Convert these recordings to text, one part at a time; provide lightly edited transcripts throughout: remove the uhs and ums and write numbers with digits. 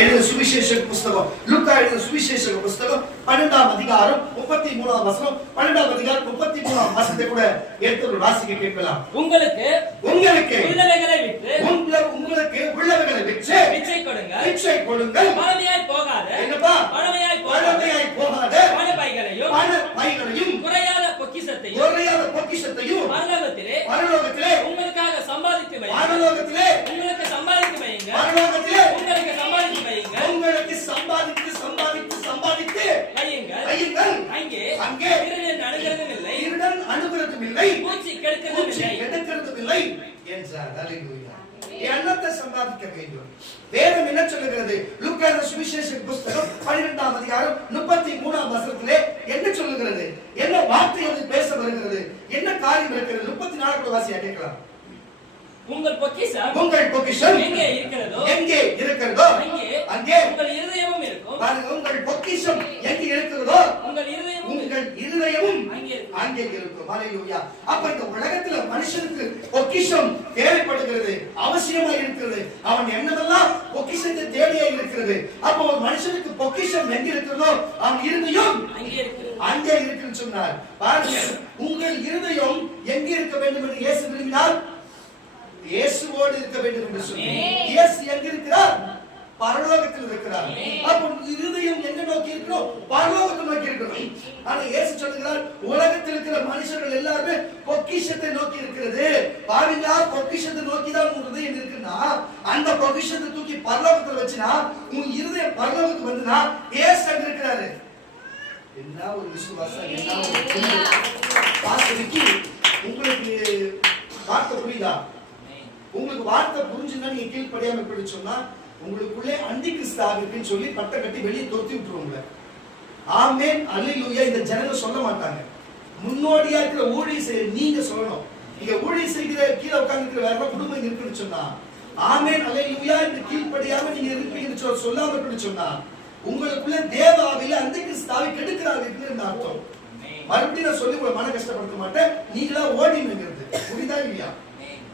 எழுதின சுவிசேஷ புஸ்தகம், லூக்கா எழுதின சுவிசேஷ புஸ்தகம் 12ஆம் அதிகாரம் 33ஆம் வசனம், 12ஆம் அதிகாரம் 33ஆம் வசனத்தை கூட எடுத்து வாசிக்க கேட்கலாம். உங்களுக்கு உள்ளவைகளை விற்று உங்களுக்கு உள்ளவைகளை விற்று பிச்சை கொடுங்கள், பிச்சை கொடுங்கள். பழமையாய் போகாத, என்னப்பா? பழமையாய் போகாத பணப்பைகளையும் குறையாத பொக்கிஷத்தையும் பரலோகத்திலே உங்களுக்காக சம்பாதித்து வையுங்கள். பரலோகத்திலே உங்களுக்கு சம்பாதித்து வையுங்கள். பரலோகத்திலே உங்களுக்கு சம்பாதித்து வையுங்கள். உங்களுக்கு சம்பாதித்து வையுங்கள். அங்கே திருடன் அணுகிறதும் இல்லை, பூச்சி கெடுக்கிறதும் இல்லை என்றார். அல்லேலூயா. என்னத்தை சம்பாதிக்க வேண்டும்? வேதம் என்ன சொல்லுகிறது? லூக்கா சுவிசேஷ புஸ்தகம் 12ஆம் அதிகாரம் 33ஆம் வசனத்திலே என்ன சொல்லுகிறது? என்ன வார்த்தை அது பேச வருகிறது? என்ன காரியம் இருக்கிறது? 34 வாசியா கேட்கலாம். உங்கள் பொக்கிஷம் எங்கே இருக்கிறதோ அங்கே உங்கள் இருதயமும் இருக்கும். பாருங்க, உங்கள் பொக்கிஷம் எங்கே இருக்கிறதோ உங்கள் இருதயமும் அங்கே இருக்கும். அல்லேலூயா. அப்ப இந்த உலகத்துல மனுஷனுக்கு பொக்கிஷம் தேவைப்படுகிறது, அவசியமா இருக்கிறது. அவன் என்னதெல்லாம் பொக்கிஷத்தை தேவையா இருக்கிறது. அப்ப ஒரு மனுஷனுக்கு பொக்கிஷம் எங்கே இருக்கிறதோ அவன் இருதயம் அங்கே இருக்குன்னு சொன்னார். பாருங்க, உங்கள் இருதயம் எங்கே இருக்க வேண்டும் என்று இயேசு விரும்பினார். இயேசுவோடு இருக்க வேண்டும் என்று சொன்னார். இயேசு எங்க இருக்கிறார்? பரலோகத்தில் இருக்கிறார். அப்ப இருதயம் எங்க நோக்கி இருக்கிறோம்? பரலோகத்தை நோக்கி இருக்கிறோம். ஆனா இயேசு சொல்லுகிறார், உலகத்தில் இருக்கிற மனுஷர்கள் எல்லாருமே பொக்கிஷத்தை நோக்கி இருக்கிறது. பாருங்க, பொக்கிஷத்தை நோக்கி தான் உன் இருதயம் இருக்குன்னா அந்த பொக்கிஷத்தை தூக்கி பரலோகத்தில் வச்சுனா உன் இருதயம் பரலோகத்துக்கு வந்துனா இயேசு அங்க இருக்கிறாரு. என்ன ஒரு விசுவாசம், என்ன ஒரு பாஸ்டருக்கு உங்களுக்கு வார்த்தை புரியுதா? உங்களுக்கு வார்த்தை புரிஞ்சுன்னா நீங்க கீழ்ப்படியாம எப்படி சொன்னா உங்களுக்குள்ளே அந்தி கிறிஸ்து ஆகிருக்குன்னு சொல்லி பட்டை கட்டி வெளியே துரத்தி விட்டுருவாங்க. ஆமென், அல்லேலூயா. இந்த ஜனங்க சொல்ல மாட்டாங்க. முன்னோடியா இருக்கிற ஊழியர் செய்ய நீங்க சொல்லணும். நீங்க ஊழியர் செய்கிற கீழே உட்கார்ந்து வேற குடும்பம் இருக்குன்னு சொன்னா ஆமென், அல்லேலூயா. இந்த கீழ்ப்படியாம நீங்க இருப்பீங்கன்னு சொல்லாம இருக்குன்னு சொன்னா உங்களுக்குள்ள தேவ ஆவியில அந்தி கிறிஸ்து ஆவி கெடுக்கிறாருன்னு அர்த்தம். மறுபடியும் நான் சொல்லி உங்களை மன கஷ்டப்படுத்த மாட்டேன். நீங்களா ஓடினுங்கிறது புரியுதா இல்லையா?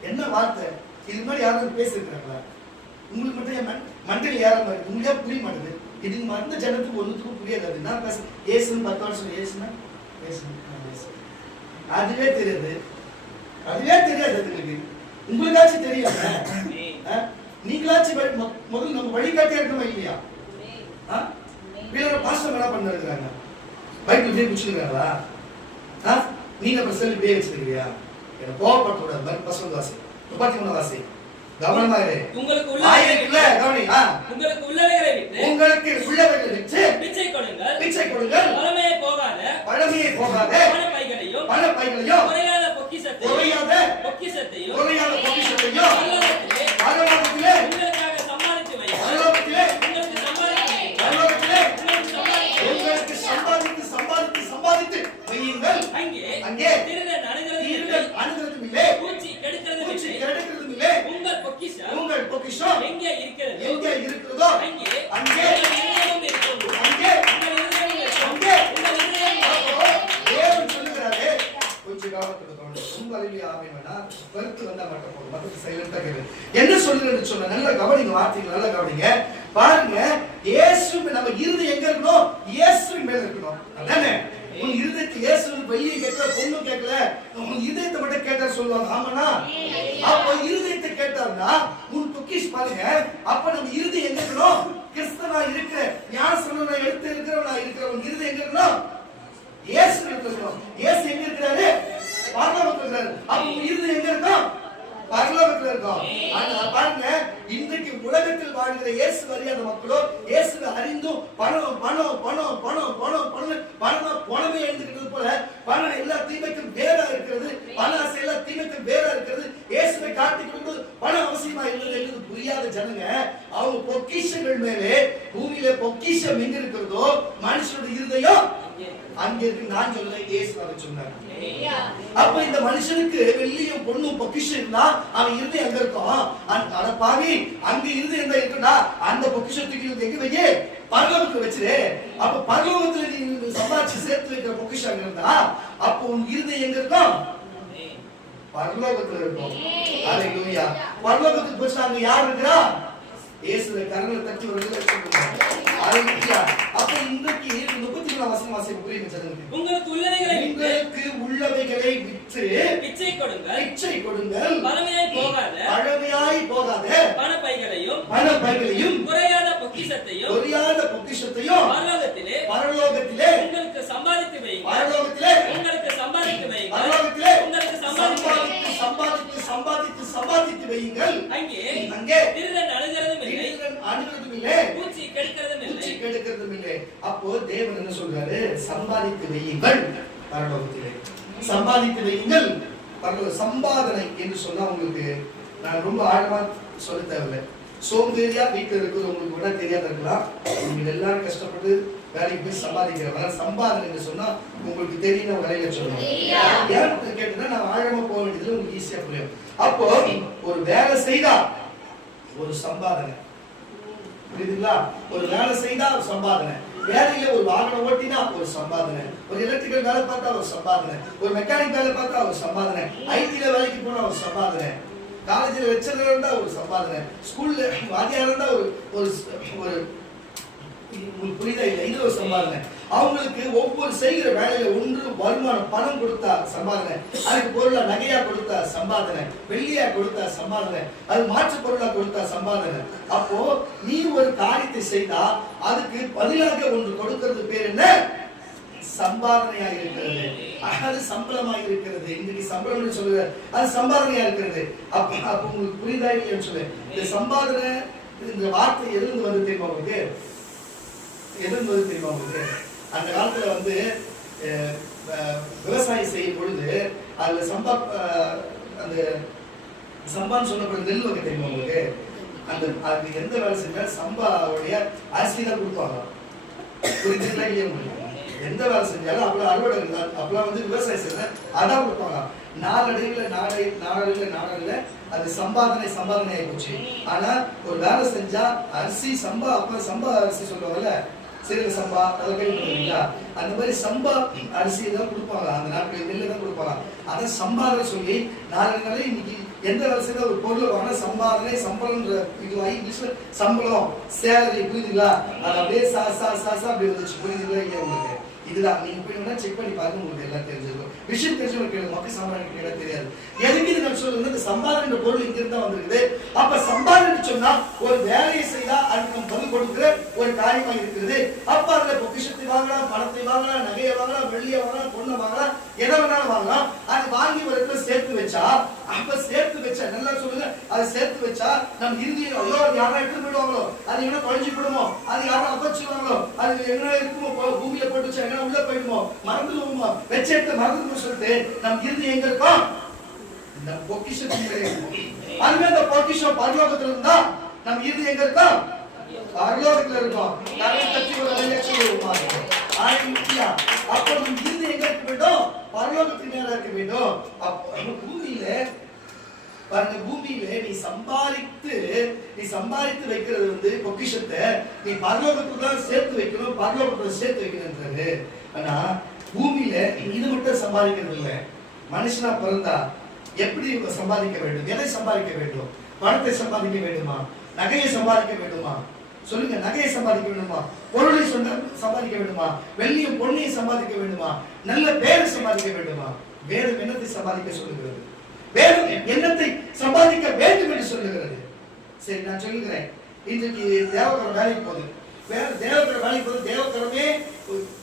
என்ன வார்த்தை இது மாதிரி யாராவது பேசிருக்கிறாங்களா? உங்களுக்கு மட்டும் மண்டையில் ஏற மாதிரி உங்களுக்கே புரிய மாட்டேது. இதுக்கு மற்ற ஜனத்துக்கு ஒன்றுத்துக்கும் புரியாது. அது என்ன பேச ஏசுன்னு 10 வருஷம் ஏசுனா அதுவே தெரியாது, அதுங்களுக்கு. உங்களுக்காச்சும் தெரியாம நீங்களாச்சும் முதல்ல நம்ம வழிகாட்டியா இருக்கணுமா இல்லையா? பாஸ்டர் என்ன பண்ண இருக்கிறாங்க? பைபிள் பேர் குடிச்சிருக்காங்களா? நீங்க அப்புறம் செல்லு பேர் வச்சிருக்கிறியா? கோவப்படக்கூடாது. பசங்க வாசி 33 வாசி கவனமா இரு. உங்களுக்கு உள்ளவைகளை விற்று பிச்சை கொடுங்கள். பழமையை போகாத பணப்பைகளையும் குறையாத பொக்கிஷத்தையும் பரலோகத்திலே உங்களுக்காக சம்பாதித்து வையுங்கள். அங்கே திருடன் அணுகிறதும் இல்லை, பூச்சி கெடுக்கிறதும் இல்லை. உங்கள் பொக்கிஷம் எங்கே இருக்கிறதோ அங்கே தேவன் சொல்லுகிறாரே. கொஞ்சம் கவனத்துக்கு ரொம்ப அருமையா ஆமென்னா கருத்து வந்தா மட்டும் போதும், மற்ற சைலண்டா கேளு. என்ன சொல்லுன்னு சொன்ன நல்ல கவனிங்க, வார்த்தைகள் நல்ல கவனிங்க. பாருங்க, இயேசு நம்ம இருதயம் எங்க இருக்கணும்? இயேசுவின் மேல இருக்கணும். அதானே? உன் இருதயத்தை இயேசு வெளியே கேட்கல, பொண்ணு கேட்கல, உன் இதயத்தை மட்டும் கேட்டா சொல்லுவாங்க. ஆமாண்ணா? அப்ப இருதயத்தை கேட்டாருன்னா உன் பொக்கிஷ் பாருங்க. அப்ப நம்ம இருதயம் எங்க இருக்கணும்? கிறிஸ்தவனா இருக்கிற ஞானஸ்நானம் எடுத்து இருக்கிறவனா இருக்கிற உன் இருதயம் எங்க இருக்கணும்? இயேசு இருக்கணும். இயேசு எங்க இருக்கிறாரு? பரலோகத்துல இருக்கிறாரு. அப்ப உன் இருதயம் எங்க இருக்கும்? பரலோகத்துல இருக்கும். பாருங்க, இன்றைக்கு உலகத்தில் வாழ்கிற இயேசு அறியாத மக்களோ இயேசுவை அறிந்தும் பணம் பணம் பணம் பணம் பணம் பணம் பணம் பணமே எழுந்துக்கிறது போல பணம் எல்லா தீமைக்கும் வேறா இருக்கிறது. பண ஆசை எல்லா தீமைக்கும் வேறா இருக்கிறது. இயேசுவை காட்டிக் கொண்டு பணம் அவசியமா இருந்தது புரியாத ஜனங்க அவங்க பொக்கிஷங்கள் மேலே பூமியில பொக்கிஷம் எங்க இருக்கிறதோ மனுஷனுடைய இருதயம் அங்கே இருக்கு. நான் சொல்ல இயேசு அதை சொன்னார். அப்ப இந்த மனுஷனுக்கு வெள்ளியும் பொண்ணும் பொக்கிஷம் இருந்தா அவன் இருதயம் எங்க இருக்கும்? அட பாவி, அங்க இருதயம் எங்க இருக்குன்னா அந்த பொக்கிஷத்துக்கு எங்க வையே? பரலோகத்துல வச்சிரு. அப்ப பரலோகத்துல நீ சம்பாதிச்சு சேர்த்து வைக்கிற பொக்கிஷம் இருந்தா அப்ப உன் இருதயம் எங்க இருக்கும்? பரலோகத்துல இருக்கும். அல்லேலூயா. பரலோகத்துக்கு போச்சு அங்க யார் இருக்கிறா? இயேசுவை கரங்களை தட்டி ஒரு பிச்சை கொடுங்கள் பழமையாய் போகாத பணப்பைகளையும் குறையாத பொக்கிஷத்தையும் பரலோகத்திலே உங்களுக்கு சம்பாதித்து வையுங்கள் அங்கே திருடன் அணுகிறதும் இல்லை பூச்சி கெடுக்கிறதும் இல்லை. அப்போ தேவன் என்ன சொல்றாரு? சம்பாதித்து வையுங்கள் பரலோகத்திலே, சம்பாதித்து வையுங்கள் பரலோக. சம்பாதனை என்று சொன்னா உங்களுக்கு நான் ரொம்ப ஆழமா சொல்ல தேவையில்லை. சோம்பேறியா வீட்டில் இருக்கிறது உங்களுக்கு கூட தெரியாத இருக்கலாம். நீங்க எல்லாரும் கஷ்டப்பட்டு வேலைக்கு போய் சம்பாதிக்கிறவங்க. சம்பாதனை என்று சொன்னா உங்களுக்கு தெரியும் வேலையில சொல்லணும். ஏன் கேட்டீங்கன்னா நான் ஆழமா போக வேண்டியதுல உங்களுக்கு ஈஸியா புரியும். அப்போ ஒரு வேலை செய்தா ஒரு சம்பாதனை, புரியுதுங்களா? ஒரு வேலை செய்தா ஒரு சம்பாதனை, வேலையில ஒரு வாகனம் ஓட்டினா ஒரு சம்பாதனை, ஒரு எலக்ட்ரிக்கல் வேலை பார்த்தா ஒரு சம்பாதனை, ஒரு மெக்கானிக் வேலை பார்த்தா ஒரு சம்பாதனை, ஐடில வேலைக்கு போனா ஒரு சம்பாதனை, காலேஜில் லெக்சரர் இருந்தா ஒரு சம்பாதனை, ஸ்கூல்ல வாத்தியார் இருந்தா ஒரு புரியுதா இல்லை, இது ஒரு சம்பாதனை. அவங்களுக்கு ஒவ்வொரு செய்கிற வேலையில ஒன்று வருமானம், பணம் கொடுத்தா சம்பாதனை, அதுக்கு பொருளா நகையா கொடுத்தா சம்பாதனை, வெள்ளியா கொடுத்தா சம்பாதனை, அது மாற்று பொருளா கொடுத்தா சம்பாதனை. அப்போ நீ ஒரு காரியத்தை செய்தா அதுக்கு பதிலாக ஒன்று கொடுக்கிறது பேர் என்ன? சம்பாதனையா இருக்கிறது. அது சம்பளமா இருக்கிறது. இன்னைக்கு சம்பளம் சொல்லுங்க, அது சம்பாதனையா இருக்கிறது. அப்ப உங்களுக்கு புரியுதா இல்லையான்னு சொல்லு. இந்த சம்பாதனை இந்த வார்த்தை எதிர்ந்து வந்து தெரியுமா உங்களுக்கு? அந்த காலத்துல வந்து விவசாயம் செய்யும் பொழுது அதுல அந்த சம்பான்னு சொன்னப்பட்ட நெல் வகை தெரியுமா உங்களுக்கு? அந்த அது எந்த வேலை செஞ்சாலும் சம்பாவுடைய அரிசி தான் கொடுப்பாங்க. புரிஞ்சுங்களா இல்லையா உங்களுக்கு? எந்த வேலை செஞ்சாலும் அப்பெல்லாம் அறுவடை அப்பெல்லாம் வந்து விவசாயம் செய்ய அதான் கொடுப்பாங்க. நாளடைவில் அது சம்பாதனை ஆகி போச்சு. ஆனா ஒரு வேலை செஞ்சா அரிசி சம்பா, அப்ப சம்பா அரிசி சொல்லுவாங்கல்ல, சீரக சம்பா, அதை கேள்விப்பட்டிருக்கீங்களா? அந்த மாதிரி சம்பா அரிசி தான் கொடுப்பாங்க. அந்த நாட்களில் நெல்லு தான் கொடுப்பாங்க. அதை சம்பாதனை சொல்லி நாளை இன்னைக்கு எந்த வேலை செய்யற ஒரு பொருள் வாங்கினா சம்பாதனை, சம்பளம்ன்ற இது இங்கிலீஷ்ல சம்பளம், சேலரி, புரியுதுங்களா? அது அப்படியே அப்படி வந்துச்சு. புரியுதுங்களா இல்லையா உங்களுக்கு? இதுதான் நீங்க போய் செக் பண்ணி பாருங்க, உங்களுக்கு எல்லாம் தெரிஞ்சிருக்கும். விஷயம் தெரிஞ்சவங்க கேளுங்க, மக்கள் சம்பாதிக்க கேட்க தெரியாது. எதுக்கு இது நான் சொல்றது? இந்த சம்பாதனை பொருள் இங்க இருந்தா வந்திருக்குது. அப்ப சம்பாதனை சொன்னா ஒரு வேலையை செய்தா அதுக்கு நம்ம பதில் கொடுக்கிற ஒரு காரியமா இருக்கிறது. அப்ப அதுல பொக்கிஷத்தை வாங்கலாம், பணத்தை வாங்கலாம், நகையை வாங்கலாம், வெள்ளியை வாங்கலாம், பொண்ணை வாங்கலாம், எதை வேணாலும் வாங்கலாம். அது வாங்கி ஒரு இடத்துல சேர்த்து வச்சா, அப்ப சேர்த்து வச்சா நல்லா சொல்லுங்க, அதை சேர்த்து வச்சா நம்ம இறுதி ஐயோ யாரா எடுத்து போயிடுவாங்களோ, அது என்ன தொலைஞ்சு போடுமோ, அது யாரும் அப்பச்சுவாங்களோ, அது என்ன இருக்குமோ, பூமியில போட்டு வச்சா என்ன உள்ள போயிடுமோ, மறந்துடுவோமோ, வச்ச எடுத்து மறந்துடும் சொல்லிட்டு நம்ம இறுதி எங்க இருக்கோம்? இந்த பொக்கிஷத்துக்கு. அதுவே அந்த பொக்கிஷம் பரலோகத்துல இருந்தா நம்ம இறுதி எங்க இருக்கோம்? பரலோகத்துல இருக்கோம். நிறைய கட்சி ஒரு அப்ப நம்ம இறுதி எங்க இருக்க வேண்டும்? பரலோகத்துக்கு மேல இருக்க வேண்டும். பூமியில பாருங்க, பூமியில நீ சம்பாதித்து வைக்கிறது வந்து பொக்கிஷத்தை நீ பரலோகத்துக்கு தான் சேர்த்து வைக்கணும், பரலோகத்துல சேர்த்து வைக்கணும்ன்றது. ஆனா பூமியில இது மட்டும் சம்பாதிக்கிறது இல்லை. மனுஷனா பிறந்தா எப்படி சம்பாதிக்க வேண்டும்? எதை சம்பாதிக்க வேண்டும்? பணத்தை சம்பாதிக்க வேண்டுமா? நகையை சம்பாதிக்க வேண்டுமா? சொல்லுங்க. நகையை சம்பாதிக்க வேண்டுமா? பொருளை சம்பாதிக்க வேண்டுமா? வெள்ளியும் பொன்னையும் சம்பாதிக்க வேண்டுமா? நல்ல பேரை சம்பாதிக்க வேண்டுமா? வேதம் என்னத்தை சம்பாதிக்க சொல்லுகிறது? வேதம் எண்ணத்தை சம்பாதிக்க வேண்டும் என்று சொல்லுகிறது. சரி, நான் சொல்லுகிறேன். இன்றைக்கு தேவகரம் வேலைக்கு போகுது. தேவகரம் வேலைக்கு போகுது. தேவகரமே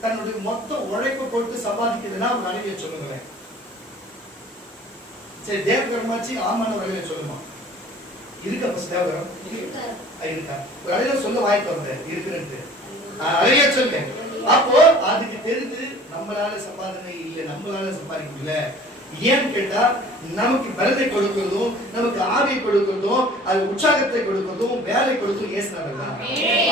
தன்னுடைய மொத்த உழைப்பு போட்டு சம்பாதிக்கிறதுனா ஒரு அழகிய சொல்லுகிறேன். சரி, தேவகரமாச்சு ஆமான வழியில சொல்லுமா? இருக்கா பஸ் தேவகரம்? இருக்கா? ஒரு அழகிய சொல்ல வாய்ப்பு வருது இருக்குன்னு அழகிய சொல்லு. அப்போ அதுக்கு தெரிஞ்சு நம்மளால சம்பாதனை இல்லை, நம்மளால சம்பாதிக்க முடியல. ஏன்னு கேட்டா நமக்கு பலத்தை கொடுக்கிறதும், நமக்கு ஆவியை கொடுக்கிறதும், அது உற்சாகத்தை கொடுக்கிறதும், வேலை கொடுக்கிறதும் ஏசுனார் தான்.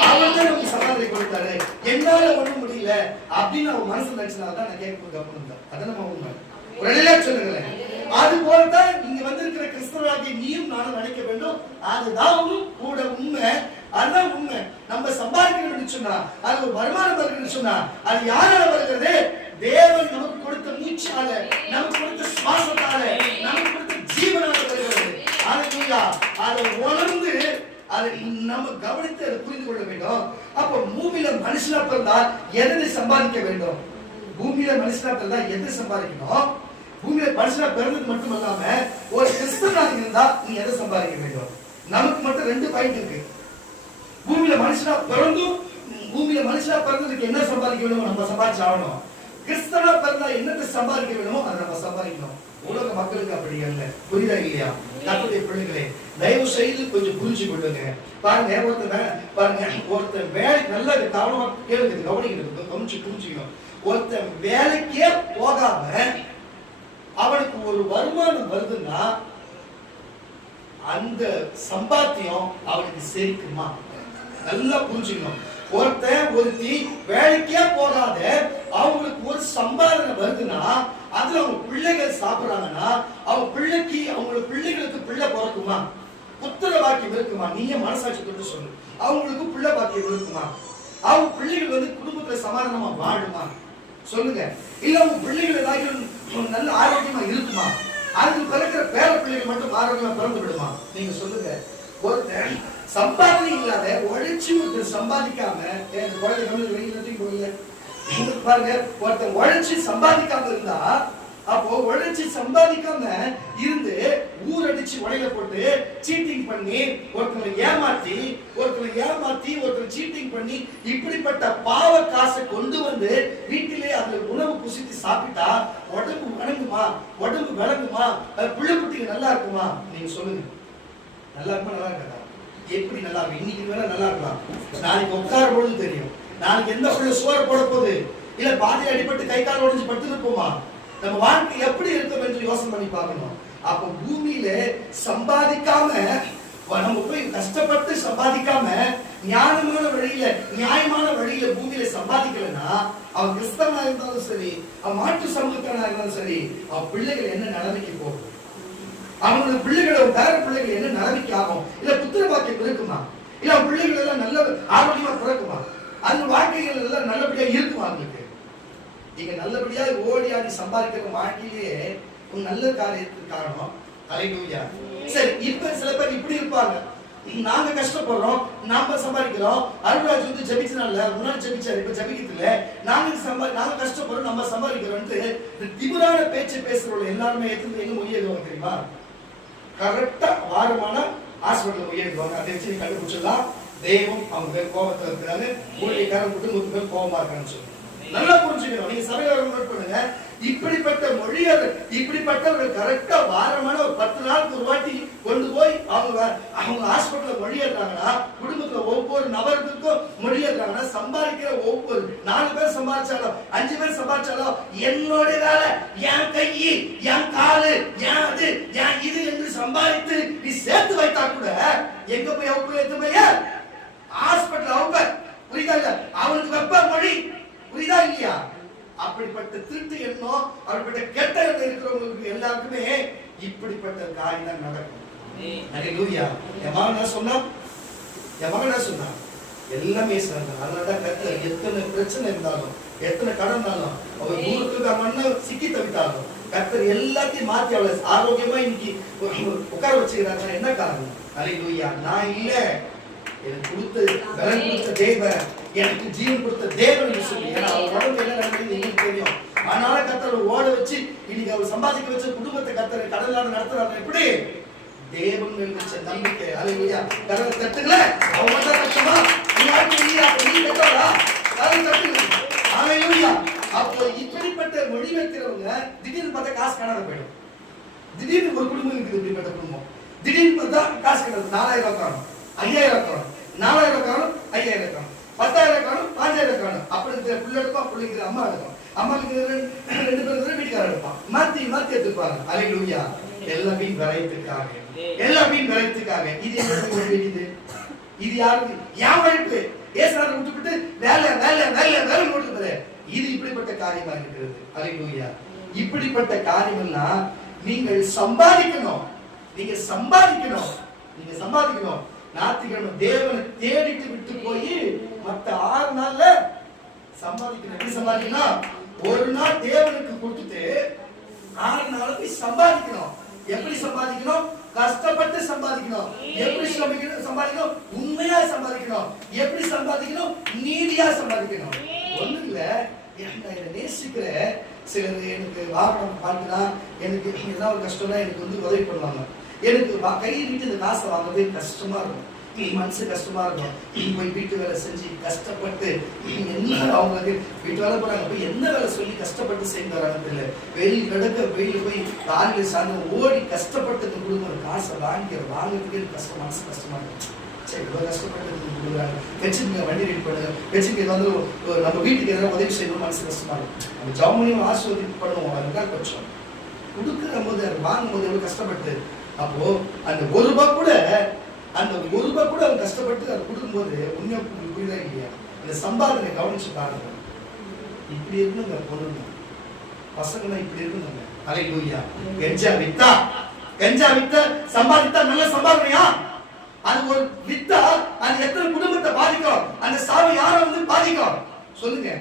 அவர் தான் நமக்கு சம்பாதனை கொடுத்தாரு. என்னால ஒண்ணு முடியல அப்படின்னு அவன் மனசு நினைச்சனால்தான் நான் கேட்க கவனம் தான். அதை நம்ம உண்மை ஒரு நிலையா சொல்லுங்களேன். அது போலதான் இங்க வந்திருக்கிற கிறிஸ்தவராகிய நீயும் நானும் நினைக்க வேண்டும். அதுதான் கூட உண்மை. அதுதான் உண்மை. நம்ம சம்பாதிக்கணும்னு சொன்னா, அது ஒரு வருமானம் வருதுன்னு சொன்னா, அது யாரால வருகிறது? தேவன் நமக்கு கொடுத்த மூச்சால, நமக்கு கொடுத்த சுவாசத்தால, நமக்கு கொடுத்த ஜீவனால வருகிறது. அல்லேலூயா. அதை உணர்ந்து அதை நம்ம கவனித்து அதை புரிந்து கொள்ள வேண்டும். அப்ப பூமியில மனுஷனா பிறந்தா எதை சம்பாதிக்க வேண்டும்? பூமியில மனுஷனா பிறந்தா எதை சம்பாதிக்கணும்? பூமியில மனுஷனா பிறந்தது மட்டும் இல்லாம ஒரு கிறிஸ்தவனாக இருந்தா நீ எதை சம்பாதிக்க வேண்டும்? நமக்கு மட்டும் 2 பாயிண்ட் இருக்கு. பூமியில மனுஷனா பிறந்ததுக்கு என்ன சம்பாதிக்க வேணுமோ நம்ம சம்பாதிச்சு ஆகணும். கிறிஸ்தவனா பிறந்தா என்னத்தை சம்பாதிக்க வேணுமோ அதை நம்ம சம்பாதிக்கணும். உலக மக்களுக்கு அப்படி அல்ல. புரியுதா இல்லையா? கர்த்தருடைய பிள்ளைகளே, தயவு செய்து கொஞ்சம் புரிஞ்சு கொள்ளுங்க. பாருங்க, ஒருத்தன் வேலை நல்லா கவனமா கேளுங்க, கவனிக்கணும், கொஞ்சம் புரிஞ்சுக்கணும். ஒருத்தன் வேலைக்கே போகாம அவனுக்கு ஒரு வருமானம் வருதுன்னா அந்த சம்பாத்தியம் அவனுக்கு சேர்க்குமா? நல்லா புரிஞ்சுக்கணும். ஒருத்தி வேலைக்கே போகாத அவங்களுக்கு ஒரு சம்பாதனை வருதுன்னா அதுல அவங்க பிள்ளைகள் சாப்பிடுறாங்கன்னா அவங்க பிள்ளைகளுக்கு பிள்ளை பிறக்குமா? புத்திர பாக்கியம் இருக்குமா? நீங்க மனசாட்சி கொண்டு சொல்லு. அவங்களுக்கு பிள்ளை பாக்கியம் இருக்குமா? அவங்க பிள்ளைகள் குடும்பத்துல சமாதானமா வாழுமா? சொல்லுங்க. இல்ல அவங்க பிள்ளைகள் ஏதாவது நல்ல ஆரோக்கியமா இருக்குமா? அதுக்கு பிறக்கிற பேர பிள்ளைகள் மட்டும் ஆரோக்கியமா பிறந்து விடுமா? நீங்க சொல்லுங்க. ஒருத்தன் சம்பாதனை இல்லாத உழைச்சி ஒருத்தர் சம்பாதிக்காம பாருங்க, ஒருத்தன் உழைச்சி சம்பாதிக்காம இருந்தா, அப்போ உழைச்சி சம்பாதிக்காம இருந்து ஊரடிச்சு உடையில போட்டு சீட்டிங் பண்ணி ஒருத்தரை ஏமாத்தி ஒருத்தர் சீட்டிங் பண்ணி இப்படிப்பட்ட பாவ காசை கொண்டு வந்து வீட்டிலே அதுல உணவு புசித்து சாப்பிட்டா உடம்பு வணங்குமா? உடம்பு விளங்குமா? புள்ள குட்டிங்க நல்லா இருக்குமா? நீங்க சொல்லுங்க. நல்லா இருக்குமா? நல்லா இருக்கா? எப்படி நல்லா இருக்கும்? இன்னைக்கு வேணா நல்லா இருக்கலாம், நாளைக்கு உட்கார பொழுது தெரியும். நாளைக்கு எந்த பிள்ளை சோறு போட போகுது, இல்ல பாதி அடிபட்டு கை கால் உடைஞ்சு பட்டு இருப்போமா? நம்ம வாழ்க்கை எப்படி இருக்கும் என்று யோசனை பண்ணி பார்க்கணும். அப்ப பூமியில சம்பாதிக்காம நம்ம போய் கஷ்டப்பட்டு சம்பாதிக்காம ஞானமான வழியில நியாயமான வழியில பூமியில சம்பாதிக்கலன்னா அவன் கிறிஸ்தவனா இருந்தாலும் சரி, அவன் மாற்று சமூகத்தானா இருந்தாலும் சரி, அவன் பிள்ளைகள் என்ன நிலைமைக்கு போகும்? அவங்களோட பிள்ளைகளோட பேர பிள்ளைகள் என்ன நிலைமைக்கு ஆகும்? இல்ல புத்திர பாக்கியம் இருக்குமா? இல்ல அவன் பிள்ளைகள் எல்லாம் நல்ல ஆரோக்கியமா பிறக்குமா? அந்த வாழ்க்கைகள் எல்லாம் நல்லபடியா இருக்குமா? அவங்களுக்கு நீங்க நல்லபடியா ஓடி ஆடி சம்பாதிக்கிற வாழ்க்கையிலேயே ஒரு நல்ல காரியத்துக்கு காரணம். ஹல்லேலூயா. சரி, இப்ப சில பேர் இப்படி இருப்பாங்க, நாங்க கஷ்டப்படுறோம், நாம சம்பாதிக்கிறோம். அருள்ராஜ் ஜெபிச்சனால முன்னாடி ஜெபிச்சாரு, இப்ப ஜெபிக்கிறதுல நாங்க கஷ்டப்படுறோம், நம்ம சம்பாதிக்கிறோம். திமிரான பேச்சு பேசுறவங்க எல்லாருமே எங்க மொழியேடுவாங்க தெரியுமா? கரெக்டா வாரமான ஹாஸ்பிட்டல் மொழியேடுவாங்க. அதை வச்சு கண்டுபிடிச்சிடலாம் தெய்வம் அவங்க பேர் கோபத்தில் இருக்கிறாங்க, ஊழியக்காரன் கூட்டு 100 பேர் கோபமா இருக்கான்னு சொல்லி நல்லா புரிஞ்சுக்கணும். நீங்க சபையில நோட் பண்ணுங்க. இப்படிப்பட்டவர்கள் கரெக்டா வாரமான ஒரு 10 நாளுக்கு ஒரு வாட்டி கொண்டு போய் அவங்க ஹாஸ்பிட்டல்ல மொழியேறாங்கன்னா, குடும்பத்துல ஒவ்வொரு நபருக்கும் மொழியேறாங்கன்னா, சம்பாதிக்கிற ஒவ்வொரு 4 பேர் சம்பாதிச்சாலும் 5 பேர் சம்பாதிச்சாலும் என்னோட வேலை, என் கை, என் காலு, என் அது, என் இது என்று சம்பாதித்து நீ சேர்த்து வைத்தா கூட எங்க போய் அவங்க எடுத்து போய் ஹாஸ்பிட்டல் அவங்க புரியுதா இல்ல, அவனுக்கு வெப்ப மொழி புரியுதா இல்லையா? அப்படிப்பட்ட திருட்டு எண்ணம், அப்படிப்பட்ட கெட்ட எண்ணம் இருக்கிறவங்களுக்கு எல்லாருக்குமே இப்படிப்பட்ட காரியம் தான் நடக்கும். ஹல்லேலூயா. என் மகன் சொன்னா எல்லாமே சொன்னாங்க. அதனாலதான் கர்த்தர் எத்தனை பிரச்சனை இருந்தாலும், எத்தனை கடன் இருந்தாலும், அவர் தூரத்துக்கு அவன் சிக்கி தவித்தாலும் கர்த்தர் எல்லாத்தையும் மாத்தி அவளை ஆரோக்கியமா இன்னைக்கு உட்கார வச்சுக்கிறாங்க. என்ன காரணம்? ஹல்லேலூயா. நான் இல்ல, எனக்கு கொடுத்த தேவன், எனக்கு ஜீவன் கொடுத்த தேவன் சொல்லி, ஏன்னா அவர் உடம்பு என்ன நடக்குது எங்களுக்கு தெரியும். அதனால கர்த்தர் ஓட வச்சு இன்னைக்கு அவர் சம்பாதிக்க வச்ச குடும்பத்தை கர்த்தர் கடலான நடத்துறாங்க. எப்படி? தேவன் வச்ச நம்பிக்கை. ஹல்லேலூயா. கடவுள் தட்டுங்களே, அவங்க மட்டும் தட்டுமா? நீ தட்டுவா? ஹல்லேலூயா. அப்போ இப்படிப்பட்ட மொழி வைக்கிறவங்க திடீர்னு பார்த்தா காசு காணாத போயிடும். திடீர்னு ஒரு குடும்பம் இருக்குது, இப்படிப்பட்ட குடும்பம் திடீர்னு பார்த்தா காசு கிடையாது. 4000 காணும், 5000 காணும், 4000 காணும், 5000 காணும், 10,000 காணும், 5,000 காணும். அப்படி பிள்ளை எடுப்போம், பிள்ளைக்கு அம்மா எடுப்போம், அம்மாவுக்கு 2 பேருக்கு வீட்டுக்காரர் எடுப்பான், மாத்தி எடுத்துப்பாங்க. ஹல்லேலூயா. எல்லாம் வீண் விரைத்துக்காக. இது என்ன? இது யாருக்கு? என் வழிப்பு ஏசாரை விட்டுவிட்டு வேலை ஓடுது. இது இப்படிப்பட்ட காரியமா இருக்கிறது. ஹல்லேலூயா. இப்படிப்பட்ட காரியம்லாம் நீங்கள் சம்பாதிக்கணும். ஞாயிற்றுக்கிழமை தேவனை தேடிட்டு விட்டு போய் மற்ற 6 நாள்ல சம்பாதிக்கணும். எப்படி சம்பாதிக்கணும்? ஒரு நாள் தேவனுக்கு கொடுத்துட்டு 6 நாளுக்கு சம்பாதிக்கணும். எப்படி சம்பாதிக்கணும்? கஷ்டப்பட்டு சம்பாதிக்கணும். எப்படி சம்பாதிக்கணும்? உண்மையா சம்பாதிக்கணும். எப்படி சம்பாதிக்கணும்? நீதியா சம்பாதிக்கணும். ஒண்ணு இல்ல, நேசிக்கிற சிலர் எனக்கு வாகனம் வாங்கினா எனக்கு ஏதாவது ஒரு கஷ்டம்னா எனக்கு வந்து உதவி பண்ணுவாங்க. எனக்கு கையை விட்டு இந்த காசை வாங்குறது கஷ்டமா இருக்கும், மனசு கஷ்டமா இருக்கும். போய் வீட்டு வேலை செஞ்சு கஷ்டப்பட்டு என்ன அவங்களுக்கு வீட்டு வேலை போறாங்க, போய் என்ன வேலை சொல்லி கஷ்டப்பட்டு செய்து வராங்க தெரியல. வெயில் கிடக்க வெயில் போய் காலையில் சாயந்தரம் ஓடி கஷ்டப்பட்டு கொடுக்குற காசை வாங்கிறதுக்கு கஷ்டம், மனசு கஷ்டமா இருக்கும். சரி, இவ்வளோ கஷ்டப்பட்டு கொடுக்குறாங்க, வச்சுருங்க, வண்டி ரெடி பண்ணுங்க, வச்சுருக்க வந்து நம்ம வீட்டுக்கு எதாவது உதவி செய்யணும், மனசு கஷ்டமா இருக்கும். நம்ம ஜவுமனியும் ஆசிர்வதிப்பு பண்ணுவோம், அதுதான் கொஞ்சம் கொடுக்குற போது அது வாங்கும் போது எவ்வளோ கஷ்டப்பட்டு. அப்போ அந்த ஒரு ரூபாய் கூட அவன் கஷ்டப்பட்டு அதை கொடுக்கும்போது உண்மையா புரியுதா இல்லையா? அந்த சம்பாதனை கவனிச்சு பாருங்க. இப்படி இருக்கணுங்க பொண்ணுங்க, பசங்க இப்படி இருக்கணுங்க. அல்லேலூயா. கஞ்சா வித்தா சம்பாதித்தா நல்ல சம்பாதனையா? அது ஒரு வித்தா அது எத்தனை குடும்பத்தை பாதிக்கும், அந்த சாவு யாரை வந்து பாதிக்கும் சொல்லுங்க.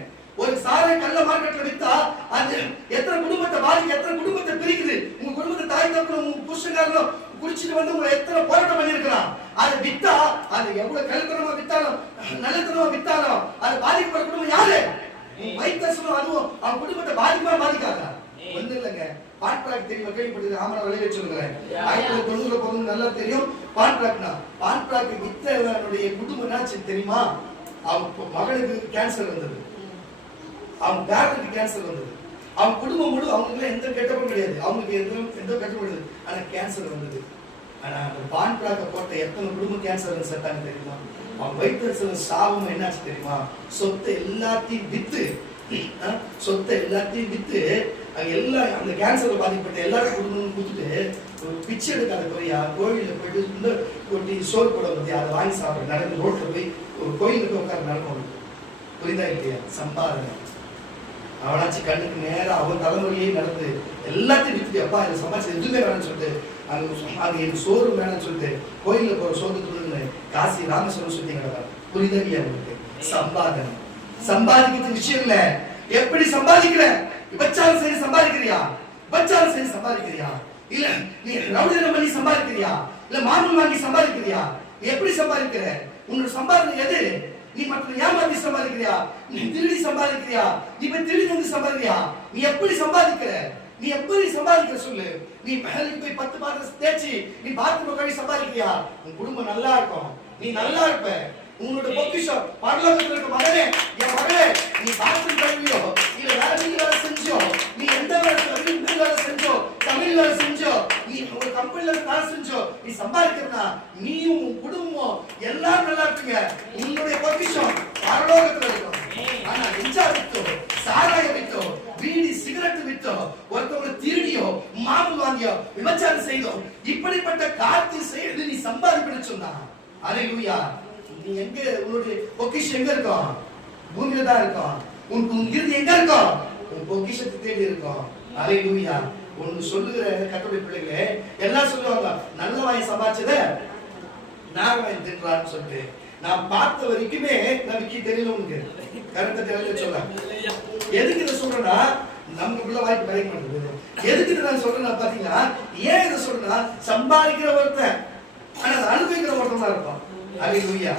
ஒரு சாரை கள்ள மார்க்கெட்ல வித்தா அது எத்தனை குடும்பத்தை பாதிக்கும், எத்தனை குடும்பத்தை பிரிக்குது. உங்க குடும்பத்தை தாய் தகப்பனும் உங்க புருஷன்காரனும் குடிச்சிட்டு வந்து உங்களை எத்தனை போராட்டம் பண்ணிருக்கலாம். அதை வித்தா அது எவ்வளவு கள்ளத்தனமா வித்தாலும் நல்லத்தனமா வித்தாலும் அது பாதிக்கப்படுற குடும்பம் யாரு? வைத்தசனம். அதுவும் அவன் குடும்பத்தை பாதிக்காதா? ஒண்ணு இல்லைங்க. பான்ட்ராக் தெரியும், கேள்விப்பட்டது. ஆமா, விளைய சொல்லுறேன். 1990 பொண்ணு நல்லா தெரியும். பான்ட்ராக் வித்தவனுடைய குடும்பம் என்னாச்சு தெரியுமா? அவன் மகனுக்கு கேன்சர் வந்தது, அவன் பேரனுக்கு கேன்சர் வந்தது, அவன் குடும்பம் முழு அவங்களுக்கு எந்த கெட்டப்பும் கிடையாது, அவங்களுக்கு எந்த கெட்டப்பும் கிடையாது, ஆனா கேன்சர் வந்தது. ஆனா அந்த பான்ட்ராக்க போட்ட எத்தனை குடும்பம் கேன்சர் செத்தாங்க தெரியுமா? அவன் வைத்திருந்த சாபம் என்னாச்சு தெரியுமா? சொத்தை எல்லாத்தையும் வித்து எல்லாம் அந்த கேன்சர் பாதிக்கப்பட்ட எல்லாரும் குடும்பமும் கொடுத்துட்டு பிச்சை எடுக்காத குறையா கோயிலில் போயிட்டு கொட்டி சோறு போட பத்தி அதை வாங்கி சாப்பிட நடந்து ரோட்ல போய் ஒரு கோயிலுக்கு உட்காந்து நடக்கணும். புரியுதா இல்லையா? சம்பாதனை. அவனாச்சு கண்ணுக்கு நேரம் அவன் தலைமுறையே நடந்து எல்லாத்தையும் வித்துட்டு, அப்பா இதை சம்பாதிச்சு எதுவுமே வேணும்னு சொல்லிட்டு அங்க எனக்கு சோறு வேணும்னு சொல்லிட்டு கோயிலில் போற சோறு துணுன்னு காசி ராமேஸ்வரம் சுத்தி கிடப்பாரு. புரியுதா இல்லையா உங்களுக்கு? சம்பாதனை. சம்பாதிக்கிறது விஷயம் இல்ல, எப்படி சம்பாதிக்கிற. விபச்சாரம் செய்து சம்பாதிக்கிறியா? இல்ல நீ ரவுடிதனம் பண்ணி சம்பாதிக்கிறியா? இல்ல மாமூல் வாங்கி சம்பாதிக்கிறியா? நீ எப்படி சம்பாதிக்கிற? உன்னோட சம்பாதனை எது? நீ மற்ற ஏமாத்தி சம்பாதிக்கிறியா? நீ திருடி சம்பாதிக்கிறியா? நீ போய் திருடி வந்து சம்பாதிக்கிறியா? நீ எப்படி சம்பாதிக்கிற சொல்லு. நீ மேலுக்கு போய் 10 பாத்திரம் தேய்ச்சி நீ பாத்ரூம் கழுவி சம்பாதிக்கிறியா? உன் குடும்பம் நல்லா இருக்கும், நீ நல்லா இருப்ப. உன்னோட பொக்கிஷம் பரலோகத்துல இருக்க மகனே, என் மகளே, நீ பாத்ரூம் கழுவியோ இல்ல வேற வேலை செஞ்சோ, நீ எந்த வேலை செஞ்சோ, தமிழ் வேலை செஞ்சோ, நீ ஒரு கம்பெனில வேலை செஞ்சோ, நீ சம்பாதிக்கிறனா நீயும் உன் குடும்பமும் எல்லாரும் நல்லா இருப்பீங்க. உன்னுடைய பொக்கிஷம் பரலோகத்துல இருக்கும். ஆனா கஞ்சா வித்தோ, சாராய வித்தோ, பீடி சிகரெட் வித்தோ, ஒருத்தவங்க திருடியோ, மாமூல் வாங்கியோ, விபச்சாரம் செய்தோ, இப்படிப்பட்ட காரியத்தை செய்து நீ சம்பாதிப்பேன்னு சொன்னா, அல்லேலூயா. நீ எங்க உன்னுடைய பொக்கிஷம் எங்க இருக்கும்? பூமியில தான் இருக்கும். உன் இறுதி எங்க இருக்கும்? உன் பொக்கிஷத்தை தேடி இருக்கும். அல்லேலூயா. ஒன்னு சொல்லுகிற கர்த்தருடைய பிள்ளைகளே, எல்லாம் சொல்லுவாங்க நல்ல வாய் சம்பாதிச்சத நாகவாய் தின்றான்னு சொல்லிட்டு. நான் பார்த்த வரைக்குமே நமக்கு தெரியல. உனக்கு கருத்தை தெரியல சொல்ல. எதுக்கு இதை சொல்றேன்னா, நமக்குள்ள வாய்ப்பு கிடைக்க மாட்டேங்குது. எதுக்கு நான் சொல்றேன்னா பாத்தீங்கன்னா, ஏன் இதை சொல்றேன்னா, சம்பாதிக்கிற ஒருத்தன் ஆனா அதை அனுபவிக்கிற ஒருத்தன் தான் இருப்பான். அல்லேலூயா.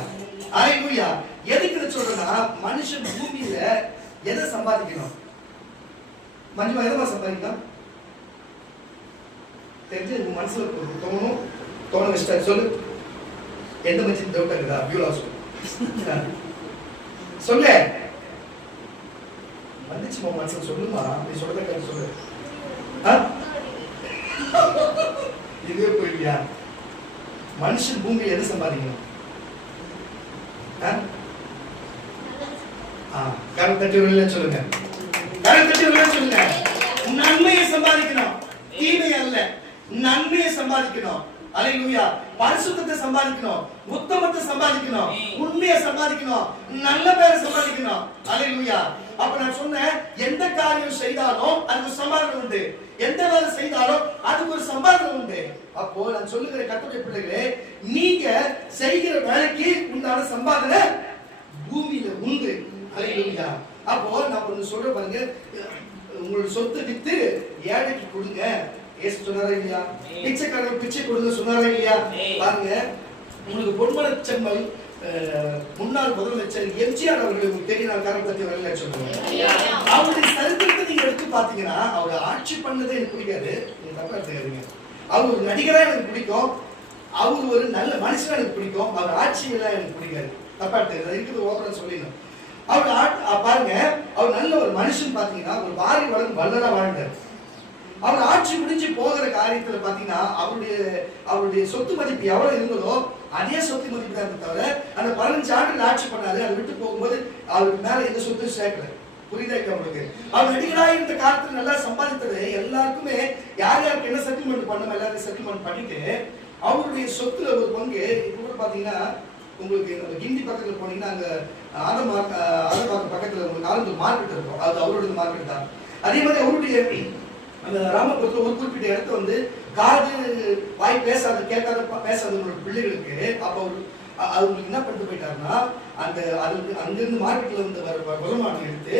எதுக்கு சொல்றேன்னா, மனுஷன் பூமியில எதை சம்பாதிக்கணும்? மஞ்சமா எதை சம்பாதிக்கலாம் தெரிஞ்சு உங்க மனசுல தோண வச்சுட்டா சொல்லு. எந்த மனுஷன் டவுட் இருக்குதா? பியூலா சொல்லு. வந்துச்சுமா மனசுல சொல்லுமா? நீ சொல்றத சொல்லு. இதுவே போயிட்டியா? மனுஷன் பூமியில எதை சம்பாதிக்கணும்? சொல்லுங்க. நன்மையை சம்பாதிக்கணும், தீமை அல்ல. நன்மையை சம்பாதிக்கணும். அல்லேலூயா. பரிசுத்தத்தை சம்பாதிக்கணும், உத்தமத்தை சம்பாதிக்கணும், உண்மையை சம்பாதிக்கணும், நல்ல பேரை சம்பாதிக்கணும். அல்லேலூயா. அப்ப நான் சொன்னேன், எந்த காரியம் செய்தாலும் அதுக்கு சம்பாதனை உண்டு, எந்த வேலை செய்தாலும் அதுக்கு ஒரு சம்பாதனை உண்டு. அப்போ நான் சொல்லுகிற கர்த்தருடைய பிள்ளைகளே, நீங்க செய்கிற வேலைக்கு உண்டான சம்பாதனை பூமியில உண்டு. அல்லேலூயா. அப்போ நான் ஒன்னு சொல்ற பாருங்க, உங்களோட சொத்தை வித்து ஏழைக்கு கொடுங்க. ஏசு சொன்னாரா இல்லையா? பிச்சைக்காரங்க பிச்சை கொடுங்க சொன்னாரா இல்லையா? பாருங்க, உங்களுக்கு பொன்மன செம்மல் முன்னாள் முதலமைச்சர் எம்ஜிஆர் அவர்கள் உங்களுக்கு தெரியும், நான் காரணம் பத்தி வரல சொல்லுவேன். அவருடைய சரித்திரத்தை நீங்க எடுத்து பாத்தீங்கன்னா அவர் ஆட்சி பண்ணதே எனக்கு பிடிக்காது, நீங்க தப்பா எடுத்துக்காதீங்க. அவர் ஒரு நடிகரா எனக்கு பிடிக்கும், அவர் ஒரு நல்ல மனுஷனா எனக்கு பிடிக்கும், அவர் ஆட்சியெல்லாம் எனக்கு பிடிக்காது, தப்பா எடுத்துக்காது, இருக்குது ஓப்பனா சொல்லிடணும். அவர் பாருங்க, அவர் நல்ல ஒரு மனுஷன் பாத்தீங்கன்னா ஒரு வாரி வளர்ந்து வல்லரா வாழ்ந்தார். அவர் ஆட்சி முடிஞ்சு போகிற காரியத்துல பாத்தீங்கன்னா அவருடைய சொத்து மதிப்பு எவ்வளவு இருந்ததோ அதே சொத்து மதிப்பு தான் தவிர அந்த 15 ஆண்டுகள் ஆட்சி பண்ணாரு. அதை விட்டு போகும்போது அவருக்கு மேல எந்த சொத்து சேர்க்கல. புரியுதா உங்களுக்கு? அவர் நடிகராக இருந்த காலத்துல நல்லா சம்பாதித்தது எல்லாருக்குமே யார் யாருக்கு என்ன செட்டில்மெண்ட் பண்ணணும் எல்லாரும் செட்டில்மெண்ட் பண்ணிட்டு அவருடைய சொத்துல ஒரு பங்கு இப்ப கூட பாத்தீங்கன்னா உங்களுக்கு கிண்டி பக்கத்துல போனீங்கன்னா அங்க ஆதமாக்க பக்கத்துல உங்களுக்கு ஆலந்தூர் மார்க்கெட் இருக்கும், அது அவருடைய மார்க்கெட் தான். அதே மாதிரி அவருடைய அந்த ராமபுரத்துல ஒரு குறிப்பிட்ட இடத்த வந்து காது வாய் பேசாத கேட்காத பேசாதவங்களோட பிள்ளைகளுக்கு அப்ப அவங்களுக்கு என்ன பண்ணிட்டு போயிட்டாருன்னா அந்த அங்கிருந்து மார்க்கெட்ல இருந்து வர வருமானம் எடுத்து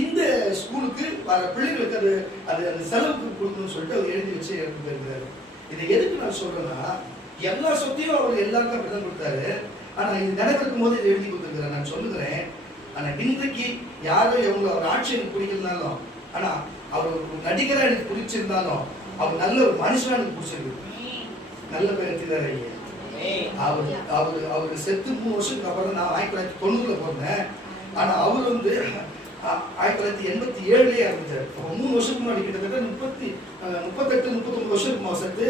இந்த ஸ்கூலுக்கு வர பிள்ளைகளுக்கு அது அந்த செலவுக்கு கொடுக்கணும்னு சொல்லிட்டு அவர் எழுதி வச்சு எடுத்து போயிருந்தாரு. இதை எதுக்கு நான் சொல்றேன்னா எல்லா சொத்தையும் அவர் எல்லாருக்கும் அப்படிதான் கொடுத்தாரு. ஆனா இது நினைவிருக்கும் போது இதை எழுதி கொடுத்துருக்கிறேன். நான் சொல்லுகிறேன், ஆனா இன்றைக்கு யாரும் எவ்வளவு அவர் ஆட்சி எனக்கு பிடிக்கலனாலும், ஆனா அவர் நடிகரா எனக்கு பிடிச்சிருந்தாலும் அவர் நல்ல ஒரு மனுஷனா எனக்கு பிடிச்சிருக்கு. நல்ல பேர் எடுத்துதாரு. அவரு செத்து 3 வருஷத்துக்கு அப்புறம் நான் 1990 பிறந்தேன். ஆனா அவர் வந்து 1987 இறந்துட்டாரு. 3 வருஷத்துக்கு முன்னாடி கிட்டத்தட்ட 38-39 வருஷத்துக்கு செத்து.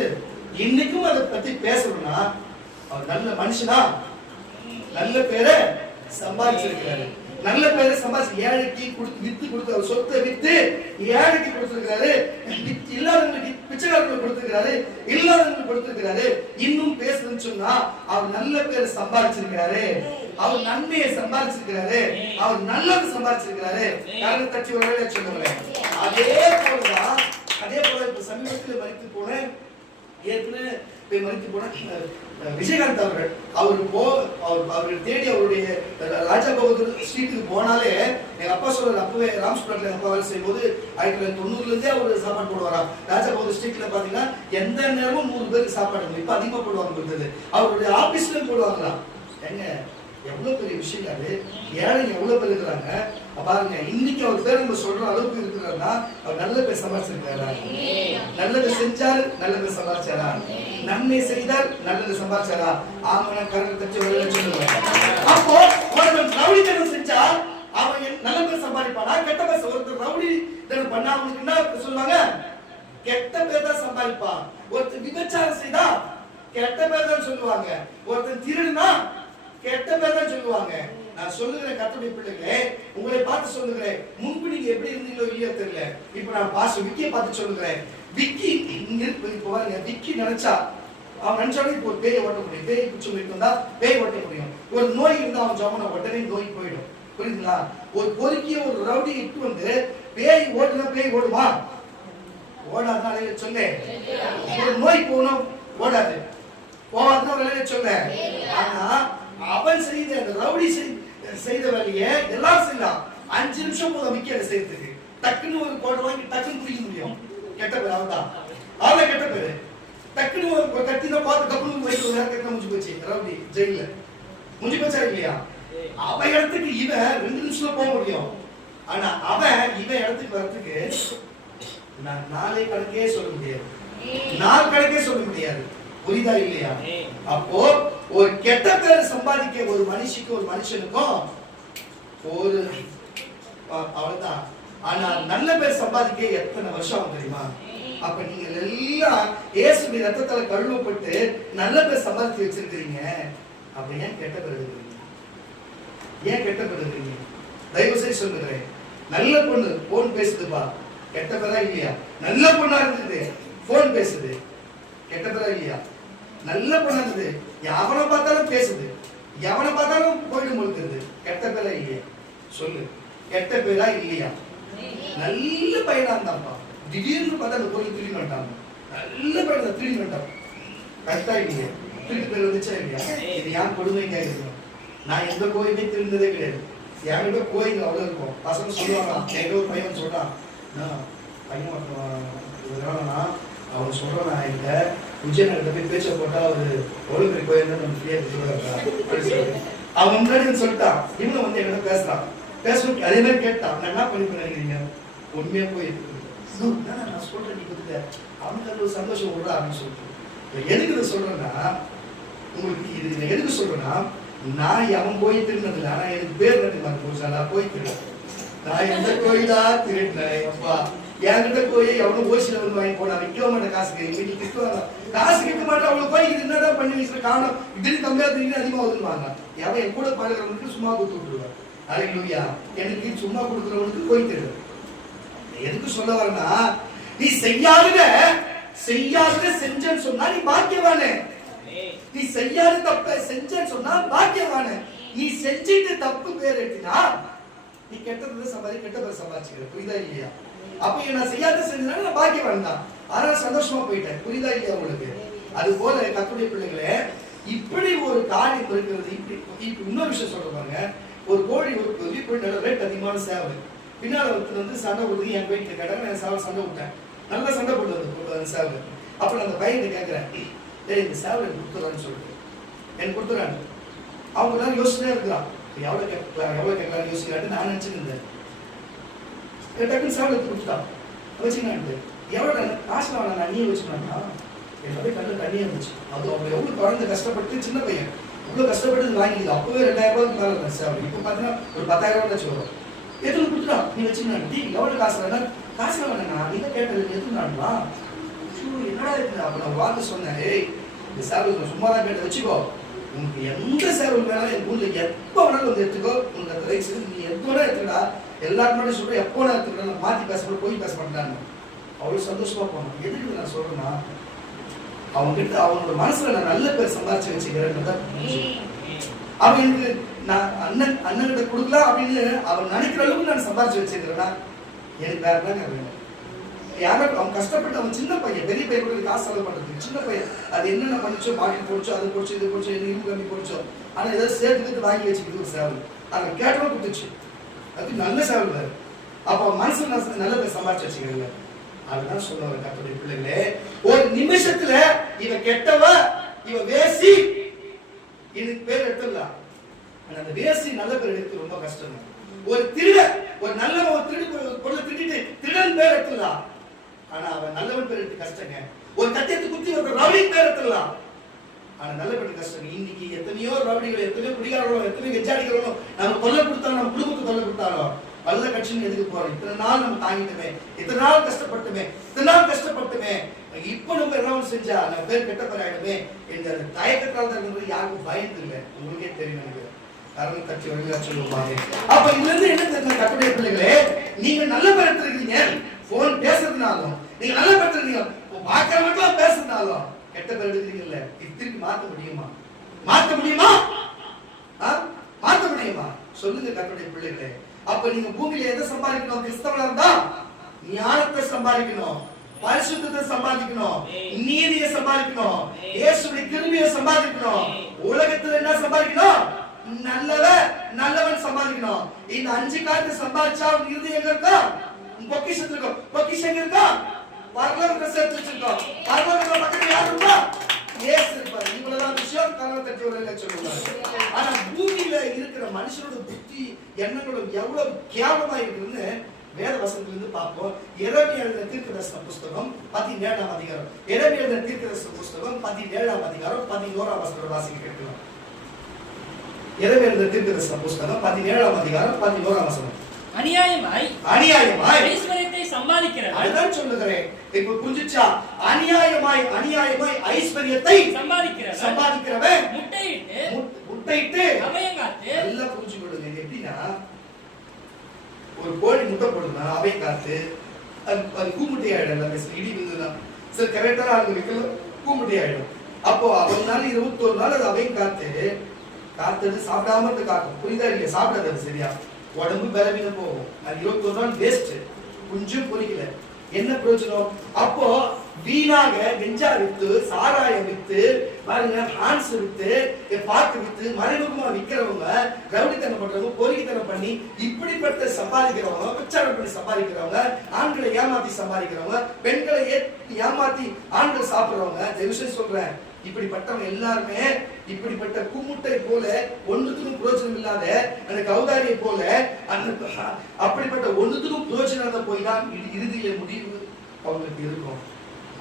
இன்னைக்கும் அதை பத்தி பேசணும்னா அவர் நல்ல மனுஷனா நல்ல பேரை சம்பாதிச்சிருக்கிறாரு. நல்ல பேரை சம்பாதிச்சு ஏழைக்கு வித்து கொடுத்து அவர் சொத்தை வித்து ஏழைக்கு கொடுத்திருக்கிறாரு, இல்லாதவங்களுக்கு பிச்சைக்காரர்களுக்கு கொடுத்திருக்கிறாரு, இல்லாதவங்களுக்கு கொடுத்திருக்கிறாரு. இன்னும் பேசுன்னு சொன்னா அவர் நல்ல பேரை சம்பாதிச்சிருக்கிறாரு, அவர் நன்மையை சம்பாதிச்சிருக்கிறாரு, அவர் நல்லது சம்பாதிச்சிருக்கிறாரு. யாரும் தட்டி ஒரு வேலை சொல்லுங்களேன். அதே போல இப்ப சமீபத்தில் மறித்து போன ஏற்கனவே மறித்து போன விஜயகாந்த் அவர்கள் தேடி அவருடைய ராஜா பகதூர் ஸ்ட்ரீட்டுக்கு போனாலே எங்க அப்பா சொல்றாரு, அப்பவே ராம்ஸ்பேட்ல அப்பா வேலை செய்யும் போது 1990 இருந்தே அவரு சாப்பாடு போடுவாரா. ராஜா பகதூர் ஸ்ட்ரீட்ல பாத்தீங்கன்னா எந்த நேரமும் 100 பேருக்கு சாப்பாடு இப்ப அதிகமா போடுவாங்க கொடுத்தது. அவருடைய ஆபீஸ்ல போடுவாங்களா. எங்க எவ்வளவு பெரிய விஷயம் அது. ஏழைங்க எவ்வளவு பேர் இருக்கிறாங்க பாருங்க. இன்னைக்கு அவர் பேர் நம்ம சொல்ற அளவுக்கு இருக்கிறாருன்னா அவர் நல்ல பேர் சம்பாதிச்சிருக்காரா, நல்லது செஞ்சாரு நல்ல பேர் சம்பாதிச்சாரா, நன்மை செய்தார் நல்லது சம்பாதிச்சாரா. ஆமா கரண்ட் தச்சு சொல்லுவாங்க. அப்போ ஒருவன் ரவுடித்தனம் செஞ்சா அவன் நல்ல பேர் சம்பாதிப்பானா கெட்ட பேர்? ஒருத்தர் ரவுடி தனம் பண்ணா அவனுக்கு என்ன சொல்லுவாங்க? கெட்ட பேர் தான் சம்பாதிப்பான். ஒருத்தர் விபச்சாரம் செய்தா கெட்ட பேர் தான் சொல்லுவாங்க. ஒருத்தர் திருடுனா கெட்ட பேர் தான் சொல்லுவாங்க. நான் சொல்லுகிறேன் கர்த்தருடைய பிள்ளைகளே, உங்களை பார்த்து சொல்லுகிறேன், முன்பு நீங்க எப்படி இருந்தீங்களோ இல்லையோ தெரியல. இப்ப நான் பாஸ்டர் விக்கியை பார்த்து சொல்லுகிறேன். விக்கி இப்போ பாருங்க, விக்கி நினைச்சா அவன் நினைச்சாலும் இப்போ பேயை ஓட்ட முடியும். பேய் குச்சி இருந்தா பேய் ஓட்ட முடியும். ஒரு நோய் இருந்தா அவன் ஜமன உடனே நோய் போயிடும். புரியுதுங்களா? ஒரு பொறுக்கிய ஒரு ரவுடி இட்டு வந்து பேய் ஓட்டுனா பேய் ஓடுமா? ஓடாதனால சொல்ல. ஒரு நோய் போகணும் ஓடாது, போவாதுன்னா சொல்ல. ஆனா அவன் செய்த அந்த ரவுடி செய்த வேலையை எல்லாரும் செய்யலாம். 5 நிமிஷம் போதும் விக்கி அதை செய்யறதுக்கு. டக்குன்னு ஒரு கோட்டை வாங்கி டக்குன்னு குடிக்க முடியும். கெட்ட பேர் அவன்தான், அவன் கெட்ட பேரு. டக்குன்னு ஒரு கத்தின பார்த்து கப்புனு வயிற்று ஒரு நேரம் முடிஞ்சு போச்சு. ரவுடி ஜெயில முடிஞ்சு போச்சா இல்லையா? அவன் இடத்துக்கு இவன் 2 நிமிஷத்துல போக முடியும். ஆனா அவன் இவன் இடத்துக்கு வர்றதுக்கு நாளை கணக்கே சொல்ல முடியாது, நாள் கணக்கே சொல்ல முடியாது. புரியுதா இல்லையா? அப்போ ஒரு கெட்ட பேர் சம்பாதிக்க ஒரு மனுஷனுக்கும் ஒரு மனுஷனுக்கும் ஒரு அவ்வளவுதான். ஆனா நல்ல பேர் சம்பாதிக்க எத்தனை வருஷம் தெரியுமா? அப்ப நீங்க எல்லாம் இயேசுவின் ரத்தத்தால கழுவப்பட்டு நல்ல பேர் சம்பாதிச்சு வச்சிருக்கீங்க. அப்ப ஏன் கெட்ட பேர் எடுக்கிறீங்க? ஏன் கெட்ட பேர் எடுக்கிறீங்க? தயவு செய்து சொல்லுகிறேன், நல்ல பொண்ணு போன் பேசுதுப்பா, கெட்ட பேரா இல்லையா? நல்ல பொண்ணா இருந்தது போன் பேசுது, கெட்ட பேரா இல்லையா? நல்ல பொண்ணா இருந்தது எவனை பார்த்தாலும் பேசுது, எவனை பார்த்தாலும் போயிடும் கொடுக்குறது, கெட்ட பேரா இல்லையா? சொல்லு, கெட்ட பேரா இல்லையா? நல்ல பையனா இருந்தாப்பா, திடீர்னு பார்த்தா அந்த பொருள் திரும்பி வந்துட்டாங்க. நல்ல பையன் திரும்பி வந்துட்டான், கரெக்டா இல்லையா? திருப்பி பேர் வந்துச்சா இல்லையா? இது ஏன் கொடுமைங்க இருக்கும். நான் எந்த கோயிலுமே திருந்ததே கிடையாது. என்கிட்ட கோயில் அவ்வளவு இருக்கும். பசங்க சொல்லுவாங்க, எங்க ஒரு பையன் சொல்றான், பையன் வேணா அவன் சொல்றான், நான் இந்த விஜயநகரத்தை போய் பேச்ச போட்டா ஒரு எவ்வளவு பெரிய கோயில் நம்ம ஃப்ரீயா சொல்லுவாங்க. அவன் முன்னாடி சொல்லிட்டான், இவங்க வந்து என்கிட்ட பேசுறான், பேசணும் அதே மாதிரி கேட்டான், நான் என்ன பண்ணி நினைக்கிறீங்க, உண்மையா போயிருக்கு நான் சொல்றேன், நீ கொடுத்த அவனுக்கு அது ஒரு சந்தோஷம் விடுறா அப்படின்னு சொல்லிட்டு. எதுக்கு இதை சொல்றேன்னா, உங்களுக்கு இது எதுக்கு சொல்றேன்னா, நான் அவன் போய் திருநதில்லை, ஆனா எனக்கு பேர் நட்டு மாதிரி போச்சு, நான் போய் திருடேன். நான் எந்த கோயிலா திருடினேன் அப்பா, என்கிட்ட போய் எவ்வளவு ஓசில வந்து வாங்கி போனா விற்க மாட்டேன், காசுக்கு வீட்டுக்கு திட்டுவாங்க, காசு கேட்க மாட்டேன், அவளுக்கு போய் இது என்னடா பண்ணி வச்சுட்டு காணும், இப்படி கம்மியா திடீர்னு அதிகமாகுதுன்னு எவன் என் கூட பழகிறவனுக்கு சும்மா கொடுத்து விட்டுருவேன். அல்லேலூயா. எனக்கு சும்மா கொடுக்குறவனுக்கு போய் திருடு. எதுக்கு சொல்ல வரேன்னா, நீ செய்யாத செஞ்சேன்னு சொன்னா நீ பாக்கியவானே. நீ செய்யாத தப்ப செஞ்சேன்னு சொன்னா பாக்கியவானே. நீ செஞ்சிட்டு தப்பு பேர் எடுத்தினா நீ கெட்டது சம்பாதி, கெட்ட பேர் சம்பாதிச்சுக்கிற. புரியுதா இல்லையா? அப்ப நான் செய்யாத செஞ்சதுனால நான் பாக்கியவான் தான், ஆனா சந்தோஷமா போயிட்டேன். புரியுதா இல்லையா உங்களுக்கு? அது போல கர்த்தருடைய பிள்ளைகளே, இப்படி ஒரு காரியம் இருக்கிறது. இப்படி இன்னொரு விஷயம் சொல்ற பாருங்க, ஒரு கோழி ஒரு வீட்டு நல்ல ரேட் அதிகமான சேவை, பின்னால வந்து சண்டை போடுறது, என் போயிட்டு கேட்டாங்க, நான் சண்டை விட்டேன், நல்லா சண்டை போடுறது சேவை. அப்ப நான் அந்த பையனை கேட்கிறேன், ஏய் இந்த சேவை எனக்கு கொடுத்துறான்னு சொல்லிட்டு எனக்கு கொடுத்துறாங்க. அவங்க எல்லாம் யோசனையா இருக்கிறான், எவ்வளவு கேட்கலாம் யோசிக்கிறான்னு நான் நினைச்சுட்டு இருந்தேன். டக்குன்னு சேவை எடுத்து கொடுத்துட்டான், வச்சுக்கினான்ட்டு எவ்வளவு காசு வேணாம், நான் நீயே வச்சுக்கினா என்னோட கண்ணில் தண்ணியா இருந்துச்சு. அது அவங்க எவ்வளவு குழந்தை கஷ்டப்பட்டு, சின்ன பையன் இவ்வளவு கஷ்டப்பட்டு வாங்கிது. அப்பவே 2000 ரூபாய்க்கு மேல இருந்துச்சு சேவை. இப்போ பாத்தீங்கன்னா ஒரு 10,000 ரூபாய் வரும். எதுவும் கொடுத்துட்டா, நீ வச்சுக்கினா எவ்வளவு காசு வேணா, காசு வேணா நீ தான் கேட்டது எதுவும் நாடுவா என்னடா இருக்கு. அப்ப நான் வாங்க சொன்னேன், ஏய் இந்த சேவை சும்மா தான் கேட்ட வச்சுக்கோ, உனக்கு எந்த சேவை வேணாலும் என் ஊர்ல எப்ப வேணாலும் வந்து எடுத்துக்கோ, உனக்கு அந்த ரைட்ஸ் நீ எது வேணா எடுத்துக்கடா, எல்லாரும் மட்டும் சொல்றேன், எப்போ வேணா எடுத்துக்கடா, நான் மாத்தி பேச போய் பேச மாட்டேன். அவ்வளவு சந்தோஷமா போனோம். எதுக்கு நான் சொல்றேன்னா, அவங்க கிட்ட அவனோட மனசுல நான் நல்ல பேர் சம்பாதிச்சு வச்சுக்கிறேன். அவன் எனக்கு நான் அண்ணன் கிட்ட கொடுக்கலாம் அப்படின்னு அவன் நினைக்கிற அளவுக்கு நான் சம்பாதிச்சு வச்சிருக்கிறேன்னா எனக்கு வேற என்ன வேணும். யாரும் அவன் கஷ்டப்பட்டு, அவன் சின்ன பையன், பெரிய பையன் கூட காசு செலவு பண்றது சின்ன பையன், அது என்னென்ன பண்ணிச்சோ, பாக்கெட் போடுச்சோ, அது போடுச்சோ, இது போடுச்சோ, என்ன இரும்பு கம்மி போடுச்சோ, ஆனா ஏதாவது சேர்த்து வாங்கி வச்சுக்கிட்டு ஒரு சேவல் அதை கேட்டவா கொடுத்துச்சு. அது நல்ல சேவல் வேறு. அப்ப மனசு நல்ல பேர் சம்பாதிச்சு வச்சுக்கிறேன். அதுதான் சொல்லுவாங்க கர்த்தருடைய பிள்ளைகளே, ஒரு நிமிஷத்துல இவ கெட்டவ, இவ வேசி, இதுக்கு பேர் எடுத்துடலாம். ஆனா அந்த வேசி நல்ல பேர் எடுத்து ரொம்ப கஷ்டம். ஒரு திருட, ஒரு நல்லவன் ஒரு திருடி பொருளை திருடிட்டு திருடன் பேர் எடுத்துடலாம், ஆனா அவன் நல்லவன் பேர் எடுத்து கஷ்டங்க. ஒரு கத்தியத்தை குத்தி ஒரு ரவுடி பேர் எடுத்துடலாம், ஆனா நல்ல பேர் கஷ்டம். இன்னைக்கு எத்தனையோ ரவுடிகள், எத்தனையோ குடிகாரர்களும், எத்தனையோ கெஜாடிகளும் நம்ம தொல்லை கொடுத்தாலும், நம்ம குடும்பத்துக்கு தொல்லை கொடுத்தாலும் நல்ல கட்சின்னு எதுக்கு போறோம்? இத்தனை நாள் நம்ம தாங்கிட்டுமே, இத்தனை நாள் கஷ்டப்பட்டுமே, இப்ப நம்ம என்ன செஞ்சா நம்ம பேர் கெட்ட பேர் ஆயிடுமே என்ற தயக்கத்தால் தான் யாருக்கும் பயந்து இல்லை. உங்களுக்கே தெரியும் நினைக்கிறேன். காரணம் கட்சி வழியா சொல்லுவாங்க. அப்ப இதுல இருந்து என்ன தெரியும் கட்டுடைய பிள்ளைகளே, நீங்க நல்ல பேர் எடுத்துருக்கீங்க, போன் பேசுறதுனாலும் நீங்க நல்ல பேர் எடுத்துருக்கீங்க, பாக்கிற மட்டும் பேசுறதுனாலும் கெட்ட பேர் எடுக்கிறீங்கல்ல, இது திருப்பி மாத்த முடியுமா? மாத்த முடியுமா? சொல்லுங்க கட்டுடைய பிள்ளைகளே. அப்ப நீங்க பூமியில எதை சம்பாதிக்கணும்? கிறிஸ்தவனா இருந்தா ஞானத்தை சம்பாதிக்கணும், பரிசுத்தத்தை சம்பாதிக்கணும், நீதியை சம்பாதிக்கணும், இயேசுவின் கிருபையை சம்பாதிக்கணும். உலகத்துல என்ன சம்பாதிக்கணும்? நல்லவன் சம்பாதிக்கணும். இந்த 5 காரியத்தை சம்பாதிச்சா உன் இருதயம் எங்க இருக்கா? பொக்கிஷத்துல இருக்கும். பொக்கிஷம் எங்க இருக்கா? பரலோகத்துல சேர்த்து வச்சிருக்கோம். பரலோகத்துல பக்கத்துல யாரு இருக்கா? இயேசு இருப்பார். இவ்வளவுதான் விஷயம். கனவு தட்டி ஒரு சொல்லுவாங்க. ஆனா பூமியில இருக்கிற மனுஷனோட புத்தி எண்ணங்களும் எவ்வளவு கேவலமா இருக்குன்னு வேத வசனத்திலிருந்து பார்ப்போம். எரேமியா எழுதின தீர்க்கதரிசன புஸ்தகம் 17ஆம் அதிகாரம். எரேமியா எழுதின தீர்க்கதரிசன புஸ்தகம் 17ஆம் அதிகாரம் 11ஆம் வசனம் வாசிக்க கேட்கலாம். எரேமியா எழுதின தீர்க்கதரிசன புஸ்தகம் 17ஆம் அதிகாரம் 11ஆம் வசனம். அநியாயமாய் ஐஸ்வரியத்தை சம்பாதிக்கிறவன், அதுதான் சொல்லுகிறேன். இப்ப புரிஞ்சுச்சா? அநியாயமாய் ஐஸ்வரியத்தை சம்பாதிக்கிறவன் முட்டையிட்டு அபயங்காத்து. நல்லா புரிஞ்சு கொடுங்க. எப்படின்னா, ஒரு கோழி முட்டை போடுதுன்னா அபயம் காத்து, அது கூமுட்டை ஆயிடும். இடி விழுதுன்னா சரி கரெக்டான ஆளுங்க வைக்கல, கூமுட்டை ஆயிடும். அப்போ அவனால 21 நாள் அது அபயம் காத்து சாப்பிடாம இருந்து காக்கும். புரியுதா இல்லையா? சாப்பிடாது, அது சரியா உடம்பு பலவீன போகும். அது 21 நாள் வேஸ்ட், கொஞ்சம் பொறிக்கல, என்ன பிரயோஜனம்? அப்போ வீணாக வெஞ்சா வித்து, சாராயம் வித்து, பாருங்க ஹான்ஸ் வித்து, பாக்கு வித்து, மறைமுகமா விற்கிறவங்க, ரவுடித்தனம் பண்றவங்க, பொறிக்கித்தனம் பண்ணி இப்படிப்பட்ட சம்பாதிக்கிறவங்க, பிரச்சாரம் பண்ணி சம்பாதிக்கிறவங்க, ஆண்களை ஏமாத்தி சம்பாதிக்கிறவங்க, பெண்களை ஏமாத்தி ஆண்கள் சாப்பிடுறவங்க, விஷயம் சொல்றேன், இப்படிப்பட்டவங்க எல்லாருமே இப்படிப்பட்ட கும்முட்டை போல ஒன்றுத்துக்கும் பிரயோஜனம் இல்லாத அந்த கௌதாரியை போல அந்த அப்படிப்பட்ட ஒன்றுத்துக்கும் பிரயோஜனம் போய் தான் இறுதியில முடிவு அவங்களுக்கு இருக்கும்.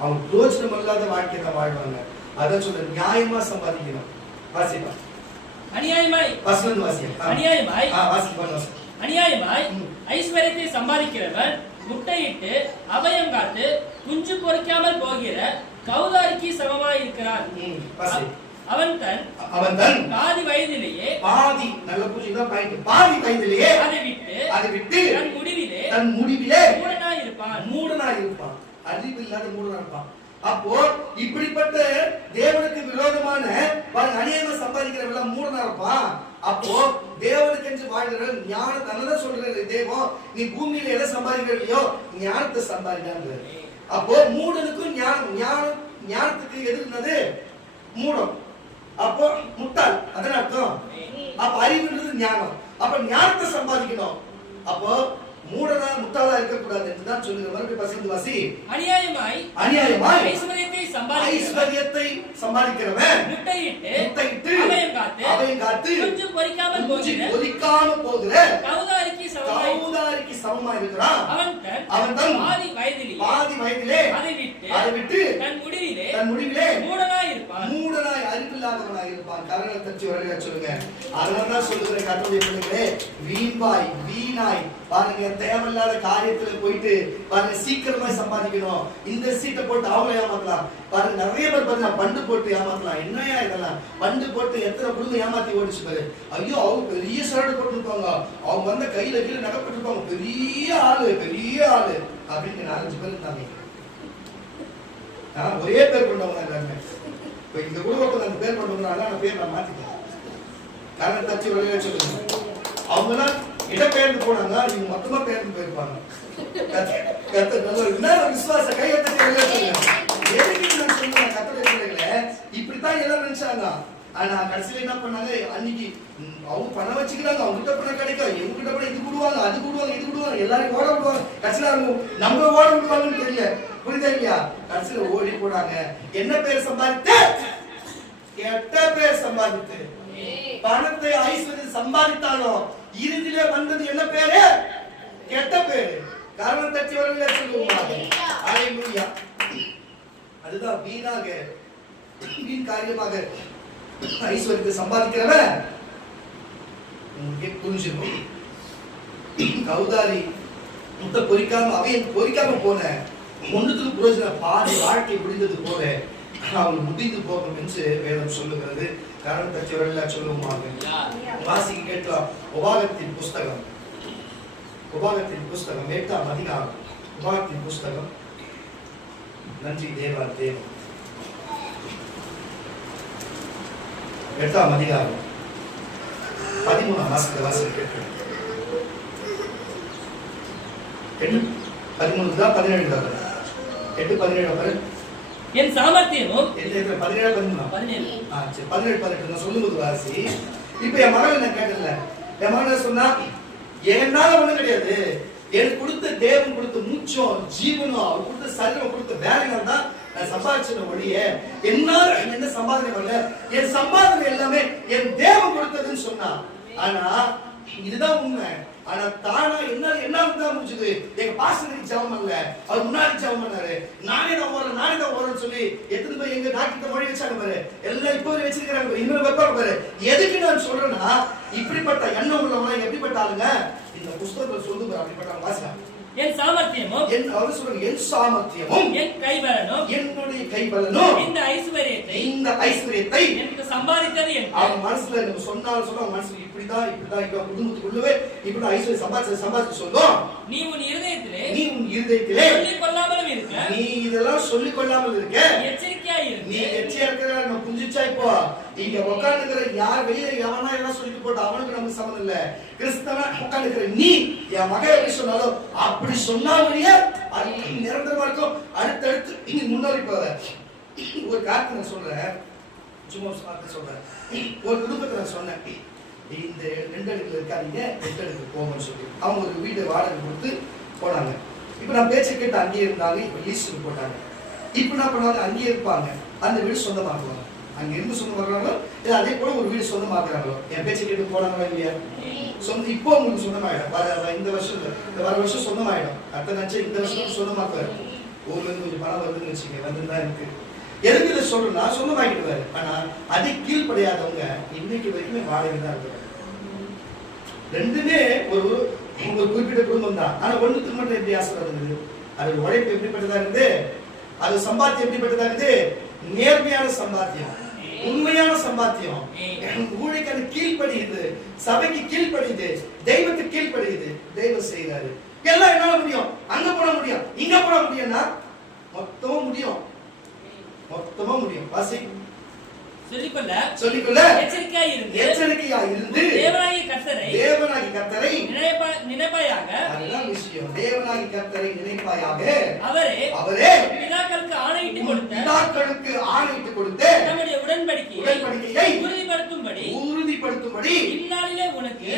அவங்க பிரயோஜனம் இல்லாத வாழ்க்கை தான் வாழ்வாங்க. அதான் சொல்ல நியாயமா சம்பாதிக்கணும். வாசிப்பா அநியாயமாய் வசனம் வாசியம் அநியாயமாய் வாசிப்பா அநியாயமாய் ஐஸ்வர்யத்தை சம்பாதிக்கிறவன் முட்டையிட்டு அபயம் காத்து குஞ்சு பொறிக்காமல் போகிற கௌதாரிக்கு சமமாய் இருக்கிறான். அவன் தன் பாதி வயதிலேயே நல்ல புரியுதா பாயிண்ட், பாதி வயதிலேயே அதை விட்டு தன் முடிவிலே மூடனாய் இருப்பான். அறிவு இல்லாத மூடனா இருப்பான். அப்போ இப்படிப்பட்ட தேவனுக்கு விரோதமான அநியாயமா சம்பாதிக்கிறவெல்லாம் மூடனா இருப்பான். அப்போ தேவனுக்கு என்று வாழ்கிற ஞானத்தை நல்லதா சொல்றது தேவம், நீ பூமியில எதை சம்பாதிக்கிறலையோ ஞானத்தை சம்பாதிக்காங்க. அப்போ மூடனுக்கும் ஞானத்துக்கு எதிர்னது மூடம். அப்போ முட்டாள் அதன் அர்த்தம். அப்ப அறிவுன்றது ஞானம். அப்ப ஞானத்தை சம்பாதிக்கணும். அப்போ மூடனா முட்டாளா இருக்க கூடாது என்று தான் சொல்லுங்க. மறுபடியும் பசங்க வாசி. அநியாயமாய் ஐஸ்வர்யத்தை சம்பாதிக்கிறவன் முட்டையிட்டு அபயம் காத்து குஞ்சு பொறிக்காமல் போகிற கௌதாரிக்கு சமமா இருக்கிறான். அவன் தன் பாதி வயதிலே அதை விட்டு தன் முடிவிலே மூடனாய் அறிவில்லாதவனாய் இருப்பான். கரணை தச்சு வரையா சொல்லுங்க. அதனாலதான் சொல்லுகிற கர்த்தருடைய பிள்ளைகளே, வீணாய் பாருங்க, தேவையில்லாத காரியத்துல போயிட்டு பாருங்க சீக்கிரமா சம்பாதிக்கணும். இந்த சீட்டை போட்டு அவங்கள ஏமாத்தலாம். பாருங்க நிறைய பேர் பாருங்க பண்டு போட்டு ஏமாத்தலாம். என்னையா இதெல்லாம் பண்டு போட்டு எத்தனை குடும்பம் ஏமாத்தி ஓடிச்சு பாரு. ஐயோ அவங்க பெரிய சரடு போட்டுருப்பாங்க, அவங்க வந்த கையில கீழே நகைப்பட்டிருப்பாங்க, பெரிய ஆளு அப்படின்னு 4-5 பேர் இருந்தாங்க. ஒரே பேர் கொண்டவங்க எல்லாருமே. இப்ப இந்த குடும்பத்தில் அந்த பேர் கொண்டவங்க அந்த பேர் நான் மாத்திட்டேன். காரணம் தச்சு வரையா சொல்லுங்க. அவங்க எல்லாம் இடப்பெயர்ந்து போனாங்க, இவங்க மொத்தமா பெயர்ந்து போயிருப்பாங்க. விசுவாச இப்படித்தான் எல்லாம் நினைச்சாங்க. ஆனா கடைசியில என்ன பண்ணாங்க, அன்னைக்கு அவங்க பணம் வச்சுக்கிறாங்க, அவங்க கிட்ட பணம் கிடைக்கும், இவங்க கிட்ட பணம் இது கொடுவாங்க, அது கொடுவாங்க, இது கொடுவாங்க, எல்லாரும் ஓட விடுவாங்க. கடைசியில நம்ம ஓட விடுவாங்கன்னு தெரியல, புரியுதா இல்லையா? கடைசியில ஓடி போனாங்க. என்ன பேர் சம்பாதித்து? கெட்ட பேர் சம்பாதித்து. பணத்தை ஐஸ்வர்யம் சம்பாதித்தாலும் இறுதியில வந்தது என்ன பேரு? கெட்ட பேரு. காரணம் தட்டி வரல சொல்லுவாங்க. ஹalleluya. அதுதான் வீண் காரியமாக ஐஸ்வர்யத்தை சம்பாதிக்கிறவன் உங்களுக்கு புரிஞ்சிருக்கும். கௌதாரி முட்டை பொறிக்காம போன ஒன்றுத்துக்கு புரோஜனம் பாதி வாழ்க்கை முடிந்தது போல அவங்க முடிந்து போகும் என்று வேதம் சொல்லுகிறது. காரணம் தச்சவர்கள் சொல்லுவாங்க. வாசிக்க கேட்கலாம். உபாகத்தின் புஸ்தகம் 8ஆம் அதிகாரம். உபாகத்தின் புஸ்தகம். நன்றி தேவா தேவம். 8ஆம் அதிகாரம் 13ஆம் வாசிக்க கேட்கலாம். 13 தான் 17 தான். 8:17 என் சாமர்த்தியமும் 17 சொல்லும்போது வாசி. இப்ப என் மகள் என்ன கேட்டல, என் மகள் சொன்னா என்னால ஒண்ணும் கிடையாது, எனக்கு கொடுத்த தேவன் கொடுத்த மூச்சம் ஜீவனும் அவர் கொடுத்த சரீரம் கொடுத்த வேலைகள் தான் நான் சம்பாதிச்ச ஒழிய என்னால என்ன சம்பாதனை பண்ணல. என் சம்பாதனை எல்லாமே என் தேவன் கொடுத்ததுன்னு சொன்னா. ஆனா இதுதான் உண்மை. ஆனா தானா என்னால தான் முடிஞ்சது. எங்க பாஸ்டருக்கு ஜெபம் பண்ணல, அவர் முன்னாடி ஜெபம் பண்ணாரு. நானே தான் ஓடுறேன்னு சொல்லி எத்தனை பேர் எங்க டாக்டர் மொழி வச்சாங்க பாரு. எல்லாம் இப்போ வச்சிருக்கிறாங்க, இன்னொரு வைப்பாங்க பாரு. எதுக்கு நான் சொல்றேன்னா, இப்படிப்பட்ட எண்ணம் உள்ளவங்க எப்படிப்பட்ட ஆளுங்க இந்த புஸ்தகத்துல சொல்லுங்க. அப்படிப்பட்ட வாசிக்கலாம். என் சாமர்த்தியமும் என் சாமர்த்தியமும் என் கைபலனும் என்னுடைய கைபலனும் இந்த ஐஸ்வர்யத்தை எனக்கு சம்பாதித்தது என்று அவன் மனசுல நம்ம சொன்னாலும் மனசுல இப்படிதான் குடும்பத்துக்குள்ளவே இப்படி ஐஸ்வர்யம் சம்பாதிச்சு சொல்லும். நீ உன் இருதயத்திலே சொல்லிக் கொள்ளாமலும் இருக்க. நீ இதெல்லாம் சொல்லிக் கொள்ளாமல் இருக்க. எச்சரிக்கையா இரு. நீ எச்சரிக்கையா இருக்கிற நம்ம புரிஞ்சுச்சா? இப்போ இங்க உட்கார்ந்துக்கிற யார் வெளியில எவனா எல்லாம் சொல்லிட்டு போட்டு அவனுக்கு நமக்கு சம்மந்தம் இல்ல. கிறிஸ்தவன் உட்கார்ந்துக்கிற நீ என் மகன் எப்படி சொன்னாலும் அப்படி சொன்னாமலேயே அது நிரந்தரமா இருக்கும். அடுத்தடுத்து முன்னேறி போற ஒரு காரணத்தை நான் சொல்றேன், சும்மா சொல்றேன். ஒரு குடும்பத்தை நான் சொன்னேன், இந்த 2 அடுக்குல இருக்காதீங்க, 8 அடுக்கு போங்கன்னு சொல்லி அவங்க ஒரு வீடு வாடகை கொடுத்து போனாங்க. இப்ப நான் பேச்சை கேட்டு அங்கேயே இருந்தாங்க. இப்ப லீஸ்டுக்கு போட்டாங்க. இப்ப என்ன பண்ணுவாங்க, அங்கேயே இருப்பாங்க, அந்த வீடு சொந்தமாக்குவாங்க. அங்க இருந்து சொந்தம் வர்றாங்களோ இல்ல அதே போல ஒரு வீடு சொந்தமாக்குறாங்களோ, என் பேச்சு கேட்டு போனாங்களா இல்லையா? சொந்த இப்போ உங்களுக்கு சொந்தமாயிடும். இந்த வர வருஷம் சொந்தமாயிடும். அடுத்த நினைச்சு இந்த வருஷம் சொந்தமாக்குவாரு. ஊர்ல இருந்து கொஞ்சம் பணம் வருதுன்னு வச்சுக்க, வந்துதான் இருக்கு. எதுக்கு இதை சொல்றேன்னா சொந்தமாக்கிடுவாரு. ஆனா அதை கீழ்படியாதவங்க இன்னைக்கு வரைக்குமே வாடகை தான் இருக்கிறாங்க. ரெண்டுமே ஒரு குறிப்பிட்ட குடும்பம் தான். ஆனா ஒண்ணுக்கு மட்டும் எப்படி ஆசீர்வாதம் இருக்குது? அது உழைப்பு எப்படிப்பட்டதா இருக்குது? அது சம்பாத்தியம் எப்படிப்பட்டதா இருக்குது? நேர்மையான சம்பாத்தியம், உண்மையான சம்பாத்தியம். ஊழியக்கான கீழ்படியுது, சபைக்கு கீழ்படியுது, தெய்வத்துக்கு கீழ்படியுது. தெய்வம் செய்கிறாரு. எல்லாம் என்னால முடியும், அங்க போட முடியும், இங்க போட முடியும்னா மொத்தமா முடியும், மொத்தமா முடியும். வாசி சொல்லிக்கொள்ள எச்சரிக்கையா இருந்து தேவனாகிய கர்த்தரை நினைப்பாயாக. அதுதான் விஷயம். தேவனாகிய கர்த்தரை நினைப்பாயாக. அவரே பிதாக்களுக்கு ஆணையிட்டு கொடுத்த நம்முடைய உடன்படிக்கையை உறுதிப்படுத்தும்படி இந்நாளிலே உனக்கு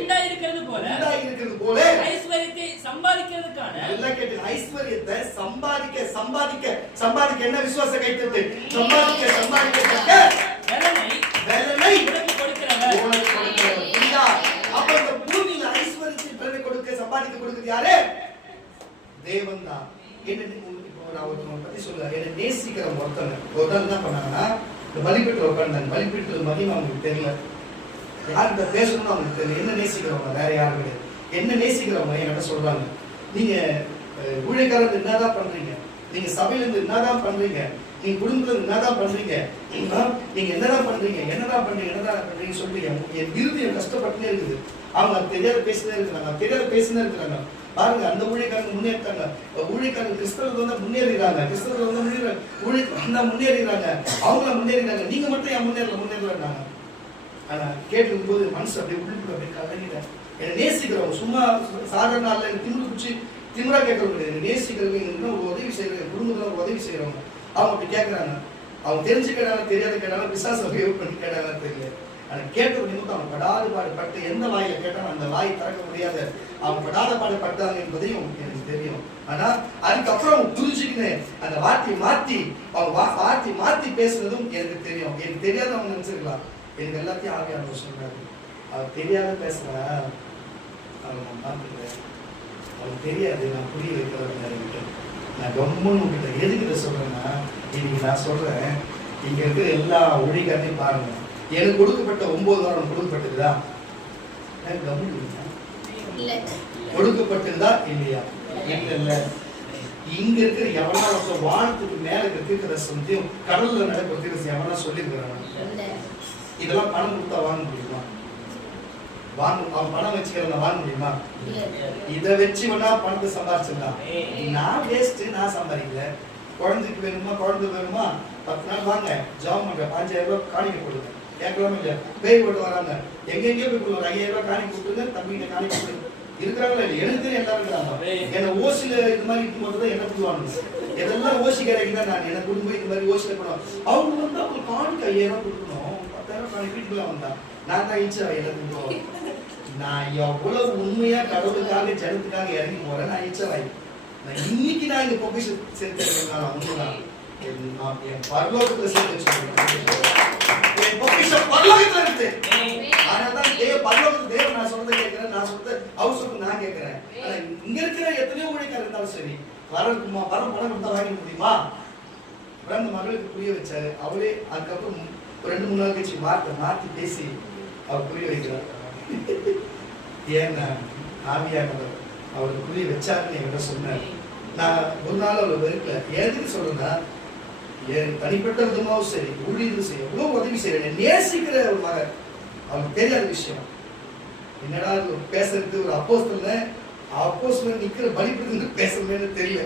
உண்டாயிருக்கிறது போல ஐஸ்வர்யத்தை சம்பாதிக்கிறதுக்கான எல்லாம் கேட்டு ஐஸ்வர்யத்தை சம்பாதிக்க என்ன விசுவாச கைத்தட்டு சம்பாதிக்க வேலனை உனக்கு கொடுக்கிறவர். அப்ப இந்த பூமியில ஐஸ்வர்யத்தை பெருமை கொடுக்க சம்பாதிக்க கொடுக்கிறது யாரு? தேவன் தான். என்ன நான் ஒருத்தவங்க பத்தி சொல்ல, என்ன நேசிக்கிற ஒருத்தன் என்ன பண்ணாங்கன்னா, இந்த பலிபீட்டில் உட்கார்ந்தாங்க. பலிபீட்டில் மகிமை அவங்களுக்கு தெரியல, யார்கிட்ட பேசணும்னு அவங்களுக்கு தெரியல. என்ன நேசிக்கிறவங்க வேற யாரும் கிடையாது. என்ன நேசிக்கிறவங்க என்கிட்ட சொல்றாங்க, நீங்க ஊழியக்காரர் என்னதான் பண்றீங்க, நீங்க சபையில இருந்து என்னதான் பண்றீங்க, நீங்க குடும்பத்துல என்னதான் பண்றீங்க, நீங்க என்னதான் பண்றீங்க சொல்லி என் இருதயம் கஷ்டப்பட்டுனே இருக்குது. அவங்க தெரியாத பேசினே இருக்கிறாங்க. பாருங்க, அந்த ஊழியக்காரங்க முன்னேற்றாங்க. ஊழியக்காரங்க கிறிஸ்தவர்கள் வந்து முன்னேறிறாங்க, முன்னேறிறாங்க, அவங்கள முன்னேறிறாங்க. நீங்க மட்டும் என் முன்னேறலாங்க. ஆனா கேட்கும் போது மனசு அப்படியே உள்ளுக்குள்ள அப்படியே கலங்கிட்டேன். என்னை நேசிக்கிறவங்க சும்மா சாதாரண நாள்ல திமிரு குச்சி திமிரா கேட்கறவங்க கிடையாது. நேசிக்கிறவங்க ஒரு உதவி செய்யறவங்க, குடும்பத்துல ஒரு உதவி செய்யறவங்க, அவங்க அப்படி கேட்கறாங்க. அவங்க தெரிஞ்சு கேட்டாலும் தெரியாத கேட்டாலும் பிசாசு உபயோகம் பண்ணி கேட்டாலும் தெரியல. ஆனா கேட்டது நிமித்தம் அவங்க படாத பாடுபட்டு எந்த வாயில கேட்டாலும் அந்த வாய் திறக்க முடியாத அவங்க படாத பாடுபட்டாங்க என்பதையும் எனக்கு தெரியும். ஆனா அதுக்கப்புறம் புரிஞ்சுக்கின்னு அந்த வார்த்தையை மாத்தி அவங்க மாத்தி பேசுனதும் எனக்கு தெரியும். எனக்கு தெரியாத அவங்க நினைச்சிருக்கலாம். எனக்கு எல்லாத்தையும் ஆவியானவர் சொல்றாரு, அவர் தெரியாத பேசுறா அவங்க நான் பார்த்துக்கிறேன், அவங்களுக்கு தெரியாது, நான் புரிய வைக்கிறவங்க. நான் கம்முன்னு உங்ககிட்ட எதுக்கு இதை சொல்றேன்னா, இன்னைக்கு நான் சொல்றேன், இங்க இருக்கிற எல்லா ஒழிகாரையும் பாருங்க. எனக்கு கொடுக்கப்பட்ட 9 வாரம் கொடுக்கப்பட்டதுதா? கொடுக்கப்பட்டதா இல்லையா? இல்ல. இங்க இருக்கிற எவனா வானத்துக்கு மேல இருக்கிற சந்தியம் கடல்ல நடக்கிறது எவனா சொல்லியிருக்கிறான்? இதெல்லாம் பணம் கொடுத்தா வாங்க முடியுமா? அவன் பணம் வச்சுக்கிறத வாங்க முடியுமா? இதை வச்சு வேணா பணத்தை சம்பாதிச்சிடலாம். நான் வேஸ்ட், நான் சம்பாதிக்கல. குழந்தைக்கு வேணுமா, குழந்தை வேணுமா, 10 நாள் வாங்க ஜாப் பண்ற 5000 ரூபாய் காணிக்க கொடுங்க. கேட்கலாமா இல்லையா? பேய் போட்டு வராங்க, எங்கெங்கயோ போய் கொடுங்க, 5000 ரூபாய் காணிக்க கொடுத்துருங்க, தம்பிகிட்ட காணிக்க கொடுங்க. இருக்கிறாங்களா இல்லையா? எனக்கு தெரியும் எல்லாரும் இருக்கிறாங்க. என்ன ஓசில இது மாதிரி இருக்கும்போது தான் என்ன பண்ணுவாங்க, எதெல்லாம் ஓசி கிடைக்குதான் நான் என்ன குடும்பம் இது மாதிரி ஓசில பண்ணுவோம். அவங்க வந்து அவங்க காணிக்க 5000 ரூபாய் கொடுக்கணும், 10,000 காணிக்க வீட்டுக்குள்ள வந்தா நான் தான் இச்சா எல்லாத்துக்கும். நான் எவ்வளவு உண்மையா கடவுளுக்காக ஜனத்துக்காக இறங்கி போறேன். நான் இச்சவாய். நான் இன்னைக்கு நான் இங்க பொக்கிஷம் சேர்த்துக்கிறேன். உண்மைதான் என் பரலோகத்துல சேர்த்து வச்சிருக்கேன். என் பொக்கிஷம் பரலோகத்துல இருக்கு. அதனாலதான் பரலோகத்துல தேவன் நான் சொல்றதை கேட்கிறேன், நான் சொல்றதை அவர் சொல்றது நான் கேட்கிறேன். ஆனா இங்க இருக்கிற எத்தனையோ ஊழியக்காரர் இருந்தாலும் சரி, வரம் பணம் கொடுத்தா வாங்கிக்க முடியுமா? அந்த மகளுக்கு புரிய வச்சாரு. அவரே அதுக்கப்புறம் 2-3 நாள் கழிச்சு மாத்தி பேசி அவர் புரிய வைக்கிறார். ஏன்னா ஆவியானவர் அவருக்கு புரிய வச்சாருன்னு என்கிட்ட சொன்னார். நான் ஒரு நாள் அவர் வெறுக்கல. எதுக்கு சொல்றேன்னா, என் தனிப்பட்ட விதமாவும் சரி, ஊழியர்களும் சரி, எவ்வளவு உதவி செய்யறேன். நேசிக்கிற ஒரு மகன், அவனுக்கு தெரியாத விஷயம் என்னடா பேசுறது. ஒரு அப்போஸ்தலன் நிக்கிற பலிபீடத்துல பேசுறதுன்னு தெரியல.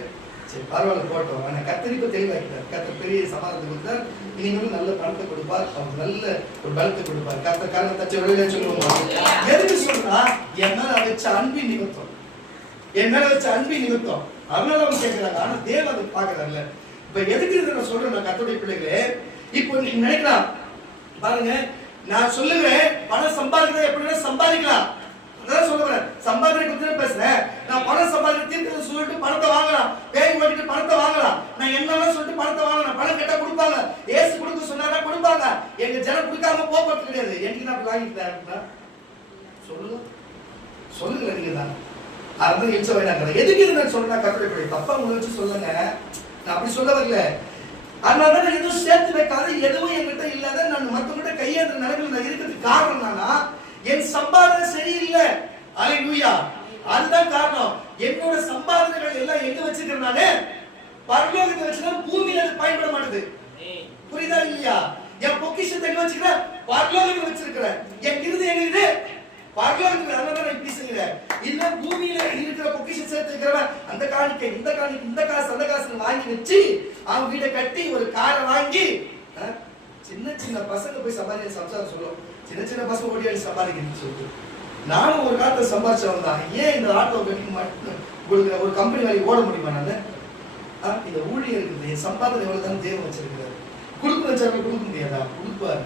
சரி பரவாயில்ல போட்டோம். ஆனா கத்தரிப்ப தெளிவாக்கிட்டார். கத்தர் பெரிய சமாதானத்தை கொடுத்தார். இனிமேலும் நல்ல பணத்தை கொடுப்பார், அவருக்கு நல்ல ஒரு பலத்தை கொடுப்பார். கத்தர் காரணம் தச்ச வெளியில சொல்லுவாங்க. எதுக்கு சொல்றா? என் மேல வச்ச அன்பின் நிமித்தம், அதனால அவங்க கேட்கிறாங்க. ஆனா தேவன் அதை பாக்குறாருல்ல. இப்ப எதுக்கு நான் சொல்றேன், நான் கத்தோடைய பிள்ளைகளே, இப்போ நீங்க நினைக்கலாம் பாருங்க, நான் சொல்லுவேன் பணம் சம்பாதிக்கிறது எப்படின்னா சம்பாதிக்கலாம். சொல்லுவேன் சம்பாதிக்க பத்தி பேசுறேன். நான் பணம் சம்பாதிக்க சொல்லிட்டு பணத்தை வாங்கலாம், பேய் ஓட்டிட்டு பணத்தை வாங்கலாம், நான் என்னெல்லாம் சொல்லிட்டு பணத்தை வாங்கலாம். பணம் கேட்டா கொடுப்பாங்க. ஏசு கொடுக்க சொன்னார். சொல்லுங்க நீங்க தான். அதான் இழிச்ச வேணாங்க. எதுக்கு இது நான் சொல்றேன் கர்த்தருடைய தப்பா உங்களை வச்சு சொல்லுங்க. நான் அப்படி சொல்ல வரல. அதனால தான் எதுவும் சேர்த்து வைக்காத, எதுவும் என்கிட்ட இல்லாத நான் மற்றவங்கிட்ட கையேற்ற நிலைமையில் நான் இருக்கிறதுக்கு காரணம் என்னன்னா என் சம்பாதனை சரியில்லை. அல்லேலூயா. அதுதான் காரணம். என்னோட சம்பாதனைகள் எல்லாம் எங்க வச்சிருக்கிறேன் நானு? பரலோகத்தை வச்சுதான் பூமியில அது பயன்பட மாட்டேது. புரியுதா இல்லையா? என் பொக்கிஷத்தை எங்க வச்சிருக்கிறேன்? பரலோகத்தை வச்சிருக்கிறேன். என் இருதயம் எங்க இருக்கு? பரலோகத்துல. அதனால நான் இப்படி செய்யறேன். இல்ல பூமியில இருக்கிற பொக்கிஷம் சேர்த்து வைக்கிறவன் அந்த காணிக்கை இந்த காணிக்கை இந்த காசு அந்த காசு வாங்கி வச்சு அவன் வீட்டை கட்டி ஒரு காரை வாங்கி சின்ன சின்ன பசங்க போய் சம்பாதிக்க சம்சாரம் சொல்லும். சின்ன சின்ன பசங்க ஓடியாடி சம்பாதிக்கணும்னு சொல்லிட்டு நானும் ஒரு காலத்தை சம்பாதிச்சவன் தான். ஏன் இந்த ஆட்டோ கட்டி கொடுக்குற ஒரு கம்பெனி வேலைக்கு ஓட முடியுமா? நான் இந்த ஊழியருக்கு என் சம்பாதனை எவ்வளவு தான் தேவன் வச்சிருக்கிறார். கொடுக்க வச்சாரு கொடுக்க முடியாதா? கொடுப்பாரு.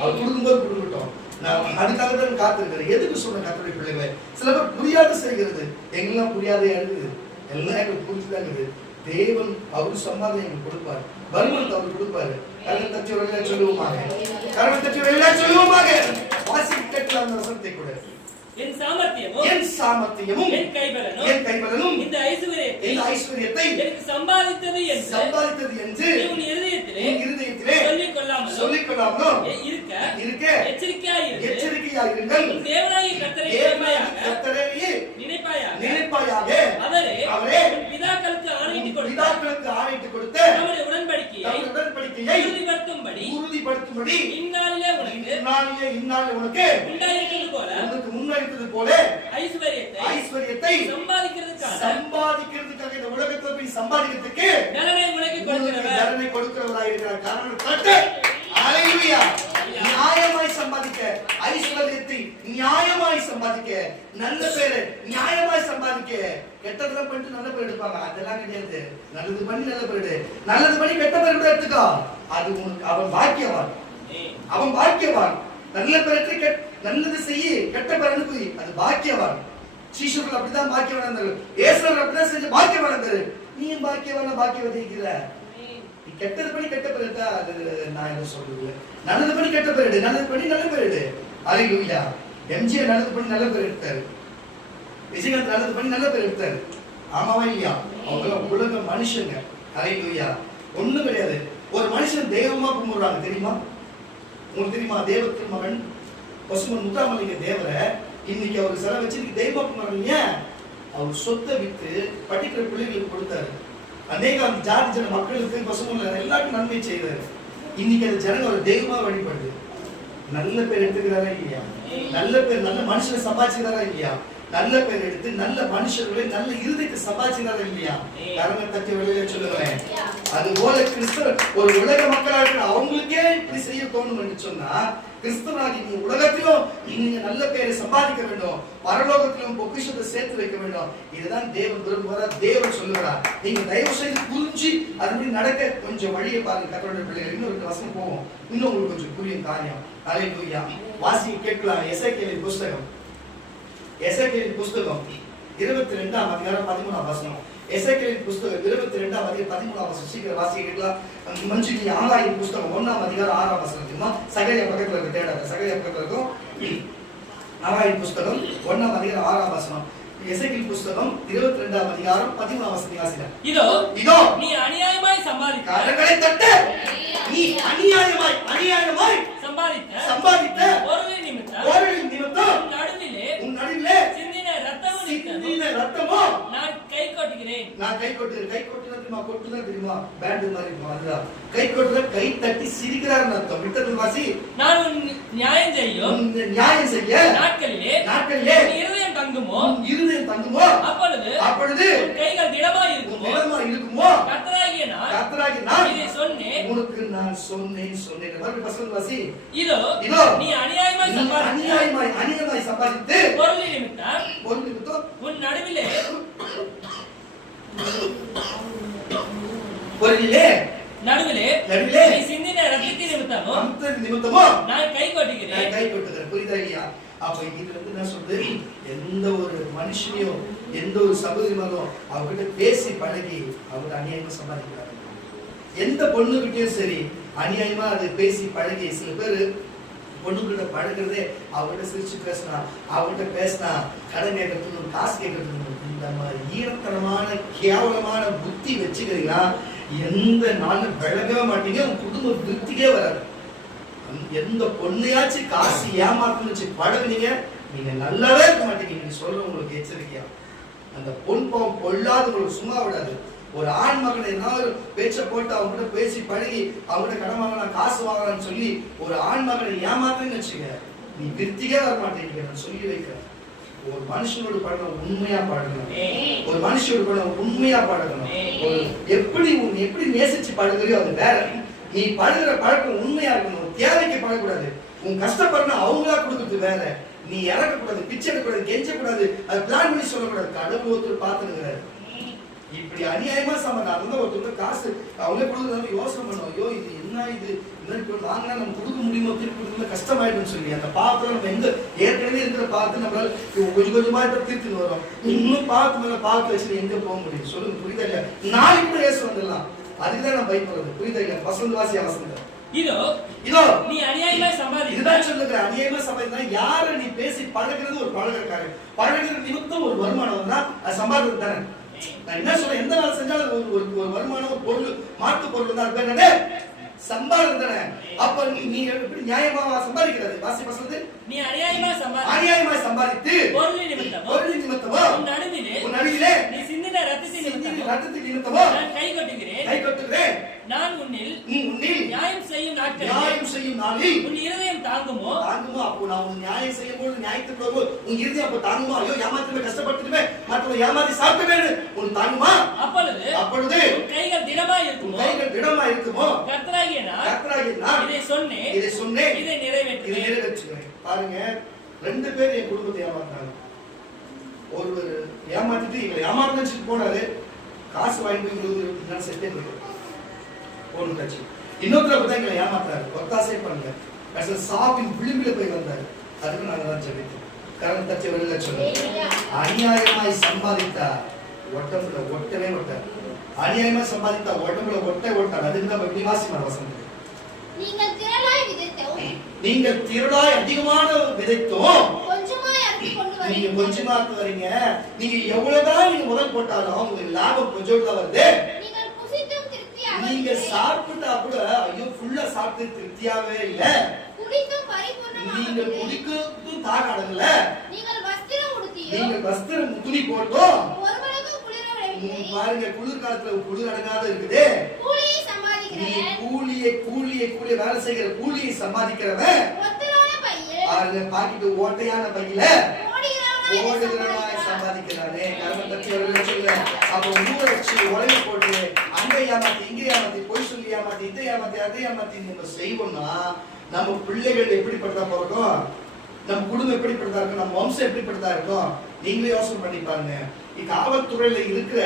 அவர் கொடுக்கும்போது கொடுக்கட்டும். நான் அதுக்காக தான் காத்திருக்கிறேன். எதுக்கு சொல்றேன் கர்த்தருடைய பிள்ளைகளை? சில பேர் புரியாது செய்கிறது. எங்கெல்லாம் புரியாதே இருக்குது. எல்லாம் எங்களுக்கு புரிஞ்சுதான் இருக்குது. தேவன் அவர் சம்பாதனை எங்களுக்கு கொடுப்பாரு. வருமானத்தை அவர் கொடுப்பாரு. கரணம் தச்சு வெளியே சொல்லுவோமாக. கரணம் தச்சு வெளியே சொல்லுவோமாக. வாசி கேட்கலாம் அந்த வசனத்தை கூட. என் சாமர்த்தியமும் என் கைபலனும் இந்த ஐஸ்வரியத்தை எனக்கு சம்பாதித்தது என்று உன் இருதயத்திலே சொல்லிக் கொள்ளாமலும் இருக்க எச்சரிக்கையாயிருங்கள். உன் தேவனாகிய கர்த்தரை நினைப்பாயாக. அவரே உன் பிதாக்களுக்கு ஆணையிட்டு கொடுத்த நம்முடைய உடன்படிக்கையை உறுதிப்படுத்தும்படி இந்நாளிலே உனக்கு உண்டாயிருக்கிறது போல ஐஸ்வரியத்தை சம்பாதிக்கிறதுக்காக இந்த உலகத்துல போய் சம்பாதிக்கிறதுக்கு நலனை கொடுக்கிறவராய் இருக்கிறார். காரணம் அல்லேலூயா. நியாயமாய் சம்பாதிக்க ஐஸ்வரியத்தை நியாயமாய் சம்பாதிக்க நல்ல பேரு நியாயமாய் சம்பாதிக்க. கெட்டதெல்லாம் பண்ணிட்டு நல்ல பேர் எடுப்பாங்க. அதெல்லாம் கிடையாது. நல்லது பண்ணி நல்ல பேர் நல்லது பண்ணி கெட்ட பேர் கூட எடுத்துக்கோ. அது உனக்கு அவன் பாக்கியவான். நல்ல பேருக்கு நல்லது செய்ய கெட்ட பேர் அனுப்பி அது பாக்கியவான். சீஷர்கள் அப்படிதான் பாக்கியவான் இருந்தாரு. ஏசுவர் அப்படிதான் செஞ்சு பாக்கியவான் இருந்தாரு. நீயும் பாக்கியவதி இருக்கிற. நீ கெட்டது பண்ணி கெட்ட பேர் எடுத்தா அது நான் என்ன சொல்றது? நல்லது பண்ணி கெட்ட பேர் எடு. நல்லது பண்ணி நல்ல பேர் எடு. அல்லேலூயா. எம்ஜிஆர் நல்லது பண்ணி நல்ல பேர் எடுத்தாரு. விஜயகாந்த் நல்லது பண்ணி நல்ல பேர் எடுத்தாரு. ஆமாவா இல்லையா? அவங்க உலக மனுஷங்க. அல்லேலூயா. ஒண்ணும் கிடையாது. ஒரு மனுஷன் தெய்வமா கும்பிடுறாங்க தெரியுமா? உங்களுக்கு தெரியுமா? தேவ திருமகன் பசுமன் முத்தாமலிங்க தேவரை இன்னைக்கு அவர் சிலை வச்சு தெய்வமா கும்பிடுறாங்க. அவர் சொத்தை விட்டு படிக்கிற பிள்ளைகளுக்கு கொடுத்தாரு. அநேக ஜாதி ஜன மக்களுக்கு பசுமன் எல்லாருக்கும் நன்மை செய்தாரு. இன்னைக்கு அந்த ஜனங்க ஒரு தெய்வமா வழிபடுது. நல்ல பேர் எடுத்துக்கிறாரா இல்லையா? நல்ல பேர் நல்ல மனுஷனை சம்பாதிச்சுக்கிறாரா இல்லையா? நல்ல பேர் எடுத்து நல்ல மனுஷர்களை நல்ல இருதயத்தை சம்பாதிச்சுக்கிறாரா இல்லையா? கரங்களை தட்டி வெளியில சொல்லுவேன். அது போல கிறிஸ்தவர் ஒரு உலக மக்களாக அவங்களுக்கே இப்படி செய்ய தோணும் என்று சொன்னா கிறிஸ்தவனாகி நீ உலகத்திலும் நீங்க நல்ல பேரை சம்பாதிக்க வேண்டும். பரலோகத்திலும் பொக்கிஷத்தை சேர்த்து வைக்க வேண்டும். இதுதான் தேவன் விரும்புகிறார். தேவன் சொல்லுகிறார். நீங்க தயவு செய்து புரிஞ்சு அதுபடி நடக்க கொஞ்சம் வழியை பாருங்க. கர்த்தருடைய பிள்ளைகள் இன்னொரு வசனம் போவோம். இன்னும் உங்களுக்கு கொஞ்சம் புரியும் காரியம். அல்லேலூயா. வாசி கேட்கலாம். எசேக்கியேலின் புஸ்தகம் 22ஆம் அதிகாரம் 13ஆம் வசனம். எசேக்கியேலின் புஸ்தகம் 22ஆம் அதிகாரம் 13ஆம் வசனம். சீக்கிரம் வாசி கேட்கலாம். மஞ்சுடி ஆகாயின் புஸ்தகம் 1ஆம் அதிகாரம் 6ஆம் வசனம். தெரியுமா? சகரியா பக்கத்துல இருக்க தேடாத. சகரியா பக்கத்துல இருக்கும். ஆகாயின் புஸ்தகம் 1ஆம் அதிகாரம் 6ஆம் வசனம். எசேக்கியேல் புஸ்தகம் 22ஆம் அதிகாரம் 13ஆம் வசனம் வாசிக்கலாம். இதோ நீ அநியாயமாய் சம்பாதித்த கரங்களை தட்ட நீ அநியாயமாய் சம்பாதித்த பொருளின் நிமித்தம் உன் நடுவிலே சிந்தின ரத்தமோ நான் கை கொட்டுகிறேன். கை கொட்டுறது தெரியுமா? பேண்ட் மாதிரி இருக்கும். அதுதான் கை கொட்டுற. கை தட்டி சிரிக்கிறார் அர்த்தம். விட்டது வாசி. நான் நியாயம் செய்ய நாட்களிலே இருதயம் தங்குமோ அப்பொழுது கைகள் திடமாய் இருக்குமோ கர்த்தராகிய நான் இதை சொன்னேன். உனக்கு நான் சொன்னேன். மறுபடியும் வசனம் வாசி. இதோ நீ அநியாயமாய் சம்பாதித்து பொருளின் நிமித்தம் உன் நடுவிலே நீ சிந்தின ரத்தத்தின் நிமித்தமோ நான் கை கொட்டுகிறேன். புரியுதா இல்லையா? அப்ப இதுல இருந்து என்ன சொல்றது? எந்த ஒரு மனுஷனையும் எந்த ஒரு சகோதரிமாரும் அவர்கிட்ட பேசி பழகி அவங்க அநியாயமா சம்பாதிக்கிறாங்க. எந்த பொண்ணுகிட்டயும் சரி அநியாயமா அது பேசி பழகி சில பேரு பொண்ணுகிட்ட பழகிறதே அவர்கிட்ட சிரிச்சு பேசினா, அவர்கிட்ட பேசினா கடன் கேட்கறதுக்கு காசு கேட்கறதுக்கு இந்த மாதிரி ஈரத்தனமான கேவலமான புத்தி வச்சுக்கிறீங்கன்னா எந்த நாளும் விளங்கவே மாட்டீங்க. உங்க குடும்ப திருப்திக்கே வராது. எந்த பொண்ணையாச்சும் காசு ஏமாத்துன்னு வச்சு பழகுனீங்க, நீங்க நல்லாவே இருக்க மாட்டீங்க. நீங்க சொல்ற உங்களுக்கு எச்சரிக்கையா, அந்த பொன் பாவம் பொல்லாத உங்களுக்கு சும்மா விடாது. ஒரு ஆண் மகனை ஏதாவது பேச்ச போட்டு அவங்ககிட்ட பேசி பழகி அவங்ககிட்ட கடன் வாங்கலாம் காசு வாங்கலாம்னு சொல்லி ஒரு ஆண் மகனை ஏமாத்துன்னு வச்சுக்க, நீ திருப்திக்கே வர மாட்டேங்க. நான் சொல்லி வைக்கிறேன், ஒரு மனுஷனோட பழக்கம் உண்மையா பழகணும். ஒரு மனுஷனோட பழக்கம் உண்மையா பழகணும். ஒரு எப்படி நேசிச்சு பழகுறியோ அது வேற. நீ பழகுற பழக்கம் உண்மையா இருக்கணும். தேவைக்கு பழகக்கூடாது. உன் கஷ்டப்படணும் அவங்களா கொடுக்கறது வேற. நீ இறக்கக்கூடாது, பிச்சை எடுக்கக்கூடாது, கெஞ்சக்கூடாது, அது பிளான் பண்ணி சொல்லக்கூடாது. கடவுள் ஒருத்தர் பார்த்துருக்கிறாரு. இப்படி அநியாயமா சமாதானம் ஒருத்தர் காசு அவங்களே கொடுக்குறது யோசனை பண்ணுவோம். ஐயோ இது என்ன, இது வாங்கினா நம்ம கொடுக்க முடியுமோ, திருப்பி கொடுக்கல கஷ்டமாயிடுன்னு சொல்லி அந்த பாவத்துல நம்ம எங்க ஏற்கனவே இருக்கிற பார்த்து நம்மளால கொஞ்சம் கொஞ்சமா இப்ப தீர்த்துன்னு வரோம். இன்னும் பார்த்து மேல பார்த்து வச்சு எங்க போக முடியும் சொல்லுங்க? புரியுதா இல்லையா? நாளைக்கு கூட ஏசு வந்துடலாம். அதுக்குதான் நான் பயப்படுறது. புரியுதா இல்லையா? வசந்த வாசியா வசந்த இதோ நீ அநியாயமா சம்பாதி, இதுதான் சொல்லுங்க. அநியாயமா சம்பாதினா யார நீ பேசி பழகிறது ஒரு பழகக்காரன், பழகிற நிமித்தம் ஒரு வருமானம் வந்தா அது சம்பாதிக்கிறது தானே. நான் என்ன சொல்றேன், எந்த வேலை செஞ்சாலும் ஒரு வருமானம், ஒரு பொருள், மாற்று பொருள் தான் அது என்னது சம்பாதிக்கிறது தானே. அப்ப நீ எப்படி நியாயமா சம்பாதிக்கிறது? வாசி வசந்து நீ அநியாயமா சம்பாதித்து பொருள் நிமித்தமோ உன் நடுவிலே நீ சிந்தின ரத்தத்தின் நிமித்தமோ கை கொட்டுகிறேன். நான் உன்னில் நியாயம் செய்யும் நாளில் உன் இருதயம் தாங்குமோ. அப்போ நான் உன் நியாயம் செய்யும் போது நியாயத்துக்கு போது உன் இருதயம் அப்போ தாங்குமோ? ஐயோ ஏமாத்திட்டு கஷ்டப்பட்டுமே மற்றவங்க ஏமாத்தி சாப்பிட்டு உன் தாங்குமா? அப்பொழுது உன் கைகள் திடமா இருக்குமோ. கர்த்தராகிய நான் இதை சொன்னேன், இதை நிறைவேற்றுகிறேன். பாருங்க, 2 பேர் என் குடும்பத்தை ஏமாத்தாங்க. ஒருவர் ஏமாத்திட்டு இவங்களை ஏமாத்திட்டு போனாரு, காசு வாங்கிட்டு செட்டே போன கட்சி. இன்னொருத்தர் தான் எங்களை ஏமாத்தாரு, ஒத்தாசை பண்ணல, சாப்பின் விளிம்பில போய் வந்தாரு. அதுக்கு நாங்க தான் ஜெபித்தோம். கரணம் தச்சு வெளியில சொல்ல அநியாயமாய் சம்பாதித்தா ஒட்டம்புல ஒட்டவே ஒட்டார். அநியாயமா சம்பாதித்தா ஒட்டம்புல ஒட்டார். அதுக்கு தான் இப்படி வாசிமான வசனம். நீங்கள் திரளாய் அதிகமான விதைத்தோம், நீங்க கொஞ்சமா வரீங்க. நீங்க எவ்வளவுதான் நீங்க முதல் போட்டாலும் உங்களுக்கு லாபம் கொஞ்சம் தான் வருது. நீங்க சாப்பிட்டா கூட ஐயோ ஃபுல்லா சாப்பிட்டு திருப்தியாவே இல்ல. நீங்க குடிக்கிறதும் தாக அடங்கல. நீங்க வஸ்திரம் துணி போட்டோம் பாருங்க, குளிர் காலத்துல குளிர் அடங்காத இருக்குது. கூலியை வேலை செய்கிற கூலியை சம்பாதிக்கிறவன் பாருங்க, பாக்கிட்டு ஓட்டையான பையில ஓடுகிறவனாய் சம்பாதிக்கிறானே. கர்மம் தட்டி சொல்ல அப்ப ஊரை வச்சு உலக போட்டு அங்க ஏமாத்தி இங்க ஏமாத்தி பொய் சொல்லி ஏமாத்தி இதை ஏமாத்தி அதை ஏமாத்தி நம்ம செய்வோம்னா நம்ம பிள்ளைகள் எப்படிப்பட்டதா பிறக்கும், நம்ம குடும்பம் எப்படிப்பட்டதா இருக்கும், நம்ம வம்சம் எப்படிப்பட்டதா இருக்கும். நீங்களே யோசனை பண்ணி பாருங்க. காவல்துறையில இருக்கிற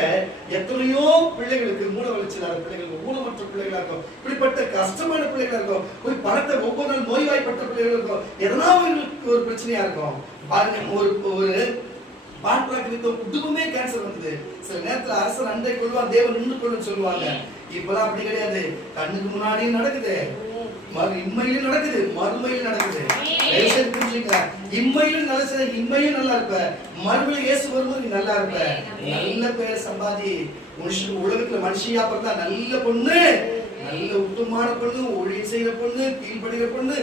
எத்தனையோ பிள்ளைகளுக்கு மூல வளர்ச்சியில்லாத பிள்ளைகளுக்கு, ஊனமற்ற பிள்ளைகளா இருக்கும், இப்படிப்பட்ட கஷ்டமான பிள்ளைகளா இருக்கும், போய் பணத்தை ஒவ்வொரு நாள் நோய்வாய்ப்பட்ட பிள்ளைகள் இருக்கும், எதனா ஒரு பிரச்சனையா இருக்கும். பாருங்க, ஒரு பாட்ராக்கு குடும்பமே கேன்சர் வந்தது. சில நேரத்துல அரசர் அண்டை கொள்வார், தேவன் நின்று கொள்ளுன்னு சொல்லுவாங்க. இப்பெல்லாம் அப்படி கிடையாது. கண்ணுக்கு முன்னாடியும் நடக்குது, இம்மையிலும் நடக்குது, மறுமையிலும் நடக்குது. புரிஞ்சுங்க, இம்மையிலும் நல்ல இம்மையும் நல்லா இருப்ப, மறுமையில இயேசு வரும்போது நீ நல்லா இருப்ப. நல்ல பேரை சம்பாதி. உலகத்துல மனுஷியா பார்த்தா நல்ல பொண்ணு, நல்ல உத்தமமான பொண்ணு, ஒழிய செய்யற பொண்ணு, கீழ்படுகிற பொண்ணு,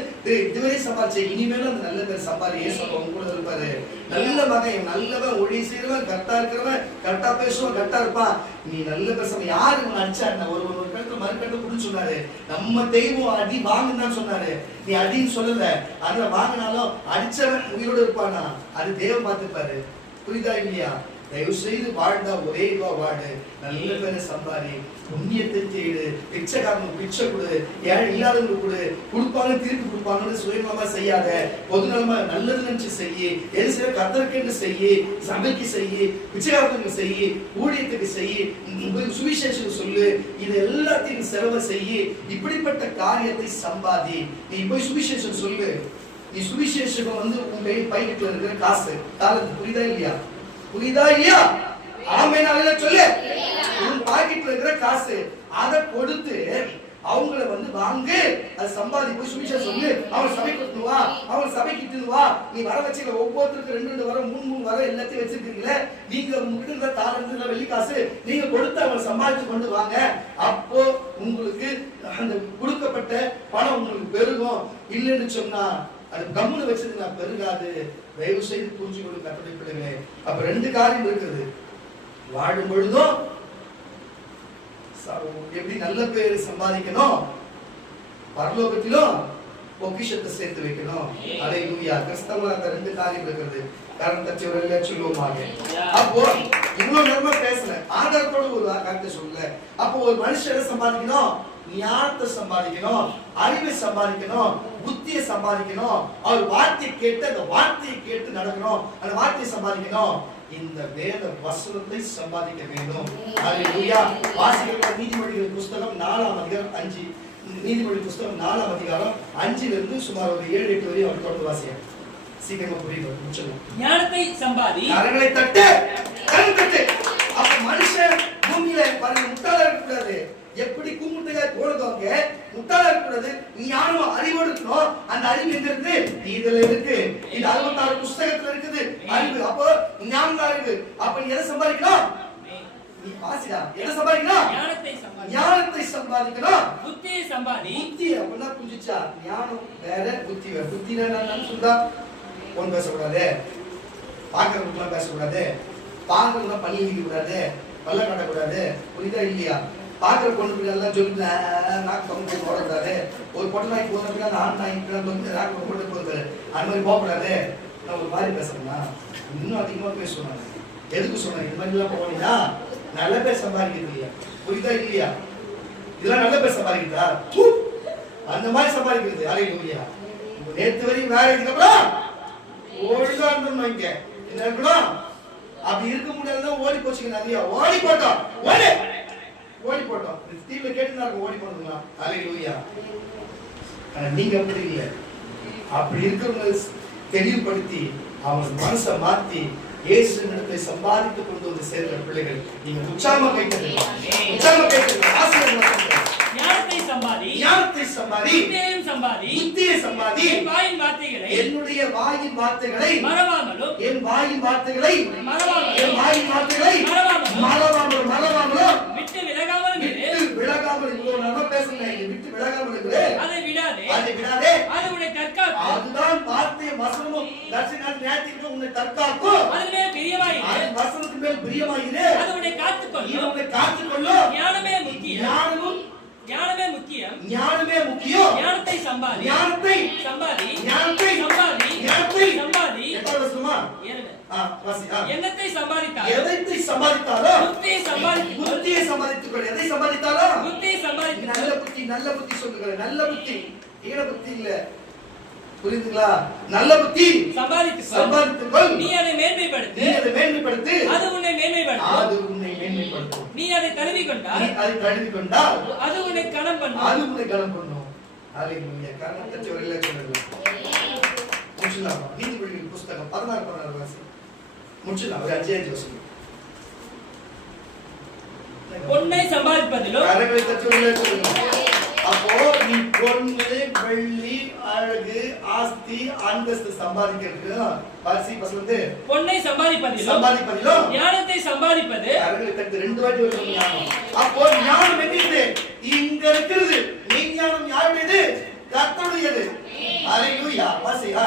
இதுவரை சம்பாதிச்ச இனிமேலும் அந்த நல்ல பேர் சம்பாதி. இயேசு அவங்க கூட இருப்பாரு. நல்ல மகன், நல்லவன், ஒழிய செய்யறவன், கரெக்டா இருக்கிறவன், கரெக்டா பேசுவான், கரெக்டா இருப்பான். நீ நல்ல பேச யாரு அடிச்சா ஒரு கருத்து மறுக்கட்டு புடிச்சு சொன்னாரு. நம்ம தெய்வம் அடி வாங்குன்னு சொன்னாரு. நீ அடின்னு சொல்லல, அதுல வாங்கினாலும் அடிச்சவன் உயிரோடு இருப்பானா அது தேவன் பார்த்துப்பாரு. புரியுதா இல்லையா? தயவு செய்து வாழ்ந்தா ஒரே இதுவா வாடு, நல்ல பேரை சம்பாதி, புண்ணியத்தை தேடு, பிச்சைக்காரனுக்கு பிச்சை கொடு, ஏழை இல்லாதவங்களுக்கு கொடு, கொடுப்பாங்க திருப்பி கொடுப்பாங்கன்னு சுயநலமா செய்யாத, பொதுநலமா நல்லது நினைச்சு செய்யி, எது செய்ய கத்தருக்கு செய்யி, சபைக்கு செய்யி, பிச்சைக்காரனுக்கு செய்யி, ஊழியத்துக்கு செய்யி, சுவிசேஷத்துக்கு சொல்லு, இது எல்லாத்தையும் செலவு செய்யி, இப்படிப்பட்ட காரியத்தை சம்பாதி. நீ போய் சுவிசேஷம் சொல்லு. நீ சுவிசேஷம் உன் பைக்கிட்டு இருக்கிற காசு காலத்து. புரியுதா இல்லையா? புரியுதா இல்லையா? ஆமென் அல்லேலூயா சொல்லு. உன் பாக்கெட்ல இருக்கிற காசு அதை கொடுத்து அவங்கள வந்து வாங்கு, அது சம்பாதி போய் சுவிசேஷம் சொல்லு, அவன் சபைக்கு கூட்டிட்டு வா, அவன் சபைக்கு இட்டுன்னு வா. நீ வர வச்சுக்கல, ஒவ்வொருத்தருக்கு 2 வர 3 வர எல்லாத்தையும் வச்சிருக்கீங்களே, நீங்க உங்ககிட்ட இருந்த தாளந்து வெள்ளி காசு நீங்க கொடுத்து அவன் சம்பாதிச்சு கொண்டு வாங்க. அப்போ உங்களுக்கு அந்த கொடுக்கப்பட்ட பணம் உங்களுக்கு பெருகும். இல்லைன்னு சொன்னா அது கம்முன்னு வச்சது நான் பெருகாது. தயவு செய்து புரிஞ்சுக்கொள்ளுங்க கர்த்தருடைய பிள்ளைகளே. அப்ப 2 காரியம் இருக்குது. வாழும் பொழுதும் எப்படி நல்ல பேர் சம்பாதிக்கணும், பரலோகத்திலும் பொக்கிஷத்தை சேர்த்து வைக்கணும். அல்லேலூயா. கிறிஸ்தவ அந்த 2 காரியம் இருக்கிறது. காரணம் தட்டி ஒரு சொல்லுவோமாக. அப்போ இவ்வளவு நேரமா பேசுறேன், ஆதாரத்தோட ஒரு கருத்தை சொல்ல. அப்போ ஒரு மனுஷனை சம்பாதிக்கணும், ஞானத்தை சம்பாதிக்கணும், அறிவை சம்பாதிக்கணும், புத்தியை சம்பாதிக்கணும், அவர் வார்த்தையை கேட்டு அந்த வார்த்தையை கேட்டு நடக்கணும், அந்த வார்த்தையை சம்பாதிக்கணும். இந்த வேத வசனத்தை சம்பாதிக்க வேண்டும். அல்லேலூயா. வாசிக்கிறோம் நீதிமொழிகள் புஸ்தகம் 4ஆம் அதிகாரம் 5. நீதிமொழி புஸ்தகம் 4ஆம் அதிகாரம் 5ல இருந்து சுமார் ஒரு 7-8 வரை அவர் தொடர்ந்து வாசிங்க. சீக்கிரமா புரியுது. முடிச்சலாம். ஞானத்தை சம்பாதி, கரங்களை தட்டு, கரம் தட்டு. அப்ப மனுஷன் பூமியில பாருங்க முட்டாளா இருக்க கூடாது. எப்படி கூமுட்டையா போடுதோங்க, முட்டாளா இருக்க கூடாது. ஞானமா அறிவோடு இருக்கணும். அந்த அறிவு எங்க இருக்கு? இதுல இருக்கு. இந்த 66 புத்தகத்துல இருக்குது அறிவு. அப்போ ஞானம் தான் இருக்கு. அப்ப நீ எதை சம்பாதிக்கணும்? நீ பாசிடா. எதை சம்பாதிக்கணும்? ஞானத்தை சம்பாதிக்கணும். புத்தியை சம்பாதி. புத்தி அப்படின்னா புரிஞ்சுச்சா? ஞானம் வேற, புத்தி வேற. புத்தி என்னன்னு சொல்றா? ஒன் பேசக்கூடாது, பாக்குறவங்க பேசக்கூடாது, பாக்குறவங்க பண்ணி வைக்க கூடாது, பல்ல காட்டக்கூடாது. புரியுதா இல்லையா? பாக்குற பொண்ணு எல்லாம் சொல்லிட்டு நாக்கு பங்கு போடக்கூடாது. ஒரு பொண்ணு நாய்க்கு போதுனா ஆண் நாய்க்கு நாக்கு போட்டு போகுது. அது மாதிரி போகக்கூடாது. நான் ஒரு மாதிரி பேசுறேன்னா இன்னும் அதிகமா பேசுவேன். எதுக்கு சொன்னேன்? இது மாதிரி எல்லாம் போனீங்கன்னா நல்ல பேர் சம்பாதிக்கிறது இல்லையா? புரியுதா இல்லையா? இதெல்லாம் நல்ல பேர் சம்பாதிக்கிறதா? அந்த மாதிரி சம்பாதிக்கிறது. அல்லேலூயா. நேத்து வரையும் வேற இதுக்கப்புறம் ஒழுங்கா இருந்தோம். இங்க என்ன இருக்கணும்? அப்படி இருக்க முடியாதுதான் ஓடி போச்சுங்க. நிறைய ஓடி போட்டோம், ஓடி போட்டோம். தீவிர கேட்டுனா ஓடி போனதுங்களா? அல்லேலூயா. நீங்க அப்படி இல்லை. அப்படி இருக்கிறவங்க தெளிவுபடுத்தி அவங்க மனசை மாத்தி இயேசு இடத்தை சம்பாதித்துக் கொண்டு வந்து சேர்ந்த பிள்ளைகள் நீங்க உற்சாகமா கேட்கணும். உற்சாகமா கேட்கணும். ஆசீர்வாதம். ஞானத்தை சம்பாதி, ஞானத்தை சம்பாதி, புத்தியையும் சம்பாதி, புத்தியை சம்பாதி. என் வாயின் வார்த்தைகளை, என்னுடைய வாயின் வார்த்தைகளை மறவாமலும், என் வாயின் வார்த்தைகளை மறவாமலும், என் வாயின் வார்த்தைகளை மறவாமலும் மறவாமலும் விட்டு விலகாமலும் இரு. விட்டு விலகாமல் இவ்வளவு நல்லா பேசுங்க. விட்டு விலகாமல் இரு. அதை விடாதே, அதை விடாதே. அது உன்னை தற்காக்கும். அதுதான் வார்த்தையும் வசனமும் தரிசனம் நேர்த்திக்கு உன்னை தற்காக்கும். அதுவே பிரியமாயிரு. அது வசனத்தின் மேல் பிரியமாயிரு. அது உன்னை காத்துக்கொள்ளும். இது உன்னை காத்துக்கொள்ளும். ஞானமே முக்கியம். ஞானமே முக்கியம். ஞானமே முக்கியம். ஞானத்தை சம்பாதி, ஞானத்தை சம்பாதி, ஞானத்தை சம்பாதி, ஞானத்தை சம்பாதி. எத்தனை வருஷமா? எண்ணத்தை சம்பாதித்தாலும், எதை சம்பாதித்தாலும், புத்தியை சம்பாதித்துக் கொள். புத்தியை சம்பாதித்துக் கொள். எதை சம்பாதித்தாலும் புத்தியை சம்பாதித்துக் கொள். நல்ல புத்தி, நல்ல புத்தி சொல்லுங்க. நல்ல புத்தி, ஈன புத்தி இல்ல. புரியுதுங்களா? நல்ல புத்தி சம்பாதித்துக் கொள். நீ அதை மேன்மைப்படுத்து. நீ அதை மேன்மைப்படுத்து. அது உன்னை மேன்மைப்படுத்தும். அது உன்னை மேன்மைப்படுத்தும். நீ அதை தழுவி கொண்டால், நீ அதை தழுவி கொண்டால் அது உன்னை கனம் பண்ணும். அது உன்னை கனம் பண்ணும். அல்லேலூயா. காரணம் தட்டி ஒரு இலட்சணம் முடிச்சலாமா? நீதிமொழிகள் புஸ்தகம் 16 வாசி முடிச்சலாம். ஒரு 5 வருஷம். பொன்னை சம்பாதிப்பதிலும், கரங்களை தட்டி ஒரு இலட்சணம். அப்போ நீ பொண்ணு, வெள்ளி, அழகு, ஆஸ்தி, அந்தஸ்து சம்பாதிக்கிறதுக்கு வாசி பசங்க பொன்னை சம்பாதிப்பதிலும், ஞானத்தை சம்பாதிப்பது. கரங்களை தட்டி 2 வாட்டி ஒரு ஞானம். அப்போ ஞானம் எங்க இருக்கு? இங்க இருக்குது. ஞானம் யாருடையது? கர்த்தருடையது. அல்லேலூயா. வாசியா.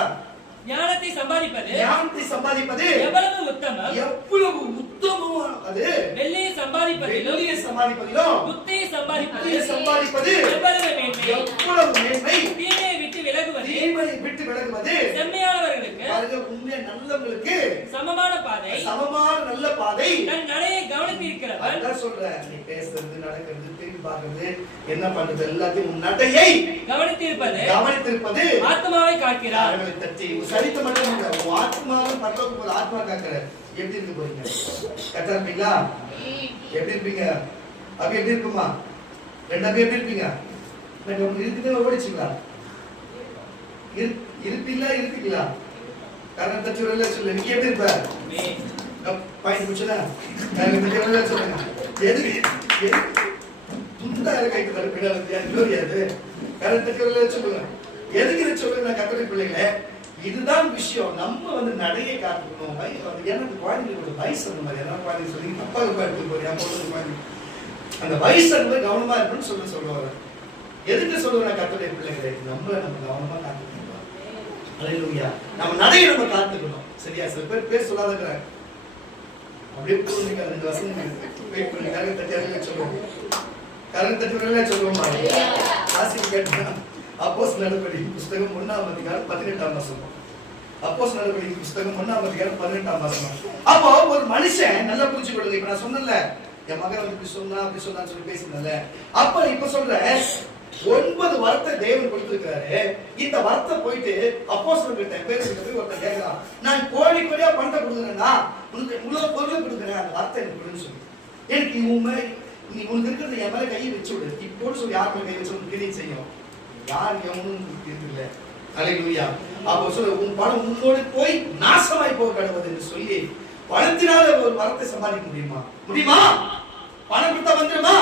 ஞானத்தை சம்பாதிப்பது, ஞானத்தை சம்பாதிப்பது எவ்வளவு உத்தமம், எவ்வளவு உத்தமம் அது. வெள்ளியை சம்பாதிப்பதிலும், வெள்ளியை சம்பாதிப்பதிலும், புத்தியை புத்தியை சம்பாதிப்பது எவ்வளவு மேன்மை. எவ்வளவு மேன்மை. தீமையை விட்டு விலகுவது, தீமையை விட்டு விலகுவது செம்மையானவர்களுக்கு, உண்மையா நல்லவங்களுக்கு சமமான பாதை, சமமான நல்ல பாதை. தன் நடையை கவனித்திருக்கிறவன். அதான் சொல்றேன். நீ பேசுறது, நடக்கிறது, திரும்பி பார்க்கிறது, என்ன பண்றது எல்லாத்தையும் உன் நடையை கவனித்திருப்பது ஆத்மாவை காக்கிறார். அவர்களை தட்டி சரித்து மட்டும் இல்ல, உன் ஆத்மாவும் பரலோகம் போல ஆத்மா காக்கிற. எப்படி இருக்கு போறீங்க? கரெக்டா இருப்பீங்களா? எப்படி இருப்பீங்க? அப்படி எப்படி இருக்குமா? ரெண்டாவது எப்படி இருப்பீங்க? இருக்குது ஓடிச்சுங்களா? இருப்பீங்களா? காரணம் தட்டி வரல சொல்லு. நீங்க எப்படி இருப்ப? பாயிண்ட் முடிச்சதா? சொல்லுங்க. எதுக்கு இந்த கைக்கு தர பின்னாடி கருத்துக்கள் சொல்லுங்க. எதுக்கு இதை சொல்லுங்க கத்தோலிக்க பிள்ளைங்களே? இதுதான் விஷயம். நம்ம வந்து நடையை காத்துக்கணும். எனக்கு குழந்தைங்களோட வயசு அந்த மாதிரி எல்லாம் குழந்தைங்க சொல்லி அப்பா எடுத்துட்டு போறேன். அந்த வயசு அந்த கவனமா இருக்குன்னு சொல்லுவாங்க. எதுக்கு சொல்லுவேன் கத்தோலிக்க பிள்ளைங்களே? நம்ம கவனமா காத்துக்கணும். அல்லேலூயா. நம்ம நடையை நம்ம காத்துக்கணும். சரியா? சில பேர் சொல்லாதங்கிறாங்க. அப்படியே புரிஞ்சுங்க. 2 வருஷம் வெயிட் பண்ணி கரண்ட் தட்டி சொல்லுவோம். கரண்ட் தட்டி சொல்லுவோம். ஆசிரியர் கேட்டா அப்போஸ்தலர் நடவடிக்கை புத்தகம் 1ஆம் அதிகாரம் 18ஆம் வசனம். அப்போஸ்தலர் நடவடிக்கை புத்தகம் 1ஆம் அதிகாரம் 18ஆம் வசனம். அப்போ ஒரு மனுஷன் நல்லா புரிஞ்சுக்கொள்ளுங்க. இப்ப நான் சொன்னேன்ல, என் மகன் வந்து இப்படி சொன்னான்னு சொல்லி பேசினேன்ல. அப்ப இப்ப சொல்றேன், 9 வரத்தை தேவன் கொடுத்திருக்காரு. இந்த வரத்தை போயிட்டு அப்போஸ்தலர்கிட்ட போய் ஒருத்தன் கேட்கிறான், நான் கோடியா பணத்தை கொடுக்குறேன்னா உனக்கு இவ்வளவு பொருளை கொடுக்குறேன், அந்த வரத்தை எனக்கு கொடுன்னு சொல்லி. எனக்கு நீ உனக்கு இருக்கிறது என் மேல கையை வச்சு விடு இப்போன்னு சொல்லி யார் மேல கை வச்சு உனக்கு கிரியை செய்யும். யார் எவனும் தெரியல. அல்லேலூயா. அப்போ சொல்ல உன் பணம் உன்னோடு போய் நாசமாய் போக கடவுது என்று சொல்லி பணத்தினால ஒரு வரத்தை சம்பாதிக்க முடியுமா? பணம் கொடுத்தா வந்துருமா?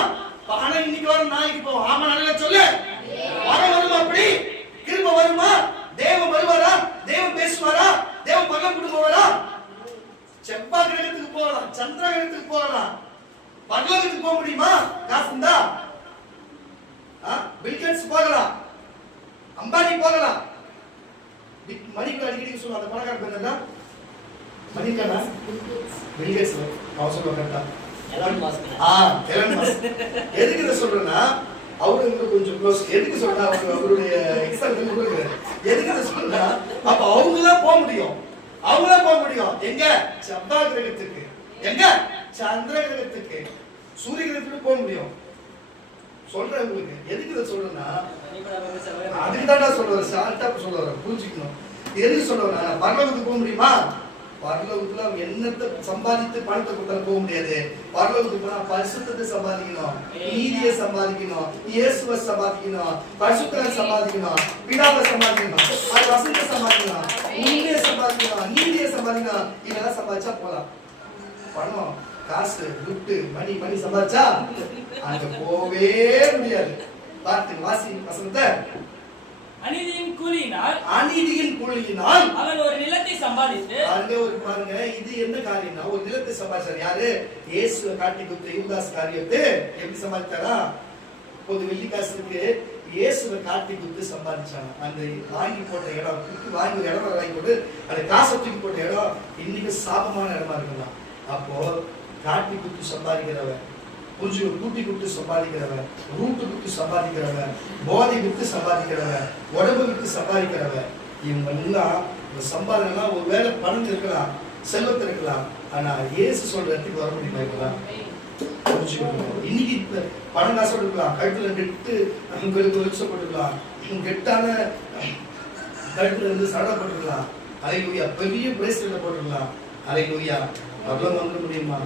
பணம் இன்னைக்கு வரும் நாளைக்கு போகும். ஆமா நல்ல சொல்லு. பணம் வருமா? அப்படி கிருபை வருமா? தேவன் வருவாரா? தேவன் பேசுவாரா? தேவன் பணம் கொடுப்பாரா? செவ்வாய் கிரகத்துக்கு போகலாம், சந்திர கிரகத்துக்கு போகலாம், பரலோகத்துக்கு போக முடியுமா? காசு இருந்தா பில்கேட்ஸ் போகலாம், அம்பானி போகலாம். மணிக்கு அடிக்கடி சொல்லுவாங்க, அந்த பணக்கார பேர் என்ன? மணிக்கானா? பில்கேட்ஸ். அவன் சொல்லுவாங்க கரெக்டா? Elon Musk. எதுக்கு இதை சொல்றேன்னா, அவரு கொஞ்சம் க்ளோஸ். எதுக்கு சொல்றேன்னா, அவருடைய எக்ஸாம்பிள் கொடுக்குறாரு. எதுக்கு இதை சொல்றேன்னா, அப்ப அவங்கதான் போக முடியும். எங்க? செவ்வாய் கிரகத்துக்கு. எங்க? சந்திர கிரகத்துக்கு, சூரிய கிரகத்துக்கு போக முடியும். சொல்றேன் உங்களுக்கு. எதுக்கு இதை சொல்றேன்னா, அதுக்கு தான் சொல்றேன். ஷார்ட்டா சொல்றேன், புரிஞ்சுக்கணும். எதுக்கு சொல்றேன்? பரலோகத்துக்கு போக முடியுமா? பரலோகத்துல அவன் என்னத்தை சம்பாதித்து பணத்தை கொடுத்தாலும் போக முடியாது. பரலோகத்துக்கு போனா பரிசுத்தத்தை சம்பாதிக்கணும், நீதியை சம்பாதிக்கணும், இயேசுவை சம்பாதிக்கணும், பரிசுத்தத்தை சம்பாதிக்கணும், பிதாவை சம்பாதிக்கணும், அது வசனத்தை சம்பாதிக்கணும், உண்மையை சம்பாதிக்கணும், நீதியை சம்பாதிக்கணும். இதெல்லாம் சம்பாதிச்சா போலாம். பணம், காசு, துட்டு, மணி சம்பாதிச்சா அங்க போவே முடியாது. பார்த்து வாசி வசனத்தை. அநீதியின் கூலியினால் அவன் ஒரு நிலத்தை சம்பாதித்து, அங்க ஒரு பாருங்க, இது என்ன காரியம்னா, ஒரு நிலத்தை சம்பாதிச்சார். யாரு? இயேசுவை காட்டி கொடுத்த யூதாஸ் காரியத்தை எப்படி சம்பாதிச்சாரா? ஒரு வெள்ளி காசுக்கு இயேசுவை காட்டி கொடுத்து சம்பாதிச்சாங்க. அந்த வாங்கி போட்ட இடம், வாங்கி ஒரு இடம் வாங்கி போட்டு அந்த காசை தூக்கி போட்ட இடம் இன்னைக்கு சாபமான இடமா இருக்கலாம். அப்போ காட்டி கொடுத்து சம்பாதிக்கிறவன், கொஞ்சம் கூட்டி கொடுத்து சம்பாதிக்கிறவன், ரூட்டு கொடுத்து சம்பாதிக்கிறவன், போதை விட்டு சம்பாதிக்கிறவன், உடம்பு விட்டு சம்பாதிக்கிறவன், இவங்க எல்லாம் சம்பாதனை ஒருவேளை பணம் இருக்கலாம், செல்வத்தில் இருக்கலாம். ஆனா இயேசு சொல்ற இடத்துக்கு வர முடியுமா? இருக்கலாம். இன்னைக்கு பணம் காசோடு இருக்கலாம், கழுத்துல கெட்டு உங்களுக்கு வெளிச்சப்பட்டுருக்கலாம், கெட்டான கழுத்துல இருந்து சடப்பட்டுருக்கலாம், அல்லேலூயா, பெரிய பிரேஸ்லெட் போட்டுருக்கலாம். அல்லேலூயா. அவ்வளவு வாங்க முடியுமா?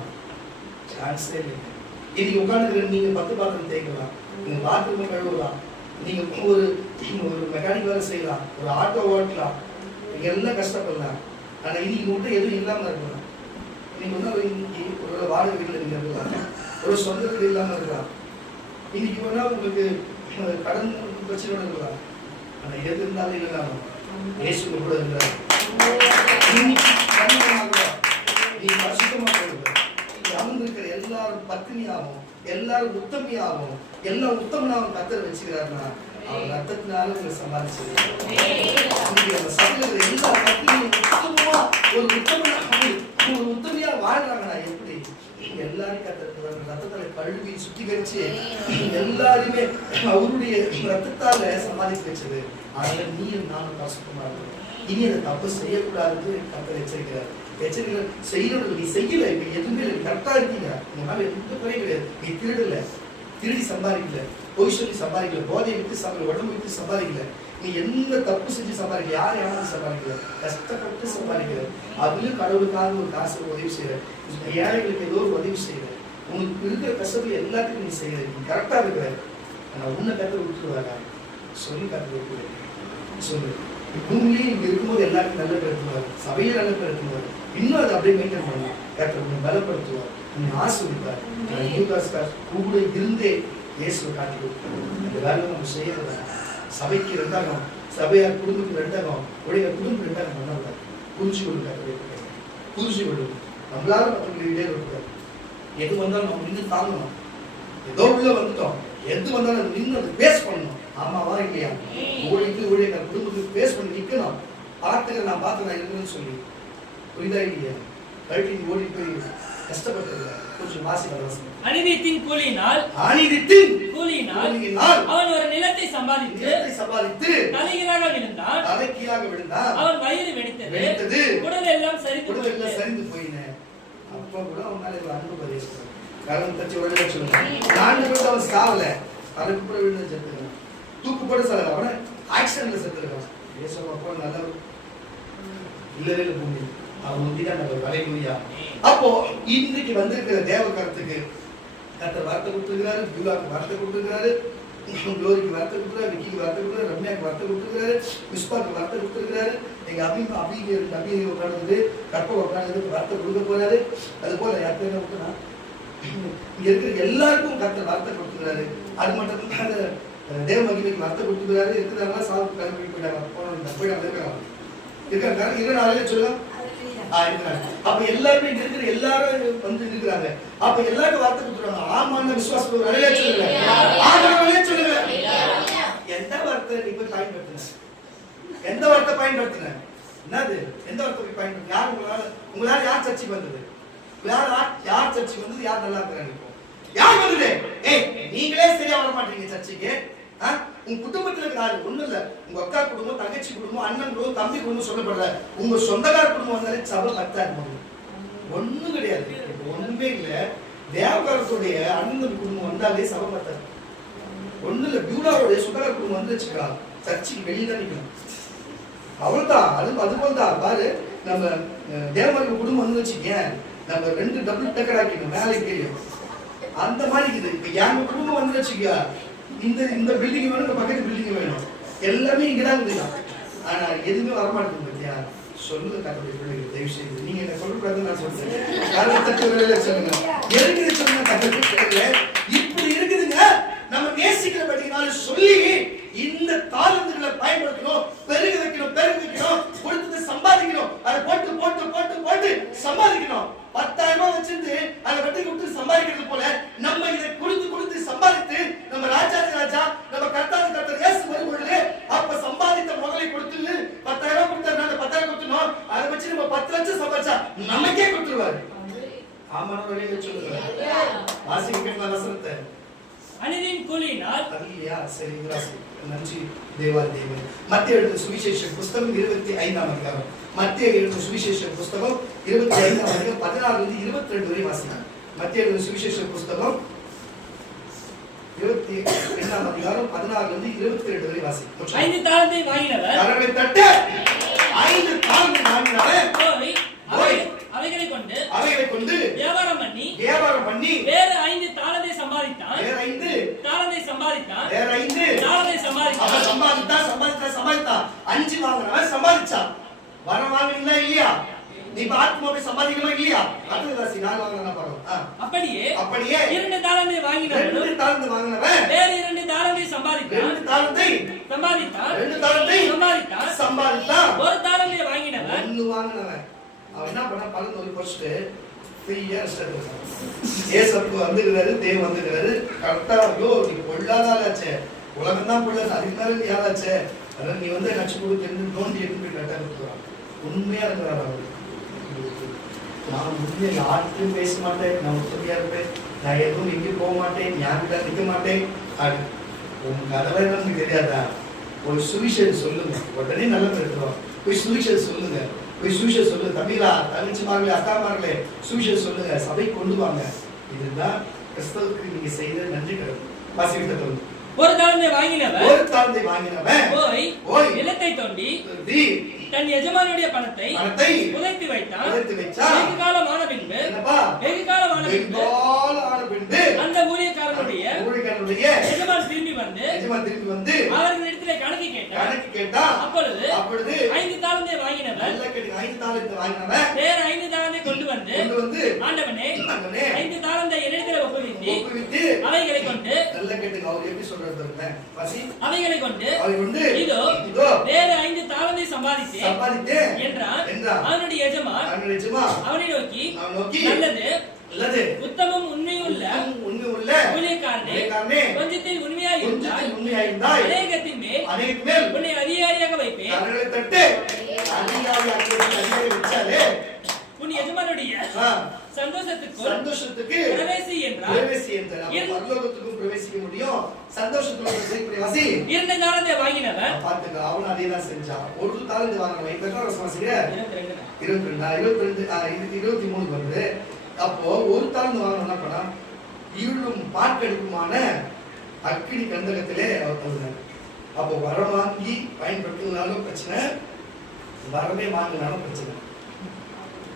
சான்ஸே இல்லை. இன்னைக்கு உட்கார்ந்து நீங்க 10 பாத்திரம் தேய்க்கலாம், நீங்க பாத்ரூம் கழுவலாம், நீங்க ஒரு மெக்கானிக் வேலை செய்யலாம், ஒரு ஆட்டோ ஓட்டலாம், நீங்க எல்லாம் கஷ்டப்படலாம். ஆனா இன்னைக்கு மட்டும் எதுவும் இல்லாம இருக்கலாம். நீங்க வந்து இன்னைக்கு ஒரு வாடகை வீட்டுல நீங்க இருக்கலாம், ஒரு சொந்த வீடு இல்லாம இருக்கலாம், இன்னைக்கு வேணா உங்களுக்கு கடன் பிரச்சனையோட இருக்கலாம். ஆனா எது இருந்தாலும் இல்லைனாலும் இயேசு கூட இருக்கிறார். நீ பரிசுத்தமா போடுங்க. அமர்ந்திருக்கிற எல்லாரும் பத்தினியாகவும், எல்லாரும் உத்தமியாகவும், எல்லாம் உத்தமனாகவும் கத்தர் வச்சுக்கிறாருன்னா அவர் ரத்தத்தினால உங்களை சம்பாதிச்சது. எல்லா பத்தினியும் உத்தமமா ஒரு உத்தமையா வாழ்றாங்கன்னா எப்படி? எல்லாரும் கத்தர் ரத்தத்தால கழுவி சுத்திகரிச்சு எல்லாருமே அவருடைய ரத்தத்தால சம்பாதிச்சு வச்சது. அதனால நீயும் நானும் பரிசுத்தமா இருக்கணும். இனி அதை தப்பு செய்யக்கூடாது கத்தர் எச்சரிக்கிறார். எச்சரிக்கை செய்யணும். நீ செய்யல, இப்ப எதுவுமே கரெக்டா இருக்கீங்க, உங்களால எந்த குறையும் கிடையாது. நீ திருடல, திருடி சம்பாதிக்கல, பொய் சொல்லி சம்பாதிக்கல, போதை விட்டு சம்பாதிக்கல, உடம்பு விட்டு சம்பாதிக்கல, நீ எந்த தப்பு செஞ்சு சம்பாதிக்கல, யார் யாரும் சம்பாதிக்கல, கஷ்டப்பட்டு சம்பாதிக்கல, அதுலயும் கடவுளுக்காக ஒரு காசு உதவி செய்யற, ஏழைகளுக்கு ஏதோ ஒரு உதவி செய்யற, உனக்கு இருக்கிற கஷ்டத்துல எல்லாத்துக்கும் நீ செய்யற, நீ கரெக்டா இருக்கிற. ஆனா உன்னை கத்து விட்டுருவாங்க சொல்லி கத்து விட்டுருவேன் சொல்லு. பூமியிலேயே இங்க இருக்கும்போது எல்லாருக்கும் நல்ல பேர் எடுத்துவார், சபையில நல்ல பேர் எடுத்துவார். இன்னும் அதை அப்படியே மெயின்டைன் பண்ணலாம். கர்த்தர் உன்னை பலப்படுத்துவார், உன்னை ஆசீர்வதிப்பார். கூட இருந்தே இயேசுவை காட்டி அந்த வேலை நம்ம செய்யறது. சபைக்கு ரெண்டாகும், சபையார் குடும்பத்துக்கு ரெண்டாகும், உடைய குடும்பம் ரெண்டாகும் பண்ணக்கூடாது. புரிஞ்சு கொடுக்காது, புரிஞ்சு கொடுக்கும். நம்மளால மற்றவங்களுக்கு இதே கொடுக்கூடாது. எது வந்தாலும் நம்ம நின்று தாங்கணும். ஏதோ உள்ள வந்துட்டோம், எது வந்தாலும் அது நின்று அது பேஸ் பண்ணணும். ஆமாவா இல்லையா? ஊழியக்கார குடும்பத்துக்கு பேஸ் பண்ணி நிற்கணும். பார்த்துக்க நான் பார்த்து நான் இருக்குன்னு சொல்லி புரிதா இல்லையா? கழட்டி ஓடி போய் கஷ்டப்பட்டு கொஞ்சம் வாசி வரவசம். அநீதியின் கூலியினால் அவன் ஒரு நிலத்தை சம்பாதித்து தலைகீழாக விழுந்தான். அவன் வயிறு வெடித்தது, உடல் எல்லாம் சரிந்து போயின. அப்ப கூட அவன் மேல அன்பு பதிவு காரணம் தச்சு உடனே சொல்லுங்க. 4 பேர் அவன் சாவல, அதுக்கு கூட விழுந்து செத்துருக்கான். தூக்கு போட சாகல, அவன ஆக்சிடென்ட்ல செத்துருக்கான். ஏசப்பா நல்ல இல்லவே இல்லை பூமி. அவன் உண்டிதான் நம்ம வலைகுரியா. அப்போ இன்னைக்கு வந்திருக்கிற தேவ கருத்துக்கு கர்த்தர் வார்த்தை கொடுத்துருக்கிறாரு, பியூலாக்கு வார்த்தை கொடுத்துருக்கிறாரு, குளோரிக்கு வார்த்தை கொடுத்துருக்காரு, விக்கிக்கு வார்த்தை கொடுக்குறாரு, ரம்யாக்கு வார்த்தை கொடுத்துருக்காரு, விஸ்வாக்கு வார்த்தை கொடுத்துருக்கிறாரு, எங்க அபி உட்காந்து கற்ப உட்காந்து வார்த்தை கொடுக்க போறாரு. அது போல யார்கிட்ட விட்டுனா இங்க இருக்கிற எல்லாருக்கும் கர்த்தர் வார்த்தை கொடுத்துருக்காரு. அது மட்டும் தேவ மகிமைக்கு வார்த்தை கொடுத்துருக்காரு. இருக்கிறவங்க சாப்பிட்டு கிளம்பி போயிட்டாங்க இருக்காங்க. இருக்காங்க சொல்லுங்க. அப்ப எல்லாருமே இருக்கிற எல்லாரும் வந்து இருக்கிறாங்க. அப்ப எல்லாருக்கும் வார்த்தை கொடுத்துருவாங்க. ஆமான விசுவாசம் அடையா சொல்லுங்க. எந்த வார்த்தை நீ போய் பயன்படுத்தின? எந்த வார்த்தை பயன்படுத்தின? என்னது? எந்த வார்த்தை போய் பயன்படுத்தின? யார் உங்களால யார் சர்ச்சைக்கு வந்தது? யார் சர்ச்சைக்கு வந்தது? யார் நல்லா இருக்கிறாங்க? யார் வந்தது? நீங்களே சரியா வர மாட்டீங்க சர்ச்சைக்கு. உங்க குடும்பத்துல இருக்கிறாரு ஒண்ணும் இல்ல, உங்க அக்கா குடும்பம், தங்கச்சி குடும்பம், அண்ணன் குடும்பம், தம்பி குடும்பம் சொல்லப்படுற உங்க சொந்தக்கார குடும்பம் வந்தாலே சபை பத்தாது. ஒண்ணும் கிடையாது, ஒண்ணுமே இல்ல. தேவகாரத்துடைய அண்ணன் குடும்பம் வந்தாலே சபை பத்தாது. ஒண்ணு இல்ல, பியூலாவுடைய சொந்தக்கார குடும்பம் வந்து வச்சுக்கா சர்ச்சைக்கு வெளியே தான் நிக்கணும். அவ்வளவுதான். அதுபோல்தான் பாரு, நம்ம தேவகார குடும்பம் வந்து வச்சுக்கேன், நம்ம 2 டபுள் டக்கர் ஆக்கிக்கணும், மேலே கீழே அந்த மாதிரி இருக்குது. இப்ப எங்க குடும்பம் வந்து வச்சுக்கா, இந்த பில்டிங் வேணும், இந்த பக்கத்து பில்டிங் வேணும், எல்லாமே இங்கதான் இருக்குதான். ஆனா எதுவுமே வரமாட்டேங்குது. பத்தியா சொல்லுங்க கத்தோடைய பிள்ளைகள், தயவு செய்து நீங்க என்ன சொல்லக்கூடாதுன்னு நான் சொல்றேன். சொல்லுங்க இருக்குது, சொல்லுங்க கத்தோடைய இப்படி இருக்குதுங்க. நம்ம நேசிக்கிறபடினால சொல்லி இந்த தாளந்துகளை பயன்படுத்தணும், பெருக வைக்கணும், கொடுத்தது சம்பாதிக்கணும், அதை போட்டு போட்டு போட்டு போட்டு சம்பாதிக்கணும். 10,000 ரூபாய் வச்சிருந்து அதை வட்டி கொடுத்து சம்பாதிக்கிறது போல நம்ம இதை கொடுத்து சம்பாதித்து நம்ம ராஜா நம்ம கர்த்தர் இயேசு வரும்பொழுது அப்ப சம்பாதித்த முதலை கொடுத்து 10,000 ரூபாய் கொடுத்தாரு, 10,000 கொடுத்தணும், அதை வச்சு நம்ம 10 லட்சம் சம்பாதிச்சா நமக்கே கொடுத்துருவாரு. ஆமா, வெளியில சொல்லுங்க. வாசிக்க வசனத்தை அநீதியின் கூலியினால் அல்லேலூயா. சரி, நன்றி தேவா தேவன். மத்திய எழுதின சுவிசேஷ புஸ்தகம் 25ஆம் அதிகாரம். மத்திய எழுதின சுவிசேஷ புஸ்தகம் 25ஆம் அதிகாரம் 16 லிருந்து 22 வரை வாசிக்கலாம். மத்திய எழுதின சுவிசேஷ புஸ்தகம் 25ஆம் அதிகாரம் 16 லிருந்து 22 வரை வாசிக்கலாம். 5 தாளந்தை வாங்கினவர் கரங்களை தட்டு. 5 தாளந்தை வாங்கினவர் போய் அவைகளை கொண்டு வியாபாரம் பண்ணி வேற 5 தாளந்தை சம்பாதித்தான். சம்பாதித்தான். 5 வாங்குறவன் சம்பாதிச்சான். வரம் வாங்குறீங்களா இல்லையா? நீ ஆத்மாவை சம்பாதிக்கணும் இல்லையா? அதுதான் நான் வாங்குறேன் பாருங்க. அப்படியே 2 தாளந்தை வாங்கினவன் வேற 2 தாளந்தை சம்பாதித்தான். ஒரு தாளந்தை வாங்கினவன் அவன் என்ன பண்ண பலன் ஒரு போஸ்ட் ஃப்ரீயா ஸ்டார்ட் ஏசப்பு வந்துக்கிறாரு, தேவ வந்துக்கிறாரு. கரெக்டா ஐயோ நீ பொல்லாதாச்சே, உலகம் தான் பொல்லாது, அதுக்கு மேல யாராச்சே, அதான் நீ வந்து நச்சு கொடுத்து நோண்டி எடுத்து போய் கரெக்டா கொடுத்துருவான். உண்மையா இருக்கிறார் அவரு. நான் உண்மையை யார்கிட்டையும் பேச மாட்டேன், நான் உத்தமையா இருப்பேன், நான் எதுவும் எங்கேயும் போக மாட்டேன், யார்கிட்ட நிற்க மாட்டேன். உங்க அதெல்லாம் எனக்கு தெரியாதா? ஒரு சுவிசேஷம் சொல்லுங்க, உடனே நல்லது எடுத்துருவோம். போய் சுவிசேஷம் சொல்லுங்க, போய் சுவிசேஷம் சொல்லுங்க. தம்பிகளா, தங்கச்சிமார்களே, அக்காமார்களே, சுவிசேஷம் சொல்லுங்க, சபை கொண்டு வாங்க. இதுதான் கிறிஸ்தவுக்கு நீங்க செய்த நன்றி கடன். வாசிக்கிட்ட ஒரு தாளந்தை வாங்கினவன் போய் நிலத்தை தோண்டி தன் எஜமானுடைய பணத்தை புதைத்து வைத்தான். வெகு காலமான பின்பு அந்த ஊழியக்காரனுடைய எஜமான் திரும்பி வந்து அவர்களிடத்திலே கணக்கு கேட்டான். அப்பொழுது 5 தாளந்தை வாங்கினவன் வேற 5 தாளந்தை கொண்டு வந்து, ஆண்டவனே 5 தாளந்தை என்னிடத்திலே ஒப்புவித்து அவைகளை கொண்டு நல்ல கேட்டுங்க, அவர் எப்படி சொல்றாரு பாருங்க. வாசி. அவைகளை கொண்டு இதோ வேறு 5 தாலந்தை சம்பாதித்தேன் என்றான். அவனுடைய எஜமான் அவனை நோக்கி நல்லது உத்தமம் உண்மையுள்ள ஊழியக்காரனே, கொஞ்சத்தில் உண்மையாயிருந்தாய், அநேகத்தின் மேல் உன்னை அதிகாரியாக வைப்பேன். உன் எஜமானுடைய சந்தோஷத்துக்கு பிரவேசி என்றார். பரலோகத்துக்கும் பிரவேசிக்க முடியும், சந்தோஷத்துக்கு வாசி. 2 தாலந்தை வாங்கினவன் பாத்துங்க, அவன் அதே தான் செஞ்சான். 1 தாலந்தை வாங்கினவன் இப்ப எத்தனை வருஷம் வாசிங்க? 23 வருது. அப்போ 1 தாலந்து வாங்கணும் என்ன பண்ணா, இருளும் பார்க்கெடுக்குமான அக்கினி கந்தகத்திலே அவர் தள்ளினார். அப்போ வரம் வாங்கி பயன்படுத்தினாலும் பிரச்சனை, வரமே வாங்கினாலும் பிரச்சனை.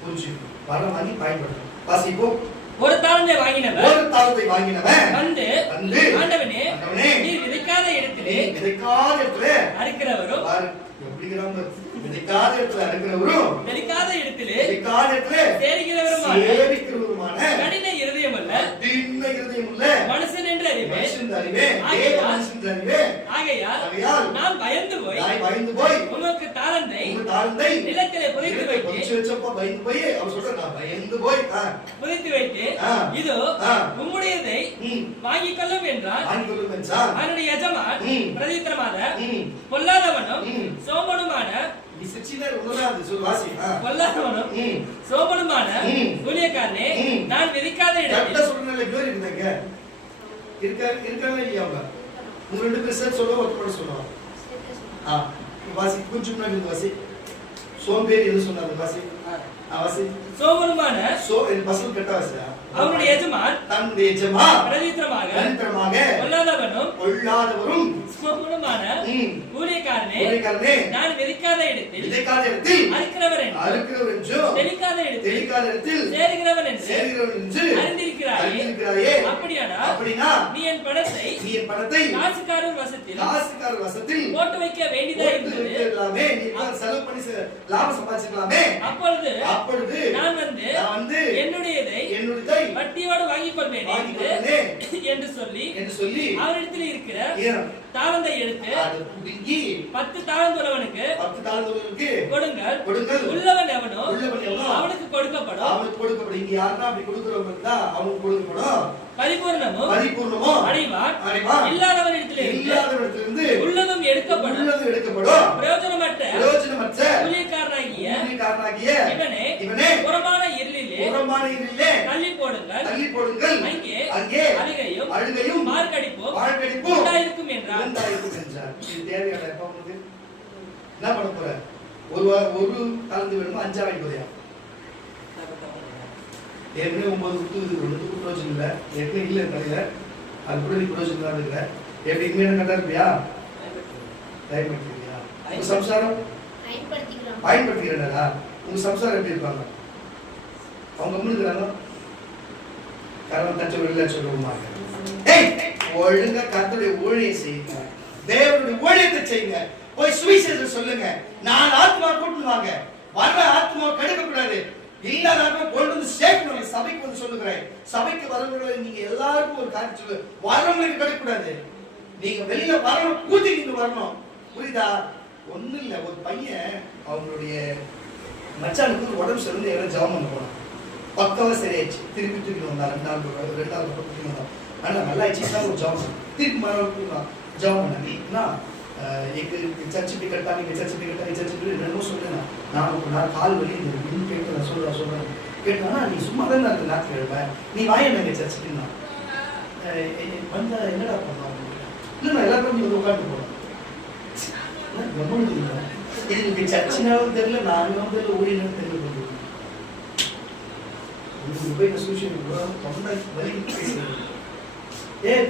புரிஞ்சு, வரம் வாங்கி பயன்படுத்தணும். வாசிப்போம். 1 தாலந்தை வாங்கினவன் வந்து ஆண்டவனே, நீர் விதைக்காத இடத்திலே அறுக்கிறவரும், விதைக்காத இடத்துல அறுக்கிறவரும், விதைக்காத இடத்திலே சேரிக்கிறவருமான கடின இருதயம் அல்ல மனுஷன் என்று அறிவேன். ஆகையால் நான் பயந்து போய் உமக்கு தாலந்தை நிலத்திலே புதைத்து வைத்து இதோ உம்முடையதை வாங்கிக் கொள்ளும் என்றான். அவனுடைய எஜமான் பிரதித்திரமாக பொல்லாதவனும் சோமனுமான ஊழியக்காரனே, நான் விதிக்காத இடத்தில் சூழ்நிலை பேர் இருந்தாங்க இருக்காங்க இல்லையா? உங்க 2 பேர் சார் சொல்ல ஒருத்தர் சொல்லுவாங்க. வாசி கொஞ்சம் முன்னாடி வாசி. சோம்பேறி எது சொன்னாரு? வாசி. வாசி. சோமனுமான பசங்க கெட்ட வாசி. அவனுடைய எஜமான் பிரதித்திரமாக பொல்லாதவரும் சோமனுமான ஊழியக்காரனே, நான் விதிக்காத இடத்தில் அறுக்கிறவர் என்றும் தெளிக்காத இடத்தில் சேருகிறவன் என்று அறிந்திருக்கிறாயே. அப்படியானா நீ என் பணத்தை காசுக்காரர் வசத்தில் போட்டு வைக்க வேண்டியதா இருந்தது. அப்பொழுது நான் வந்து என்னுடையதை வட்டியோடு வாங்கிக் கொள்வேன் என்று சொல்லி அவரிடத்தில் இருக்கிற தாளந்தை எடுத்து 10 தாளந்து உள்ளவனுக்கு கொடுங்கள். உள்ளவன் எவனோ அவனுக்கு கொடுக்கப்படும். இங்க யாருன்னா அப்படி கொடுக்கிறவங்க அவனுக்கு கொடுக்கப்படும். பரிபூர்ணமும் அடைவான். இல்லாதவனிடத்திலிருந்து உள்ளதும் எடுக்கப்படும். பிரயோஜனமற்ற ஊழியக்காரனாகிய இவனே புறமான இருளிலே தள்ளி போடுங்கள். அங்கே அழுகையும் மார்க்கடிப்பும் உண்டாயிருக்கும் என்றார். என்ன பண்ண போற? ஒரு கலந்து வேணுமா? 5 வாங்கி போறியா? ஏற்கனவே 9 குத்து பிரோஜனம் இல்லை. ஏற்கனவே இல்லை கடையில, அது கூட நீ பிரோஜனம் தான் இருக்கிற. எப்படி இனிமே கட்டா இருப்பியா? பயன்படுத்திக்கிறியா? உங்க சம்சாரம் பயன்படுத்திக்கிறா? உங்க சம்சாரம் எப்படி இருப்பாங்க? அவங்க முன்னுக்குறாங்க கரணம் தச்ச வெளியில சொல்லுவாங்க. ஒழுங்கா கர்த்தருடைய ஊழியம் செய்யுங்க, தேவனுடைய ஊழியத்தை செய்யுங்க, போய் சுவிசேஷம் சொல்லுங்க. 4 ஆத்மா கூட்டிட்டு வாங்க. வர்ற ஆத்மா கெடுக்கக்கூடாது, இல்லாத ஆத்மா கொண்டு வந்து சேர்க்கணும். சபைக்கு வந்து சொல்லுகிறேன், சபைக்கு வரவங்களை நீங்க எல்லாருக்கும் ஒரு காரியம் சொல்லு. வரவங்களுக்கு கெடுக்கக்கூடாது, நீங்க வெளியில வரணும், கூட்டிட்டு வரணும். புரியுதா? ஒண்ணு இல்ல, ஒரு பையன் அவங்களுடைய மச்சானுக்கு உடம்பு சரியில்லை, எல்லாம் ஜெபம் பண்ண போனான். பக்கவா சரியாயிடுச்சு. திருப்பி தூக்கி வந்தான். 2 நாள் தூக்கி வந்தான். ஆனா நல்லா ஆயிடுச்சு. ஒரு ஜெபம் திருப்பி மறுபடியும் ஜெபம் பண்ணா எங்க சர்ச்சு இப்படி கட்டா, நீங்க சர்ச்சு இப்படி கட்டா, சர்ச்சு இப்படி ரெண்டும் சொல்லுங்க. நான் கால் வலி இன்னும் கேட்க நான் சொல்றேன் கேட்டானா, நீ சும்மா தான் இருக்கு நாட்டு எழுப்பேன், நீ வாங்க எங்க சர்ச்சுக்குன்னா வந்தா என்னடா பண்ணோம்? இல்லை நான் எல்லாருக்கும் நீங்க உட்காந்து போனேன். இது சர்ச்சினாலும் தெரியல, நானும் தெரியல, ஊழியனும் தெரியல.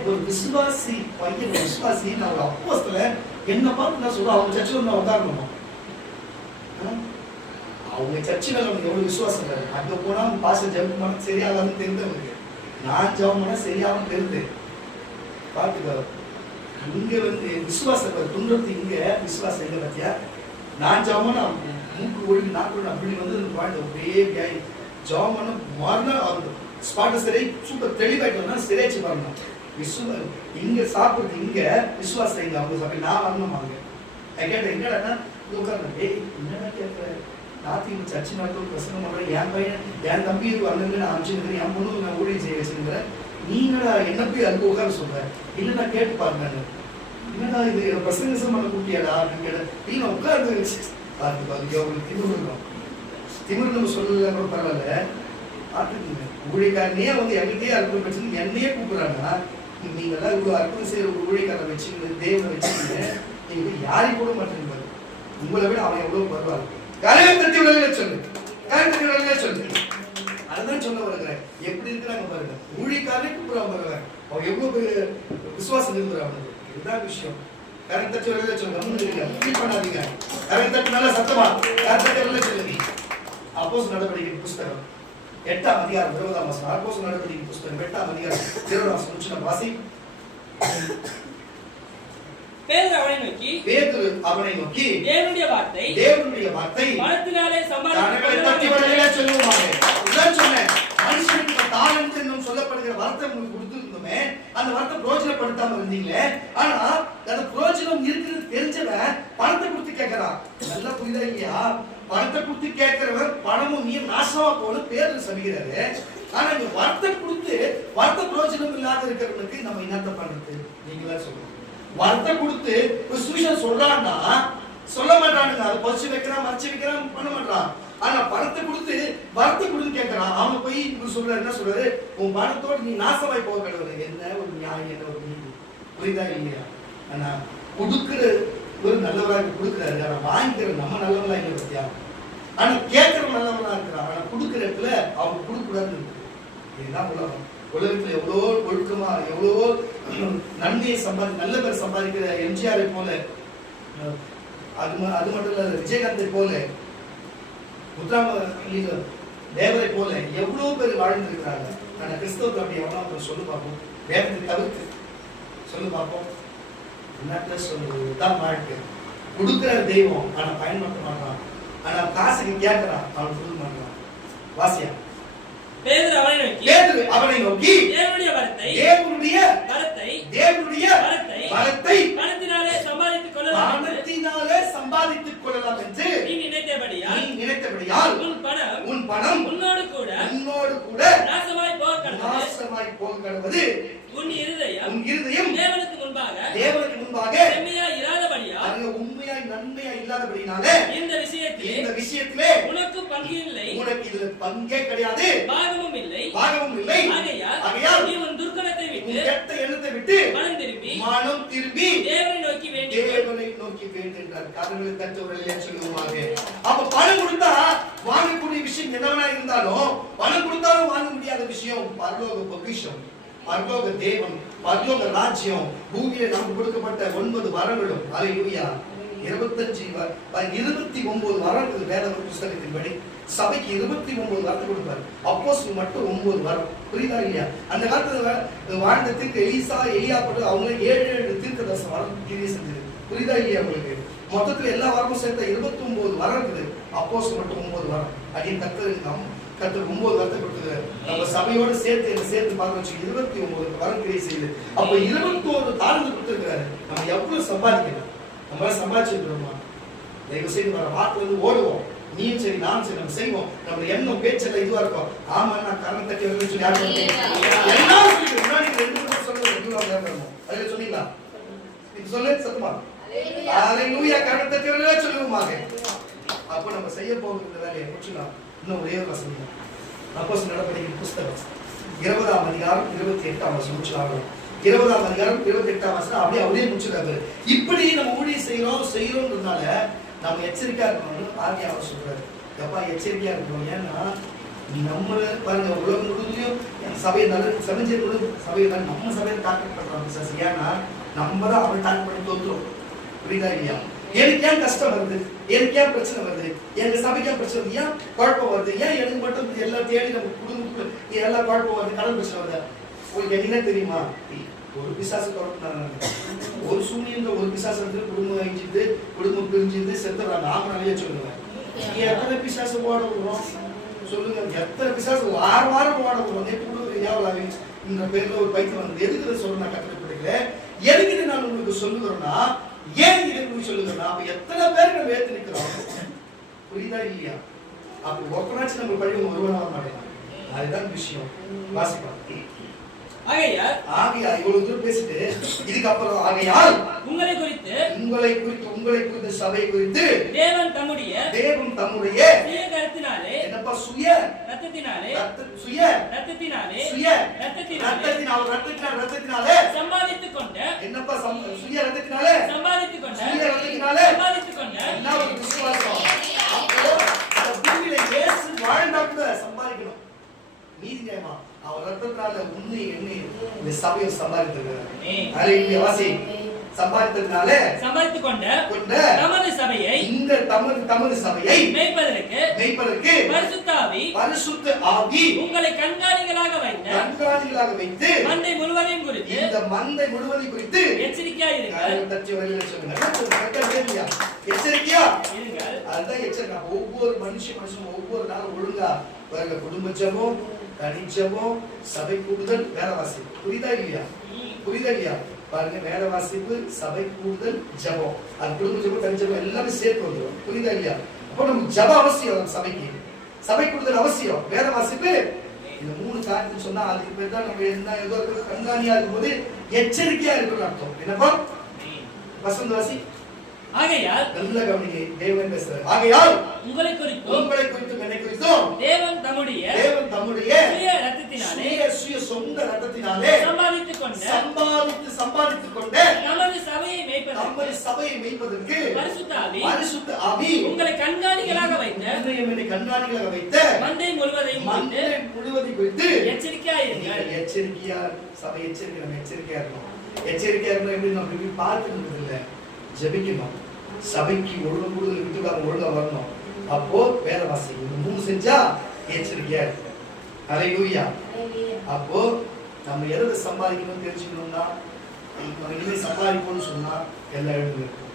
ஒரு விசுவாசி பையன், விசுவாசி நான் ஒரு அப்போஸ்தல என்ன பார்த்து நான் சொல்றேன், அவங்க சர்ச்சில் நான் உட்காரணுமா? அவங்க சர்ச்சில் அவனுக்கு எவ்வளவு விசுவாசம் இல்லை. அங்க போனா பாச ஜெபம் பண்ண சரியாகாதுன்னு தெரிந்தவனுக்கு, நான் ஜெபம் பண்ண சரியாகவும் தெரிந்து பார்த்துக்கோ. இங்க வந்து விசுவாசம் துன்பத்து, இங்க விசுவாசம் எங்க பார்த்தியா? நான் ஜெபம் பண்ண மூக்கு ஒழுங்கு நாக்கு அப்படி வந்து வாழ்ந்த ஒரே வியாதி ஜெபம் பண்ண மறுநாள் ஆகுது ஸ்பாட் சரி சூப்பர் தெளிவாயிட்டோம்னா சிறைச்சு வரணும். இங்க சாப்பிடுறது இங்க விசுவாசம் இங்க அவங்க சாப்பிட்டு நான் வரணும் அங்க. நான் கேட்டேன் என்னடா உட்கார்ந்து டேய் என்னடா கேட்கற நாத்திக்கு சர்ச்சை நடத்தும் பிரசங்கம் பண்றேன் என் பையன் என் தம்பி அங்கே நான் அனுப்பிச்சுக்கிறேன் என் பொண்ணு நான் ஊழியம் செய்ய வச்சுருக்கிறேன் நீங்களா என்ன போய் அதுக்கு உட்கார சொல்றேன் இல்லை நான் கேட்டு பாருங்க என்னடா இது பிரசங்கம் பண்ண கூட்டியாடா அப்படின்னு கேட்டேன் இல்லை உட்கார்ந்து பார்த்து பாருங்க அவங்களுக்கு திமிர் இருக்கும் திமிர் நம்ம சொல்லல கூட பரவாயில்ல பார்த்துக்கீங்க ஊழியக்காரனே வந்து என்கிட்டயே அற்புதம் வச்சு என்னையே கூப்பிடுறாங்கன்னா நீங்கள்லாம் இவ்வளோ அற்புதம் செய்யற ஒரு ஊழியக்காரனை வச்சுக்கிட்டு தேவனை வச்சுக்கிட்டு நீங்க யாரையும் கூட மாட்டேங்க உங்களை விட அவன் எவ்வளவு பரவாயில்ல கரையை தட்டி விடல சொல்லு கரையை தட்டி விடல சொல்லு அதுதான் சொல்ல வருகிறேன் எப்படி இருக்கிறாங்க பாருங்க ஊழியக்காரனே கூப்பிடுறான் பாருங்க அவன் எவ்வளவு விசுவாசம் இருக்கிறாங்க இதுதான் விஷயம் கரையை தட்டி விடல சொல்லுங்க ஃபீல் பண்ணாதீங்க கரையை தட்டி நல்லா சத்தமா கரையை தட்டி விடல சொல்லுங்க அப்போஸ்தலர் நடவடிக்கை புஸ்தகம் 8ஆம் அதிகாரம் 20ஆம் வசனம் அப்போஸ்தலர் நடவடிக்கை புஸ்தகம் 8ஆம் அதிகாரம் 20ஆம் வசனம் வாசி பேதுரு அவனை நோக்கி தேவனுடைய வார்த்தை பணத்தினாலே சம்பாதிக்க சொல்லுவாங்க இதான் சொன்னேன் மனுஷனுக்கு தாளந்து என்னும் சொல்லப்படுகிற வார்த்தை உங்களுக்கு கொடுத்துருந்தோமே அந்த வார்த்தை பிரயோஜனப்படுத்தாம இருந்தீங்களே ஆனா அந்த பிரயோஜனம் இருக்கிறது தெரிஞ்சவன் பணத்தை கொடுத்து கேட்கறான் நல்லா புரியுதா இல்லையா பணத்தை கொடுத்து கேட்கிறவன் பணமும் நீர் நாசமா போன பேர் சபிக்கிறாரு ஆனா இந்த வார்த்தை கொடுத்து வார்த்தை பிரயோஜனம் இல்லாத இருக்கிறவனுக்கு நம்ம என்னத்த பண்றது நீங்களா சொல்லுங்க வார்த்தை கொடுத்து சுவிசேஷம் சொல்றான்னா சொல்ல மாட்டானுங்க அதை பறிச்சு வைக்கிறான் மறைச்சு வைக்கிறான் பண்ண மாட்டான் ஆனா பணத்தை கொடுத்து வார்த்தை கொடுன்னு கேட்கறான் அவன் போய் சொல்றாரு என்ன சொல்றாரு உன் பணத்தோட நீ நாசமாய் போக கிடையாது என்ன ஒரு நியாயம் என்ன ஒரு நீதி புரியுதா இல்லையா ஆனா கொடுக்குற ஒரு நல்லவராக கொடுக்குறாரு ஆனா வாங்கிக்கிற நம்ம நல்லவங்களா இல்லை பத்தியா ஆனா கேட்கறவன் நல்லவங்களா இருக்கிறான் ஆனா கொடுக்குற இடத்துல அவங்க கொடுக்கூடாதுன்னு இருக்கு இதுதான் உலகம் உலகத்துல எவ்வளவோ ஒழுக்கமா எவ்வளவோ நன்மையை நல்ல பேர் சம்பாதிக்கிற எம்ஜிஆரை போல அது மட்டும் இல்ல விஜயகாந்தை போல முத்துராம தேவரை போல எவ்வளவு பேர் வாழ்ந்திருக்கிறாங்க ஆனா கிறிஸ்தவர்கள் அப்படி எவ்வளவு சொல்லு பார்ப்போம் வேதத்தை தவிர்த்து சொல்லு பார்ப்போம் என்ன சொல்லுதான் வாழ்க்கை கொடுக்கிற தெய்வம் ஆனா பயன்படுத்த மாட்டான் ஆனா காசுக்கு கேட்கிறான் அவன் சொல்ல மாட்டான் வாசியா பேதுரு அவனை நோக்கி தேவனுடைய வரத்தை பணத்தினாலே சம்பாதித்துக் கொள்ளலாம் என்று நீ நினைத்தபடியால் உன் பணம் உன்னோடு கூட நாசமாய் போக கடவது உன் இருதயம் தேவனுக்கு முன்பாக உண்மையாய் நன்மையாய் இல்லாதபடினாலே இந்த விஷயத்திலே உனக்கு பங்கு இல்லை உனக்கு இதுல பங்கே கிடையாது பாகமும் இல்லை ஆகையால் நீ உன் துர்க்கணத்தை விட்டு கெட்ட எண்ணத்தை விட்டு மனம் திரும்பி தேவனை நோக்கி வேண்டும் என்றார் காரணங்களை தற்றவர்களே சொல்லுவாங்க அப்ப பணம் கொடுத்தா வாங்கக்கூடிய விஷயம் என்னவனா இருந்தாலும் பணம் கொடுத்தாலும் வாங்க முடியாத விஷயம் பரலோக பொக்கிஷம் பரலோக தேவன் பரலோக ராஜ்யம் பூமியில நமக்கு கொடுக்கப்பட்ட 9 வரங்களும் அல்லேலூயா 29 வரங்கள் வேத புத்தகத்தின்படி சபைக்கு 29 வரத்தை கொடுப்பார் அப்போஸ்தலர் மட்டும் 9 வரம் புரியுதா இல்லையா அந்த காலத்துல வாழ்ந்த தீர்க்க எலியா போட்டு அவங்க 7 தீர்க்கதரிசன வரம் கிரியை செஞ்சது புரியுதா இல்லையா உங்களுக்கு மொத்தத்துல எல்லா வரமும் சேர்த்த 29 வரம் இருக்குது அப்போஸ்தலர் மட்டும் 9 வரம் அப்படின்னு கர்த்தர் 9 வரத்தை கொடுத்துருக்காரு நம்ம சபையோடு சேர்த்து பார்க்க வச்சு 29 வரம் கிரியை செய்யுது அப்ப 21 தாழ்ந்து கொடுத்துருக்காரு நம்ம எவ்வளவு சம்பாதிக்கணும் நம்மளால சம்பாதிச்சிருக்கிறோமா தயவு செய்து வர வார்த்தை வந்து ஓடுவோம் நீயும் சரி நானும் சரி நம்ம செய்வோம் நம்ம எண்ணம் பேச்செல்லாம் இதுவா இருக்கும் ஆமா நான் கரணம் தட்டி வந்து சொல்லி யாரும் எல்லாம் முன்னாடி 2 பேர் சொல்றது இதுவா இருக்கணும் அதுல சொன்னீங்களா நீங்க சொல்ல சத்தமா ஹalleluya கரணம் தட்டி வந்து சொல்லுவோமாக அப்ப நம்ம செய்ய போகிற வேலையை முடிச்சலாம் இன்னும் ஒரே ஒரு வசனம் அப்போஸ்தலர் நடவடிக்கை புஸ்தகம் 20ஆம் அதிகாரம் 28ஆம் வசனம் முடிச்சலாம் 20ஆம் அதிகாரம் 28ஆம் வசனம் அப்படியே முடிச்சிட்டாரு இப்படி நம்ம ஊழியம் செய்யறோம்ன்றதுனால நம்ம எச்சரிக்கையா இருக்கணும்னு ஆதியார் சொல்றாரு எப்பா எச்சரிக்கையா இருக்கணும் ஏன்னா நம்ம பாருங்க உலகம் முழுவதும் சபையை சபையை நம்ம சபையை டார்கெட் பண்றாங்க சார் ஏன்னா நம்ம தான் அவரை டார்கெட் பண்ணி தோற்றுறோம் புரியுதா இல்லையா எனக்கு ஏன் கஷ்டம் வருது எனக்கு ஏன் பிரச்சனை வருது எங்க சபைக்கு ஏன் பிரச்சனை வருது ஏன் குழப்பம் வருது ஏன் எனக்கு மட்டும் எல்லாம் தேடி நம்ம குடும்பத்துக்குள்ள எல்லாம் குழப்பம் வருது கடன் பிரச்சனை வருது உங்களுக்கு என்ன தெரியுமா ஒரு பிசாசு தொடர்ந்து ஒரு சூழ்நிலை ஒரு பிசாசு வந்து குடும்பம் அழிஞ்சிட்டு குடும்பம் பிரிஞ்சிட்டு செத்துறாங்க நாம நிறைய சொல்லுவேன் எத்தனை பிசாசு ஓட விடுறோம் சொல்லுங்க, எத்தனை பிசாசு வாரம் ஓட நேற்று கூட ஒரு ஞாபகம் இந்த பேர்ல ஒரு பைத்தியம் வந்தது. எதுக்கு இதை சொல்ல நான் கற்றுக்கொடுக்கிறேன், எதுக்கு இதை நான் உங்களுக்கு சொல்லுகிறேன்னா, ஏன் இதை உங்களுக்கு சொல்லுகிறேன்னா, அப்ப எத்தனை பேர் நம்ம ஏத்து நிற்கிறோம், புரியுதா இல்லையா? அப்ப ஒருத்தனாச்சும் நம்ம பள்ளி ஒருவனாக மாட்டேன். அதுதான் விஷயம். வாசிக்கலாம். ஆகையால் இவ்வளவு தூரம் பேசிட்டு இதுக்கப்புறம் ஆகையால் உங்களை குறித்து சபை குறித்து தேவன் தம்முடைய சுய கருத்தினாலே என்னப்பா சுய ரத்தத்தினாலே சம்பாதித்துக் கொண்ட என்னப்பா சுய ரத்தத்தினாலே என்ன ஒரு விசுவாசம். அப்போ அந்த பூமியில இயேசு வாழ்ந்தாகூட சம்பாதிக்கணும். நீதிநேயமா அவர் ரத்தத்தினால உன்னை என்னை இந்த சபையை சம்பாதித்திருக்கிறார். வாசி சம்பாதித்ததுனால சம்பாதித்துக் கொண்ட தமது சபையை இந்த தமது சபையை மேய்ப்பதற்கு பரிசுத்த ஆவி உங்களை கண்காணிகளாக வைத்து மந்தை முழுவதையும் குறித்து இந்த மந்தை முழுவதையும் குறித்து எச்சரிக்கையா இருங்கள். எச்சரிக்கையா இருங்கள். அதுதான் எச்சரிக்கை. ஒவ்வொரு மனுஷன் ஒவ்வொரு நாளும் ஒழுங்கா பாருங்க, குடும்ப ஜெபம், தனி ஜெபம், சபை கூடுதல், வேத வாசிப்பு. புரியுதா இல்லையா? பாருங்க, வேத வாசிப்பு, சபை கூடுதல், ஜெபம், அது குடும்ப ஜெபம், தனி ஜெபம் எல்லாமே சேர்த்து வந்துடும். புரியுதா இல்லையா? அப்போ நமக்கு ஜெபம் அவசியம், சபைக்கு சபை கூடுதல் அவசியம், வேத வாசிப்பு. இந்த 3 காரியத்தை சொன்னா அதுக்கு பேர் தான் நம்ம என்ன ஏதோ கண்காணியா இருக்கும்போது எச்சரிக்கையா இருக்கணும் அர்த்தம். என்னப்பா வசந்த வாசி. ஆகையால் நல்ல கவனிங்க, தேவன் பேசுறார். ஆகையால் உங்களை குறித்தும் என்னை குறித்தும் தேவன் தம்முடைய சுய சொந்த ரத்தத்தினாலே சம்பாதித்துக் கொண்ட நமது சபையை மேய்ப்பதற்கு பரிசுத்த ஆவி உங்களை கண்காணிகளாக வைத்த மந்தை முழுவதையும் குறித்து எச்சரிக்கையா இருங்கள். எச்சரிக்கையா சபை எச்சரிக்கையா இருக்கணும். எச்சரிக்கையா இருக்கணும். எப்படி நம்ம இப்படி பார்த்துக்கிறது இல்லை, ஜெபிக்கணும். சபைக்கு ஒழுங்கா வரணும். அப்போ வேத வாசிக்கணும். இந்த 3 செஞ்சா எச்சரிக்கையா இருக்கு. ஹல்லேலூயா. அப்போ நம்ம எதை சம்பாதிக்கணும்னு தெரிஞ்சுக்கணும்னா, இனிமே சம்பாதிக்கணும்னு சொன்னா எல்லாம் எழுந்து இருக்கும்.